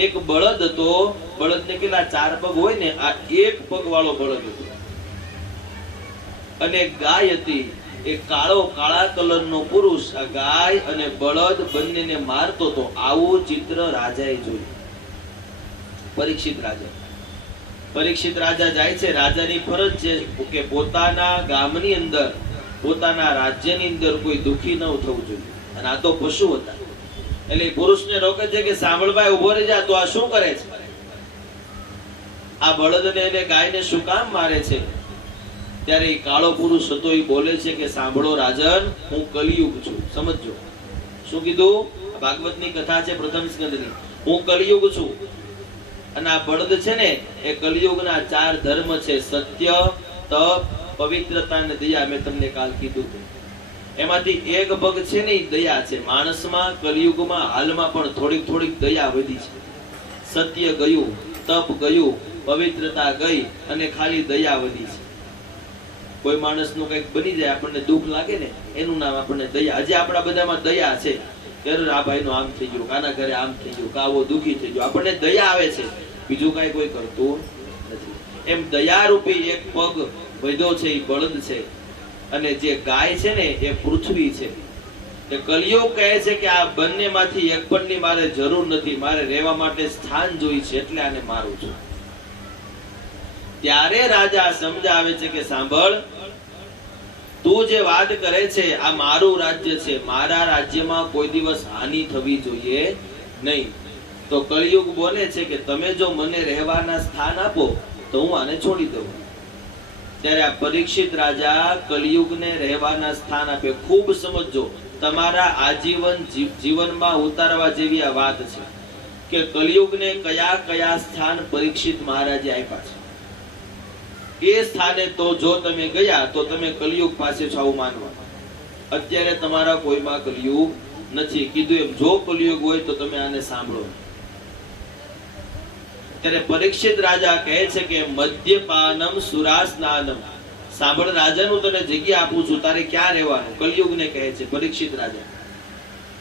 એક બળદ હતો. બળદને કેટલા 4 પગ હોય ને, આ 1 પગ વાળો બળદ હતો. અને ગાય હતી, એક કાળા કલરનો પુરુષ આ ગાય અને બળદ બંનેને મારતો હતો. આવું ચિત્ર રાજાએ જોયું. પરીક્ષિત રાજા જાય છે. રાજાની ફરજ છે કે પોતાના ગામની અંદર, પોતાના રાજ્યની અંદર કોઈ દુખી ન થવું જોઈએ. અને આ તો પશુ હતા એટલે પુરુષને રોકે છે કે સાંભળ ભાઈ, ઉભો રહી જા, તો આ શું કરે છે? આ બળદને અને ગાયને શું કામ મારે છે? ત્યારે કાળો પુરુષ હતો એ બોલે છે કે સાંભળો રાજન, હું કલિયુગ છું. સમજો શું કીધું? ભાગવતની કથા છે પ્રથમ સ્કંદની. હું કલિયુગ છું. અને આ બળદ છે ને એ કલિયુગના 4 ધર્મ છે: સત્ય, તપ, પવિત્રતા અને દયા. મેં તમને કાલ કીધું હતું. એમાંથી એક ભાગ છે ને એ દયા છે. માણસમાં કલિયુગમાં હાલમાં પણ થોડીક દયા વધી છે. સત્ય ગયું, તપ ગયું, પવિત્રતા ગઈ અને ખાલી દયા વધી છે. કોઈ માણસનું કંઈક બની જાય, આપણને દુઃખ લાગે ને, એનું નામ આપણને દયા. હજી આપણા બધામાં દયા છે કે આ ભાઈનું આમ થઈ ગયું, કાના ઘરે આમ થઈ ગયું, કાવો દુખી થઈ ગયો, આપણને દયા આવે છે. બીજું કાંઈ કોઈ કરતું નથી. એમ દયા રૂપી એક પગ વધ્યો છે, એ બળદ છે. અને જે ગાય છે ને એ પૃથ્વી છે. એ કલિયુગ કહે છે કે આ બંનેમાંથી એક પણની મારે જરૂર નથી, મારે રહેવા માટે સ્થાન જોઈ છે, એટલે આને મારું છું. ત્યારે રાજા સમજાવે છે કે સાંભળ, તું જે વાત કરે છે આ મારું રાજ્ય છે, મારા રાજ્યમાં કોઈ દિવસ હાનિ થવી જોઈએ નહીં. તો કલિયુગ બોલે છે કે તમે જો મને રહેવાના સ્થાન આપો તો હું આને છોડી દઉં. ત્યારે આ પરીક્ષિત રાજા કલિયુગને રહેવાના સ્થાન આપે. ખૂબ સમજો, તમારા આજીવન જીવનમાં ઉતારવા જેવી આ વાત છે કે કલિયુગને કયા સ્થાન પરીક્ષિત મહારાજે આપ્યા છે. એ સ્થાને તો જો તમે ગયા તો તમે કલિયુગ પાસે છો આવું માનવા. અત્યારે તમારા કોઈમાં કલિયુગ નથી. કીધું એમ, જો કલિયુગ હોય તો તમે આને સાંભળો. ત્યારે પરીક્ષિત રાજા કહે છે કે મદ્યપાનમ સુરાસ્નાનમ. સાંભળ રાજન, હું તને જગ્યા આપું છું, તારે ક્યાં રહેવાનું? કલિયુગને કહે છે પરીક્ષિત રાજા,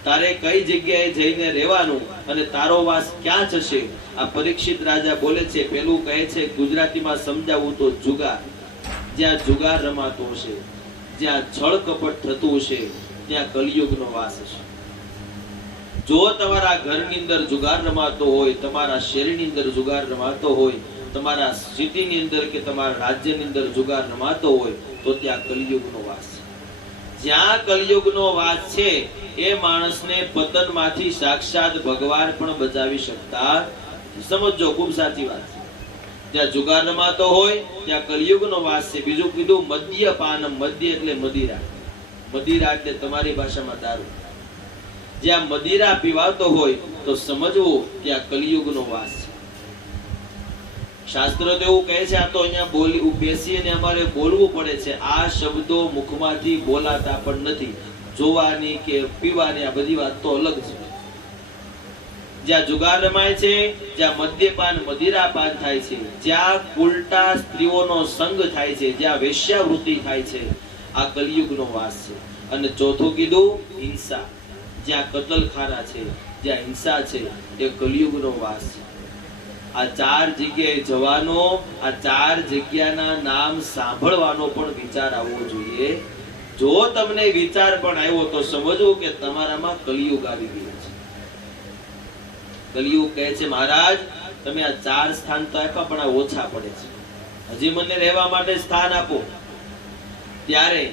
તારે કઈ જગ્યાએ જઈને રહેવાનું અને તારો વાસ ક્યાં જશે? આ પરીક્ષિત રાજા બોલે છે, પેલું કહે છે ગુજરાતીમાં સમજાવું તો જુગાર. જ્યાં જુગાર રમાતો હશે, જ્યાં છળ કપટ થતું હશે, ત્યાં કલિયુગનો વાસ હશે. જો તમારા ઘરની અંદર જુગાર રમાતો હોય, તમારા શહેરની અંદર જુગાર રમાતો હોય, તમારા સિટીની અંદર કે તમારા રાજ્યની અંદર જુગાર રમાતો હોય, તો ત્યાં કલિયુગનો વાસ છે. જ્યાં કલિયુગનો વાસ છે એ માણસને પતનમાંથી સાક્ષાત ભગવાન પણ બચાવી શકતા. સમજો, ખૂબ સાચી વાત છે. જ્યાં જુગાર રમાતો હોય ત્યાં કલિયુગનો વાસ છે. બીજું કીધું મદ્યપાનમ. મદ્ય એટલે મદિરા. મદિરા એટલે તમારી ભાષામાં દારૂ. જ્યાં મદિરા પીવાતો હોય તો સમજવું ત્યાં કલિયુગનો વાસ છે. શાસ્ત્ર તો એવું કહે છે, આ તો અહીંયા બેસીને અમારે બોલવું પડે છે. આ શબ્દો મુખમાંથી બોલાતા પણ નથી. જોવાની કે પીવાની આ બધી વાત તો અલગ છે. જ્યાં જુગાર રમાય છે, જ્યાં મદ્યપાન મદિરાપાન થાય છે, જ્યાં ઉલટા સ્ત્રીઓનો સંગ થાય છે, જ્યાં વેશ્યાવૃત્તિ થાય છે, આ કલિયુગનો વાસ છે. અને ચોથું કીધું હિંસા. જ્યાં કતલખાના છે, જ્યાં હિંસા છે, એ કલિયુગનો વાસ છે. આ 4 જગ્યાએ જવાનો, આ 4 જગ્યાના નામ સાંભળવાનો પણ વિચાર આવવો જોઈએ. જો તમને વિચાર પણ આવ્યો તો સમજવું કે તમારામાં કલિયુગ આવી ગયો છે. કલિયુગ કહે છે, મહારાજ તમે આ 4 સ્થાન તો આપ્યા પણ આ ઓછા પડે છે, હજી મને રહેવા માટે સ્થાન આપો. ત્યારે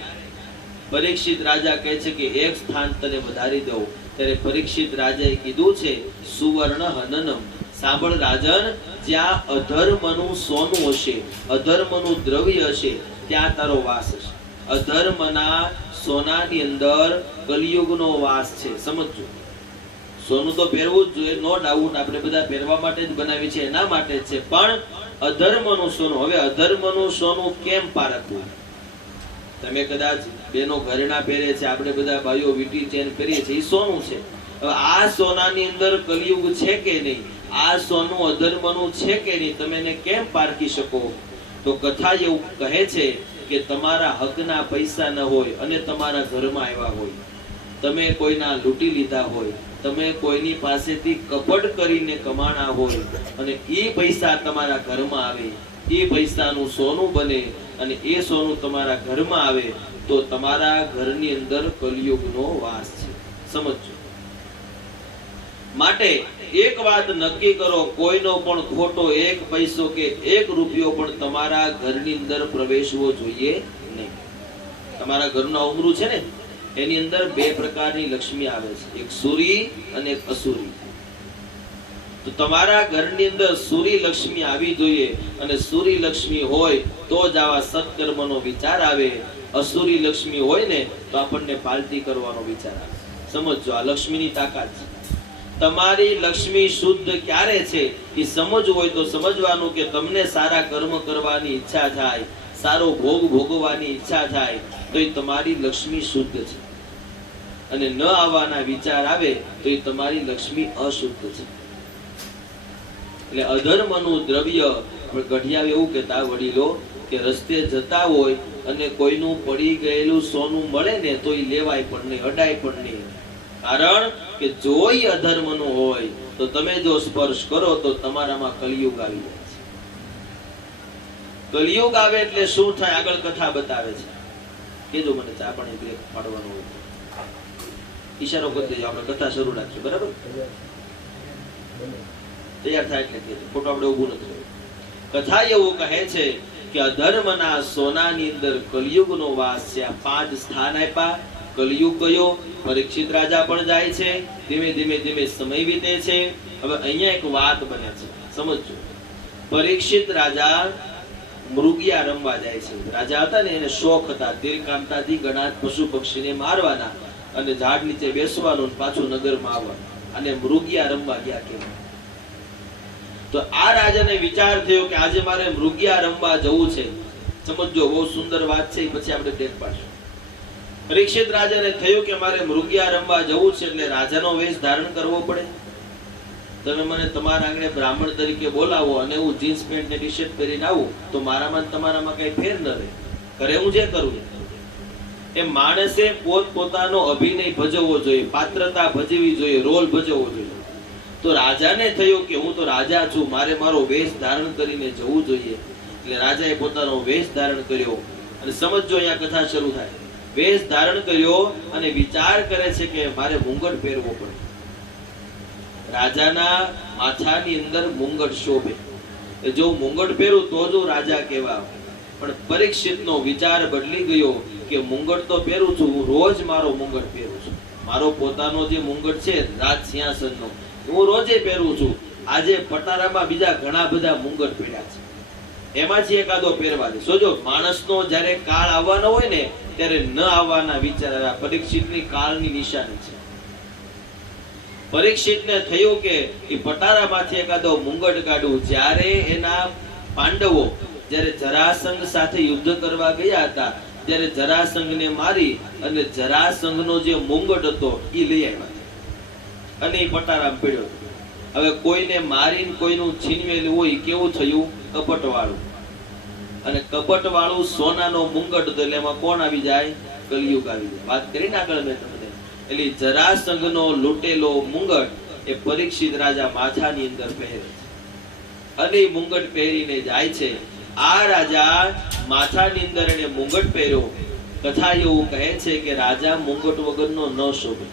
પરીક્ષિત રાજા કહે છે કે એક સ્થાન તને વધારી દઉં, ત્યારે પરીક્ષિત રાજાએ કીધું છે સુવર્ણ હનનમ, સાંભળ રાજન, જ્યાં અધર્મનું સોનું હશે, અધર્મનું દ્રવ્ય હશે, ત્યાં તારો વાસ હશે. અધર્મના સોનાની અંદર કલિયુગનો વાસ છે. સમજો, સોનું તો પહેરવું જ જોઈએ, નો ડાઉટ, આપણે બધા પહેરવા માટે જ બનાવી છે, એના માટે જ છે, પણ અધર્મનું સોનું. હવે અધર્મનું સોનું કેમ પારખવું? તમે કદાચ બેનો ઘરેણા પહેરે છે, આપણે બધા ભાઈઓ વીટી ચેન પહેરીએ છીએ, એ સોનું છે. હવે આ સોનાની અંદર કલિયુગ છે કે નહીં, આ સોનું અધર્મનું છે કે નહીં, તમે એને કેમ પારખી શકો? તો કથા એવું કહે છે કે તમારા હકના પૈસા ન હોય અને તમારા ઘરમાં આવ્યા હોય, તમે કોઈના લૂંટી લીધા હોય, તમે કોઈની પાસેથી કપટ કરીને કમાણા હોય અને એ પૈસા તમારા ઘરમાં આવે, એ પૈસાનું સોનું બને અને એ સોનું તમારા ઘરમાં આવે, તો તમારા ઘરની અંદર કલિયુગનો વાસ છે. સમજો. માટે એક વાત નક્કી કરો, કોઈનો પણ ખોટો એક પૈસો કે એક રૂપિયો પણ તમારા ઘરની અંદર પ્રવેશવો જોઈએ નહીં. તમારા ઘરનું ઉમરું છે ને, એની અંદર બે પ્રકારની લક્ષ્મી આવે છે, એક સુરી અને એક અસુરી. તો તમારા ઘરની અંદર સુરી લક્ષ્મી આવી જોઈએ, અને સુરી લક્ષ્મી હોય તો જ આવા સત્કર્મનો વિચાર આવે. અસુરી લક્ષ્મી હોય ને તો આપણને પાલટી કરવાનો વિચાર આવે. સમજો, આ લક્ષ્મીની તાકાત છે. તમારી લક્ષ્મી શુદ્ધ ક્યારે છે એ સમજવું હોય તો સમજવાનું કે તમને સારા કર્મ કરવાની ઈચ્છા થાય, સારો ભોગ ભોગવવાની ઈચ્છા થાય, તો એ તમારી લક્ષ્મી શુદ્ધ છે. અને ન આવવાના વિચાર આવે તો એ તમારી લક્ષ્મી અશુદ્ધ છે. એટલે અધર્મનું દ્રવ્ય, ગઢિયા એવું કહેતા વડીલો કે રસ્તે જતા હોય અને કોઈનું પડી ગયેલું સોનું મળે ને તો એ લેવાય પણ નહીં, અડાય પણ નહીં. કારણ કે જો એ અધર્મનું હોય તો તમે જો સ્પર્શ કરો તો તમારામાં કલિયુગ આવી જાય છે. કલિયુગ આવે એટલે શું થાય આગળ કથા બતાવે છે. કેજો મને ચા પાણી બ્રેક પાડવાનું હોય ઈશારો કરી દેજો, આપણે કથા શરૂ રાખીએ. બરાબર? તૈયાર થાય એટલે કહેજો, ખોટું આપણે ઊભું નથી. કથા એવું કહે છે કે અધર્મના સોનાની અંદર કલિયુગનો વાસ છે. આ 5 સ્થાન આપ્યા. કલિયુગ કયો? પરીક્ષિત રાજા પણ જાય છે, ધીમે ધીમે ધીમે સમય વીતે છે. હવે અહીંયા એક વાત બને છે, સમજો. પરીક્ષિત રાજા મૃગિયા રમવા જાય છે. રાજા હતા ને, એને શોખ હતા તીર કામતાથી ઘણા પશુ પક્ષીને મારવાના અને ઝાડ નીચે બેસવાનું, પાછું નગરમાં આવવાનું, અને મૃગિયા રમવા ગયા. કેમ? તો આ રાજાને વિચાર થયો કે આજે મારે મૃગિયા રમવા જવું છે. સમજો, બહુ સુંદર વાત છે, પછી આપણે ટેક પાડશું. પરીક્ષિત રાજાને થયું કે મારે મૃગિયા રમવા જવું છે, એટલે રાજાનો વેશ ધારણ કરવો પડે. તમે મને તમારા આંગણે બ્રાહ્મણ તરીકે બોલાવો અને હું જીન્સ પેન્ટ ને ટી-શર્ટ પહેરીને આવું તો મારામાં તમારામાં કઈ ફેર ન રહે. કરે હું જે કરું એ માણસે પોતાનો અભિનય ભજવવો જોઈએ, પાત્રતા ભજવવી જોઈએ, રોલ ભજવવો જોઈએ. તો રાજાને થયું કે હું તો રાજા છું, મારે મારો વેશ ધારણ કરીને જવું જોઈએ. એટલે રાજાએ પોતાનો વેશ ધારણ કર્યો. અને સમજો, અહીંયા કથા શરૂ થાય. વેશ ધારણ કર્યો અને વિચાર કરે છે કે મારે મુંગટ પહેરવો પડે. રાજાના માથાની અંદર મુંગટ શોભે, જો મુંગટ પહેરું તો જો રાજા કહેવા. પણ પરીક્ષિતનો વિચાર બદલી ગયો કે મુંગટ તો પહેરું છું, હું રોજ મારો મુંગટ પહેરું છું. મારો પોતાનો જે મુંગટ છે રાજ સિંહાસનનો, હું રોજે પહેરું છું. આજે પટારામાં બીજા ઘણા બધા મુંગટ પહેર્યા છે, એમાંથી એકાદો પહેરવા દે. સોજો, માણસનો જ્યારે કાળ આવવાનો હોય ને ત્યારે ન આવવાના વિચાર આવ્યા. પરીક્ષિતની કાળની નિશાની છે. પરીક્ષિતને થયું કે એ પટારામાંથી એકાદો મુંગટ કાઢવું. જ્યારે એના પાંડવો જ્યારે જરાસંઘ સાથે યુદ્ધ કરવા ગયા હતા, ત્યારે જરાસંઘને મારી અને જરાસંઘનો જે મુંગટ હતો એ લઈ આવ્યા અને એ પટારામાં પડ્યો. હવે કોઈને મારીને કોઈનું છીનવેલું હોય કેવું થયું? કપટ વાળું. અને કપટ વાળું સોનાનો મુંગટ હતો, એટલે એમાં કોણ આવી જાય? કલિયુગ આવી જાય. વાત કરીને આગળ મેં તમને. એટલે જરાસંઘનો લૂંટેલો મુંગટ એ પરીક્ષિત રાજા માથાની અંદર પહેરે છે અને એ મુંગટ પહેરીને જાય છે. આ રાજા માથાની અંદર એને મુંગટ પહેર્યો. કથા એવું કહે છે કે રાજા મુંગટ વગરનો ન શોભે.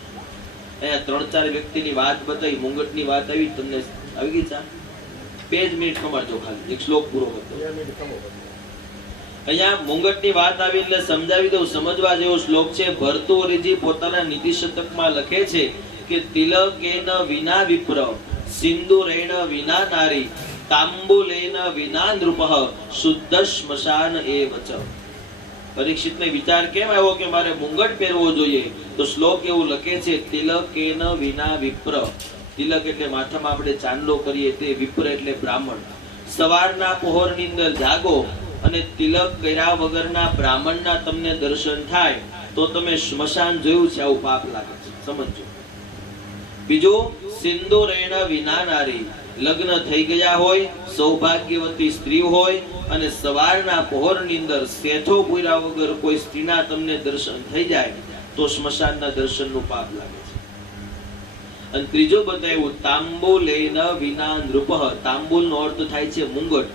અહીંયા 3-4 વ્યક્તિની વાત બતાવી, મુંગટની વાત આવી, તમને આવી ગઈ ચા? 2 જ મિનિટ ખમાડજો, ખાલી એક શ્લોક પૂરો કરતો. અહીંયા મુંગટની વાત આવી એટલે સમજાવી દઉં. સમજવા જેવો શ્લોક છે. ભર્તૃહરિજી પોતાના નીતિ શતકમાં લખે છે કે તિલકેન વિના વિપ્ર, સિંદુરેણ વિના નારી, તાંબુલેન વિના નૃપઃ, શુદ્ધ સ્મશાન એવ ચ. પરીક્ષિતને વિચાર કેમ આવ્યો કે મારે મુંગટ પહેરવો જોઈએ? તો શ્લોક એવું લખે છે, તિલકેન વિના વિપ્ર. તિલક એટલે માથામાં આપણે ચાંદલો કરીએ તે, વિપ્ર એટલે બ્રાહ્મણ. સવારના પહોરની અંદર જાગો અને તિલક કર્યા વગરના બ્રાહ્મણના તમને દર્શન થાય તો તમે સ્મશાન જોયું છે આવું પાપ લાગે છે, સમજો. બીજું, સિંદુરેણ વિના નારી. લગ્ન થઈ ગયા હોય, સૌભાગ્યવતી સ્ત્રી હોય અને સવારના પહોરની અંદર શેઠો પૂર્યા વગર કોઈ સ્ત્રીના તમને દર્શન થઈ જાય તો સ્મશાનના દર્શનનું પાપ લાગે છે. અને ત્રીજો બતાવ્યું, તાંબુલેન વિના નૃપઃ. તાંબુલનો અર્થ થાય છે મુંગટ.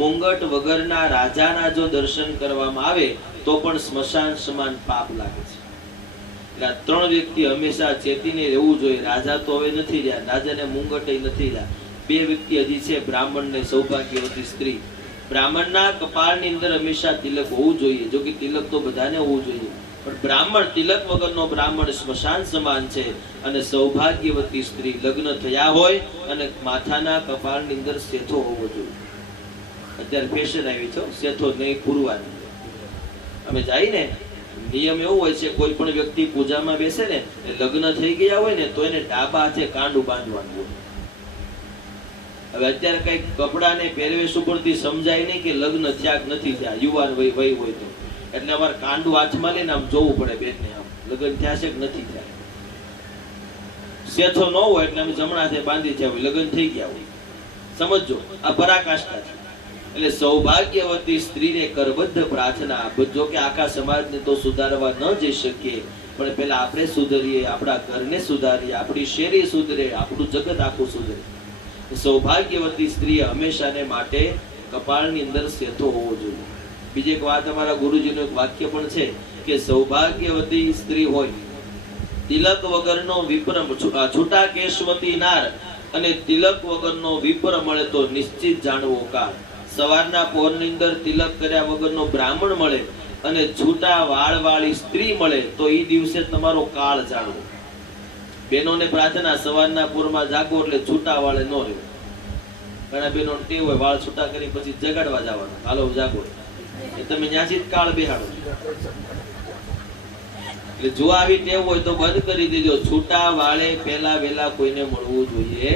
મુંગટ વગરના રાજાના જો દર્શન કરવામાં આવે તો પણ સ્મશાન સમાન પાપ લાગે છે. એટલે આ ત્રણ વ્યક્તિ હંમેશા ચેતીને રહેવું જોઈએ. રાજા તો હવે નથી રહ્યા, રાજાને મુંગટ નથી રહ્યા. બે વ્યક્તિ હજી છે, બ્રાહ્મણ ને સૌભાગ્યવતી સ્ત્રી. બ્રાહ્મણના કપાળની અંદર હંમેશા તિલક હોવું જોઈએ. જો કે તિલક તો બધાને હોવું જોઈએ, પણ બ્રાહ્મણ, તિલક વગરનો બ્રાહ્મણ સ્મશાન સમાન છે. અને સૌભાગ્યવતી સ્ત્રી લગ્ન થયા હોય અને માથાના કપાળની અંદર શેથો હોવો જોઈએ. અત્યારે ફેશન આવી છે, શેથો નહીં પૂરવાની. અમે જાય ને, નિયમ એવો હોય છે, કોઈ પણ વ્યક્તિ પૂજામાં બેસે ને, લગ્ન થઈ ગયા હોય ને તો એને ડાબા હાથે કાંડું બાંધવાનું હોય. હવે અત્યારે કઈ કપડા ને પહેરવેશ ઉપરથી સમજાય નહીં કે લગ્ન થયા કે નથી થયા. યુવાન વય હોય તો એટલે અમારે કાંડું હાથમાં લઈને આમ જોવું પડે બેનને, આમ લગ્ન થયા છે કે નથી થયા. શેથો ન હોય એટલે અમે જમણા હાથે બાંધી થયા હોય, લગ્ન થઈ ગયા હોય. સમજો, આ પરાકાષ્ઠા છે. એટલે સૌભાગ્યવતી સ્ત્રીને કરબદ્ધ પ્રાર્થના. જો કે આખા સમાજને તો સુધારવા ન જઈ શકીએ, પણ પેલા આપણે સુધરીએ, આપણા ઘરને સુધારીએ, આપણી શેરી સુધરે, આપણું જગત આખું સુધરે. સૌભાગ્યવતી સ્ત્રીએ હંમેશાને માટે કપાળની અંદર શેથો હોવો જોઈએ. બીજી એક વાત, અમારા ગુરુજીનું એક વાક્ય પણ છે કે સૌભાગ્યવતી સ્ત્રી હોય, તિલક વગરનો વિપ્ર, છૂટા કેશવતી નાર અને તિલક વગરનો વિપ્ર મળે તો નિશ્ચિત જાણવો કાળ. સવારના પહોરની અંદર તિલક કર્યા વગરનો બ્રાહ્મણ મળે અને છૂટા વાળ વાળી સ્ત્રી મળે તો એ દિવસે તમારો કાળ જાણવો. બહેનોને પ્રાર્થના, સવારના પૂરમાં જાગો એટલે છૂટા વાળે ન રહેવું. ઘણા બહેનો ટેવ હોય વાળ છૂટા કરી પછી જગાડવા જવાનું, હાલો જાગો, એ તમે ત્યાંથી જ કાળ બેહાડો. એટલે જો આવી ટેવ હોય તો બંધ કરી દેજો. છૂટા વાળે પહેલા વેલા કોઈને મળવું જોઈએ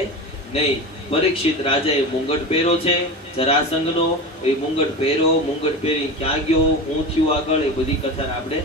નહીં. પરીક્ષિત રાજાએ મુંગટ પહેર્યો છે જરાસંઘનો, એ મુંગટ પહેર્યો, મુંગટ પહેરી ક્યાં ગયો, હું થયું આગળ, એ બધી કથા આપણે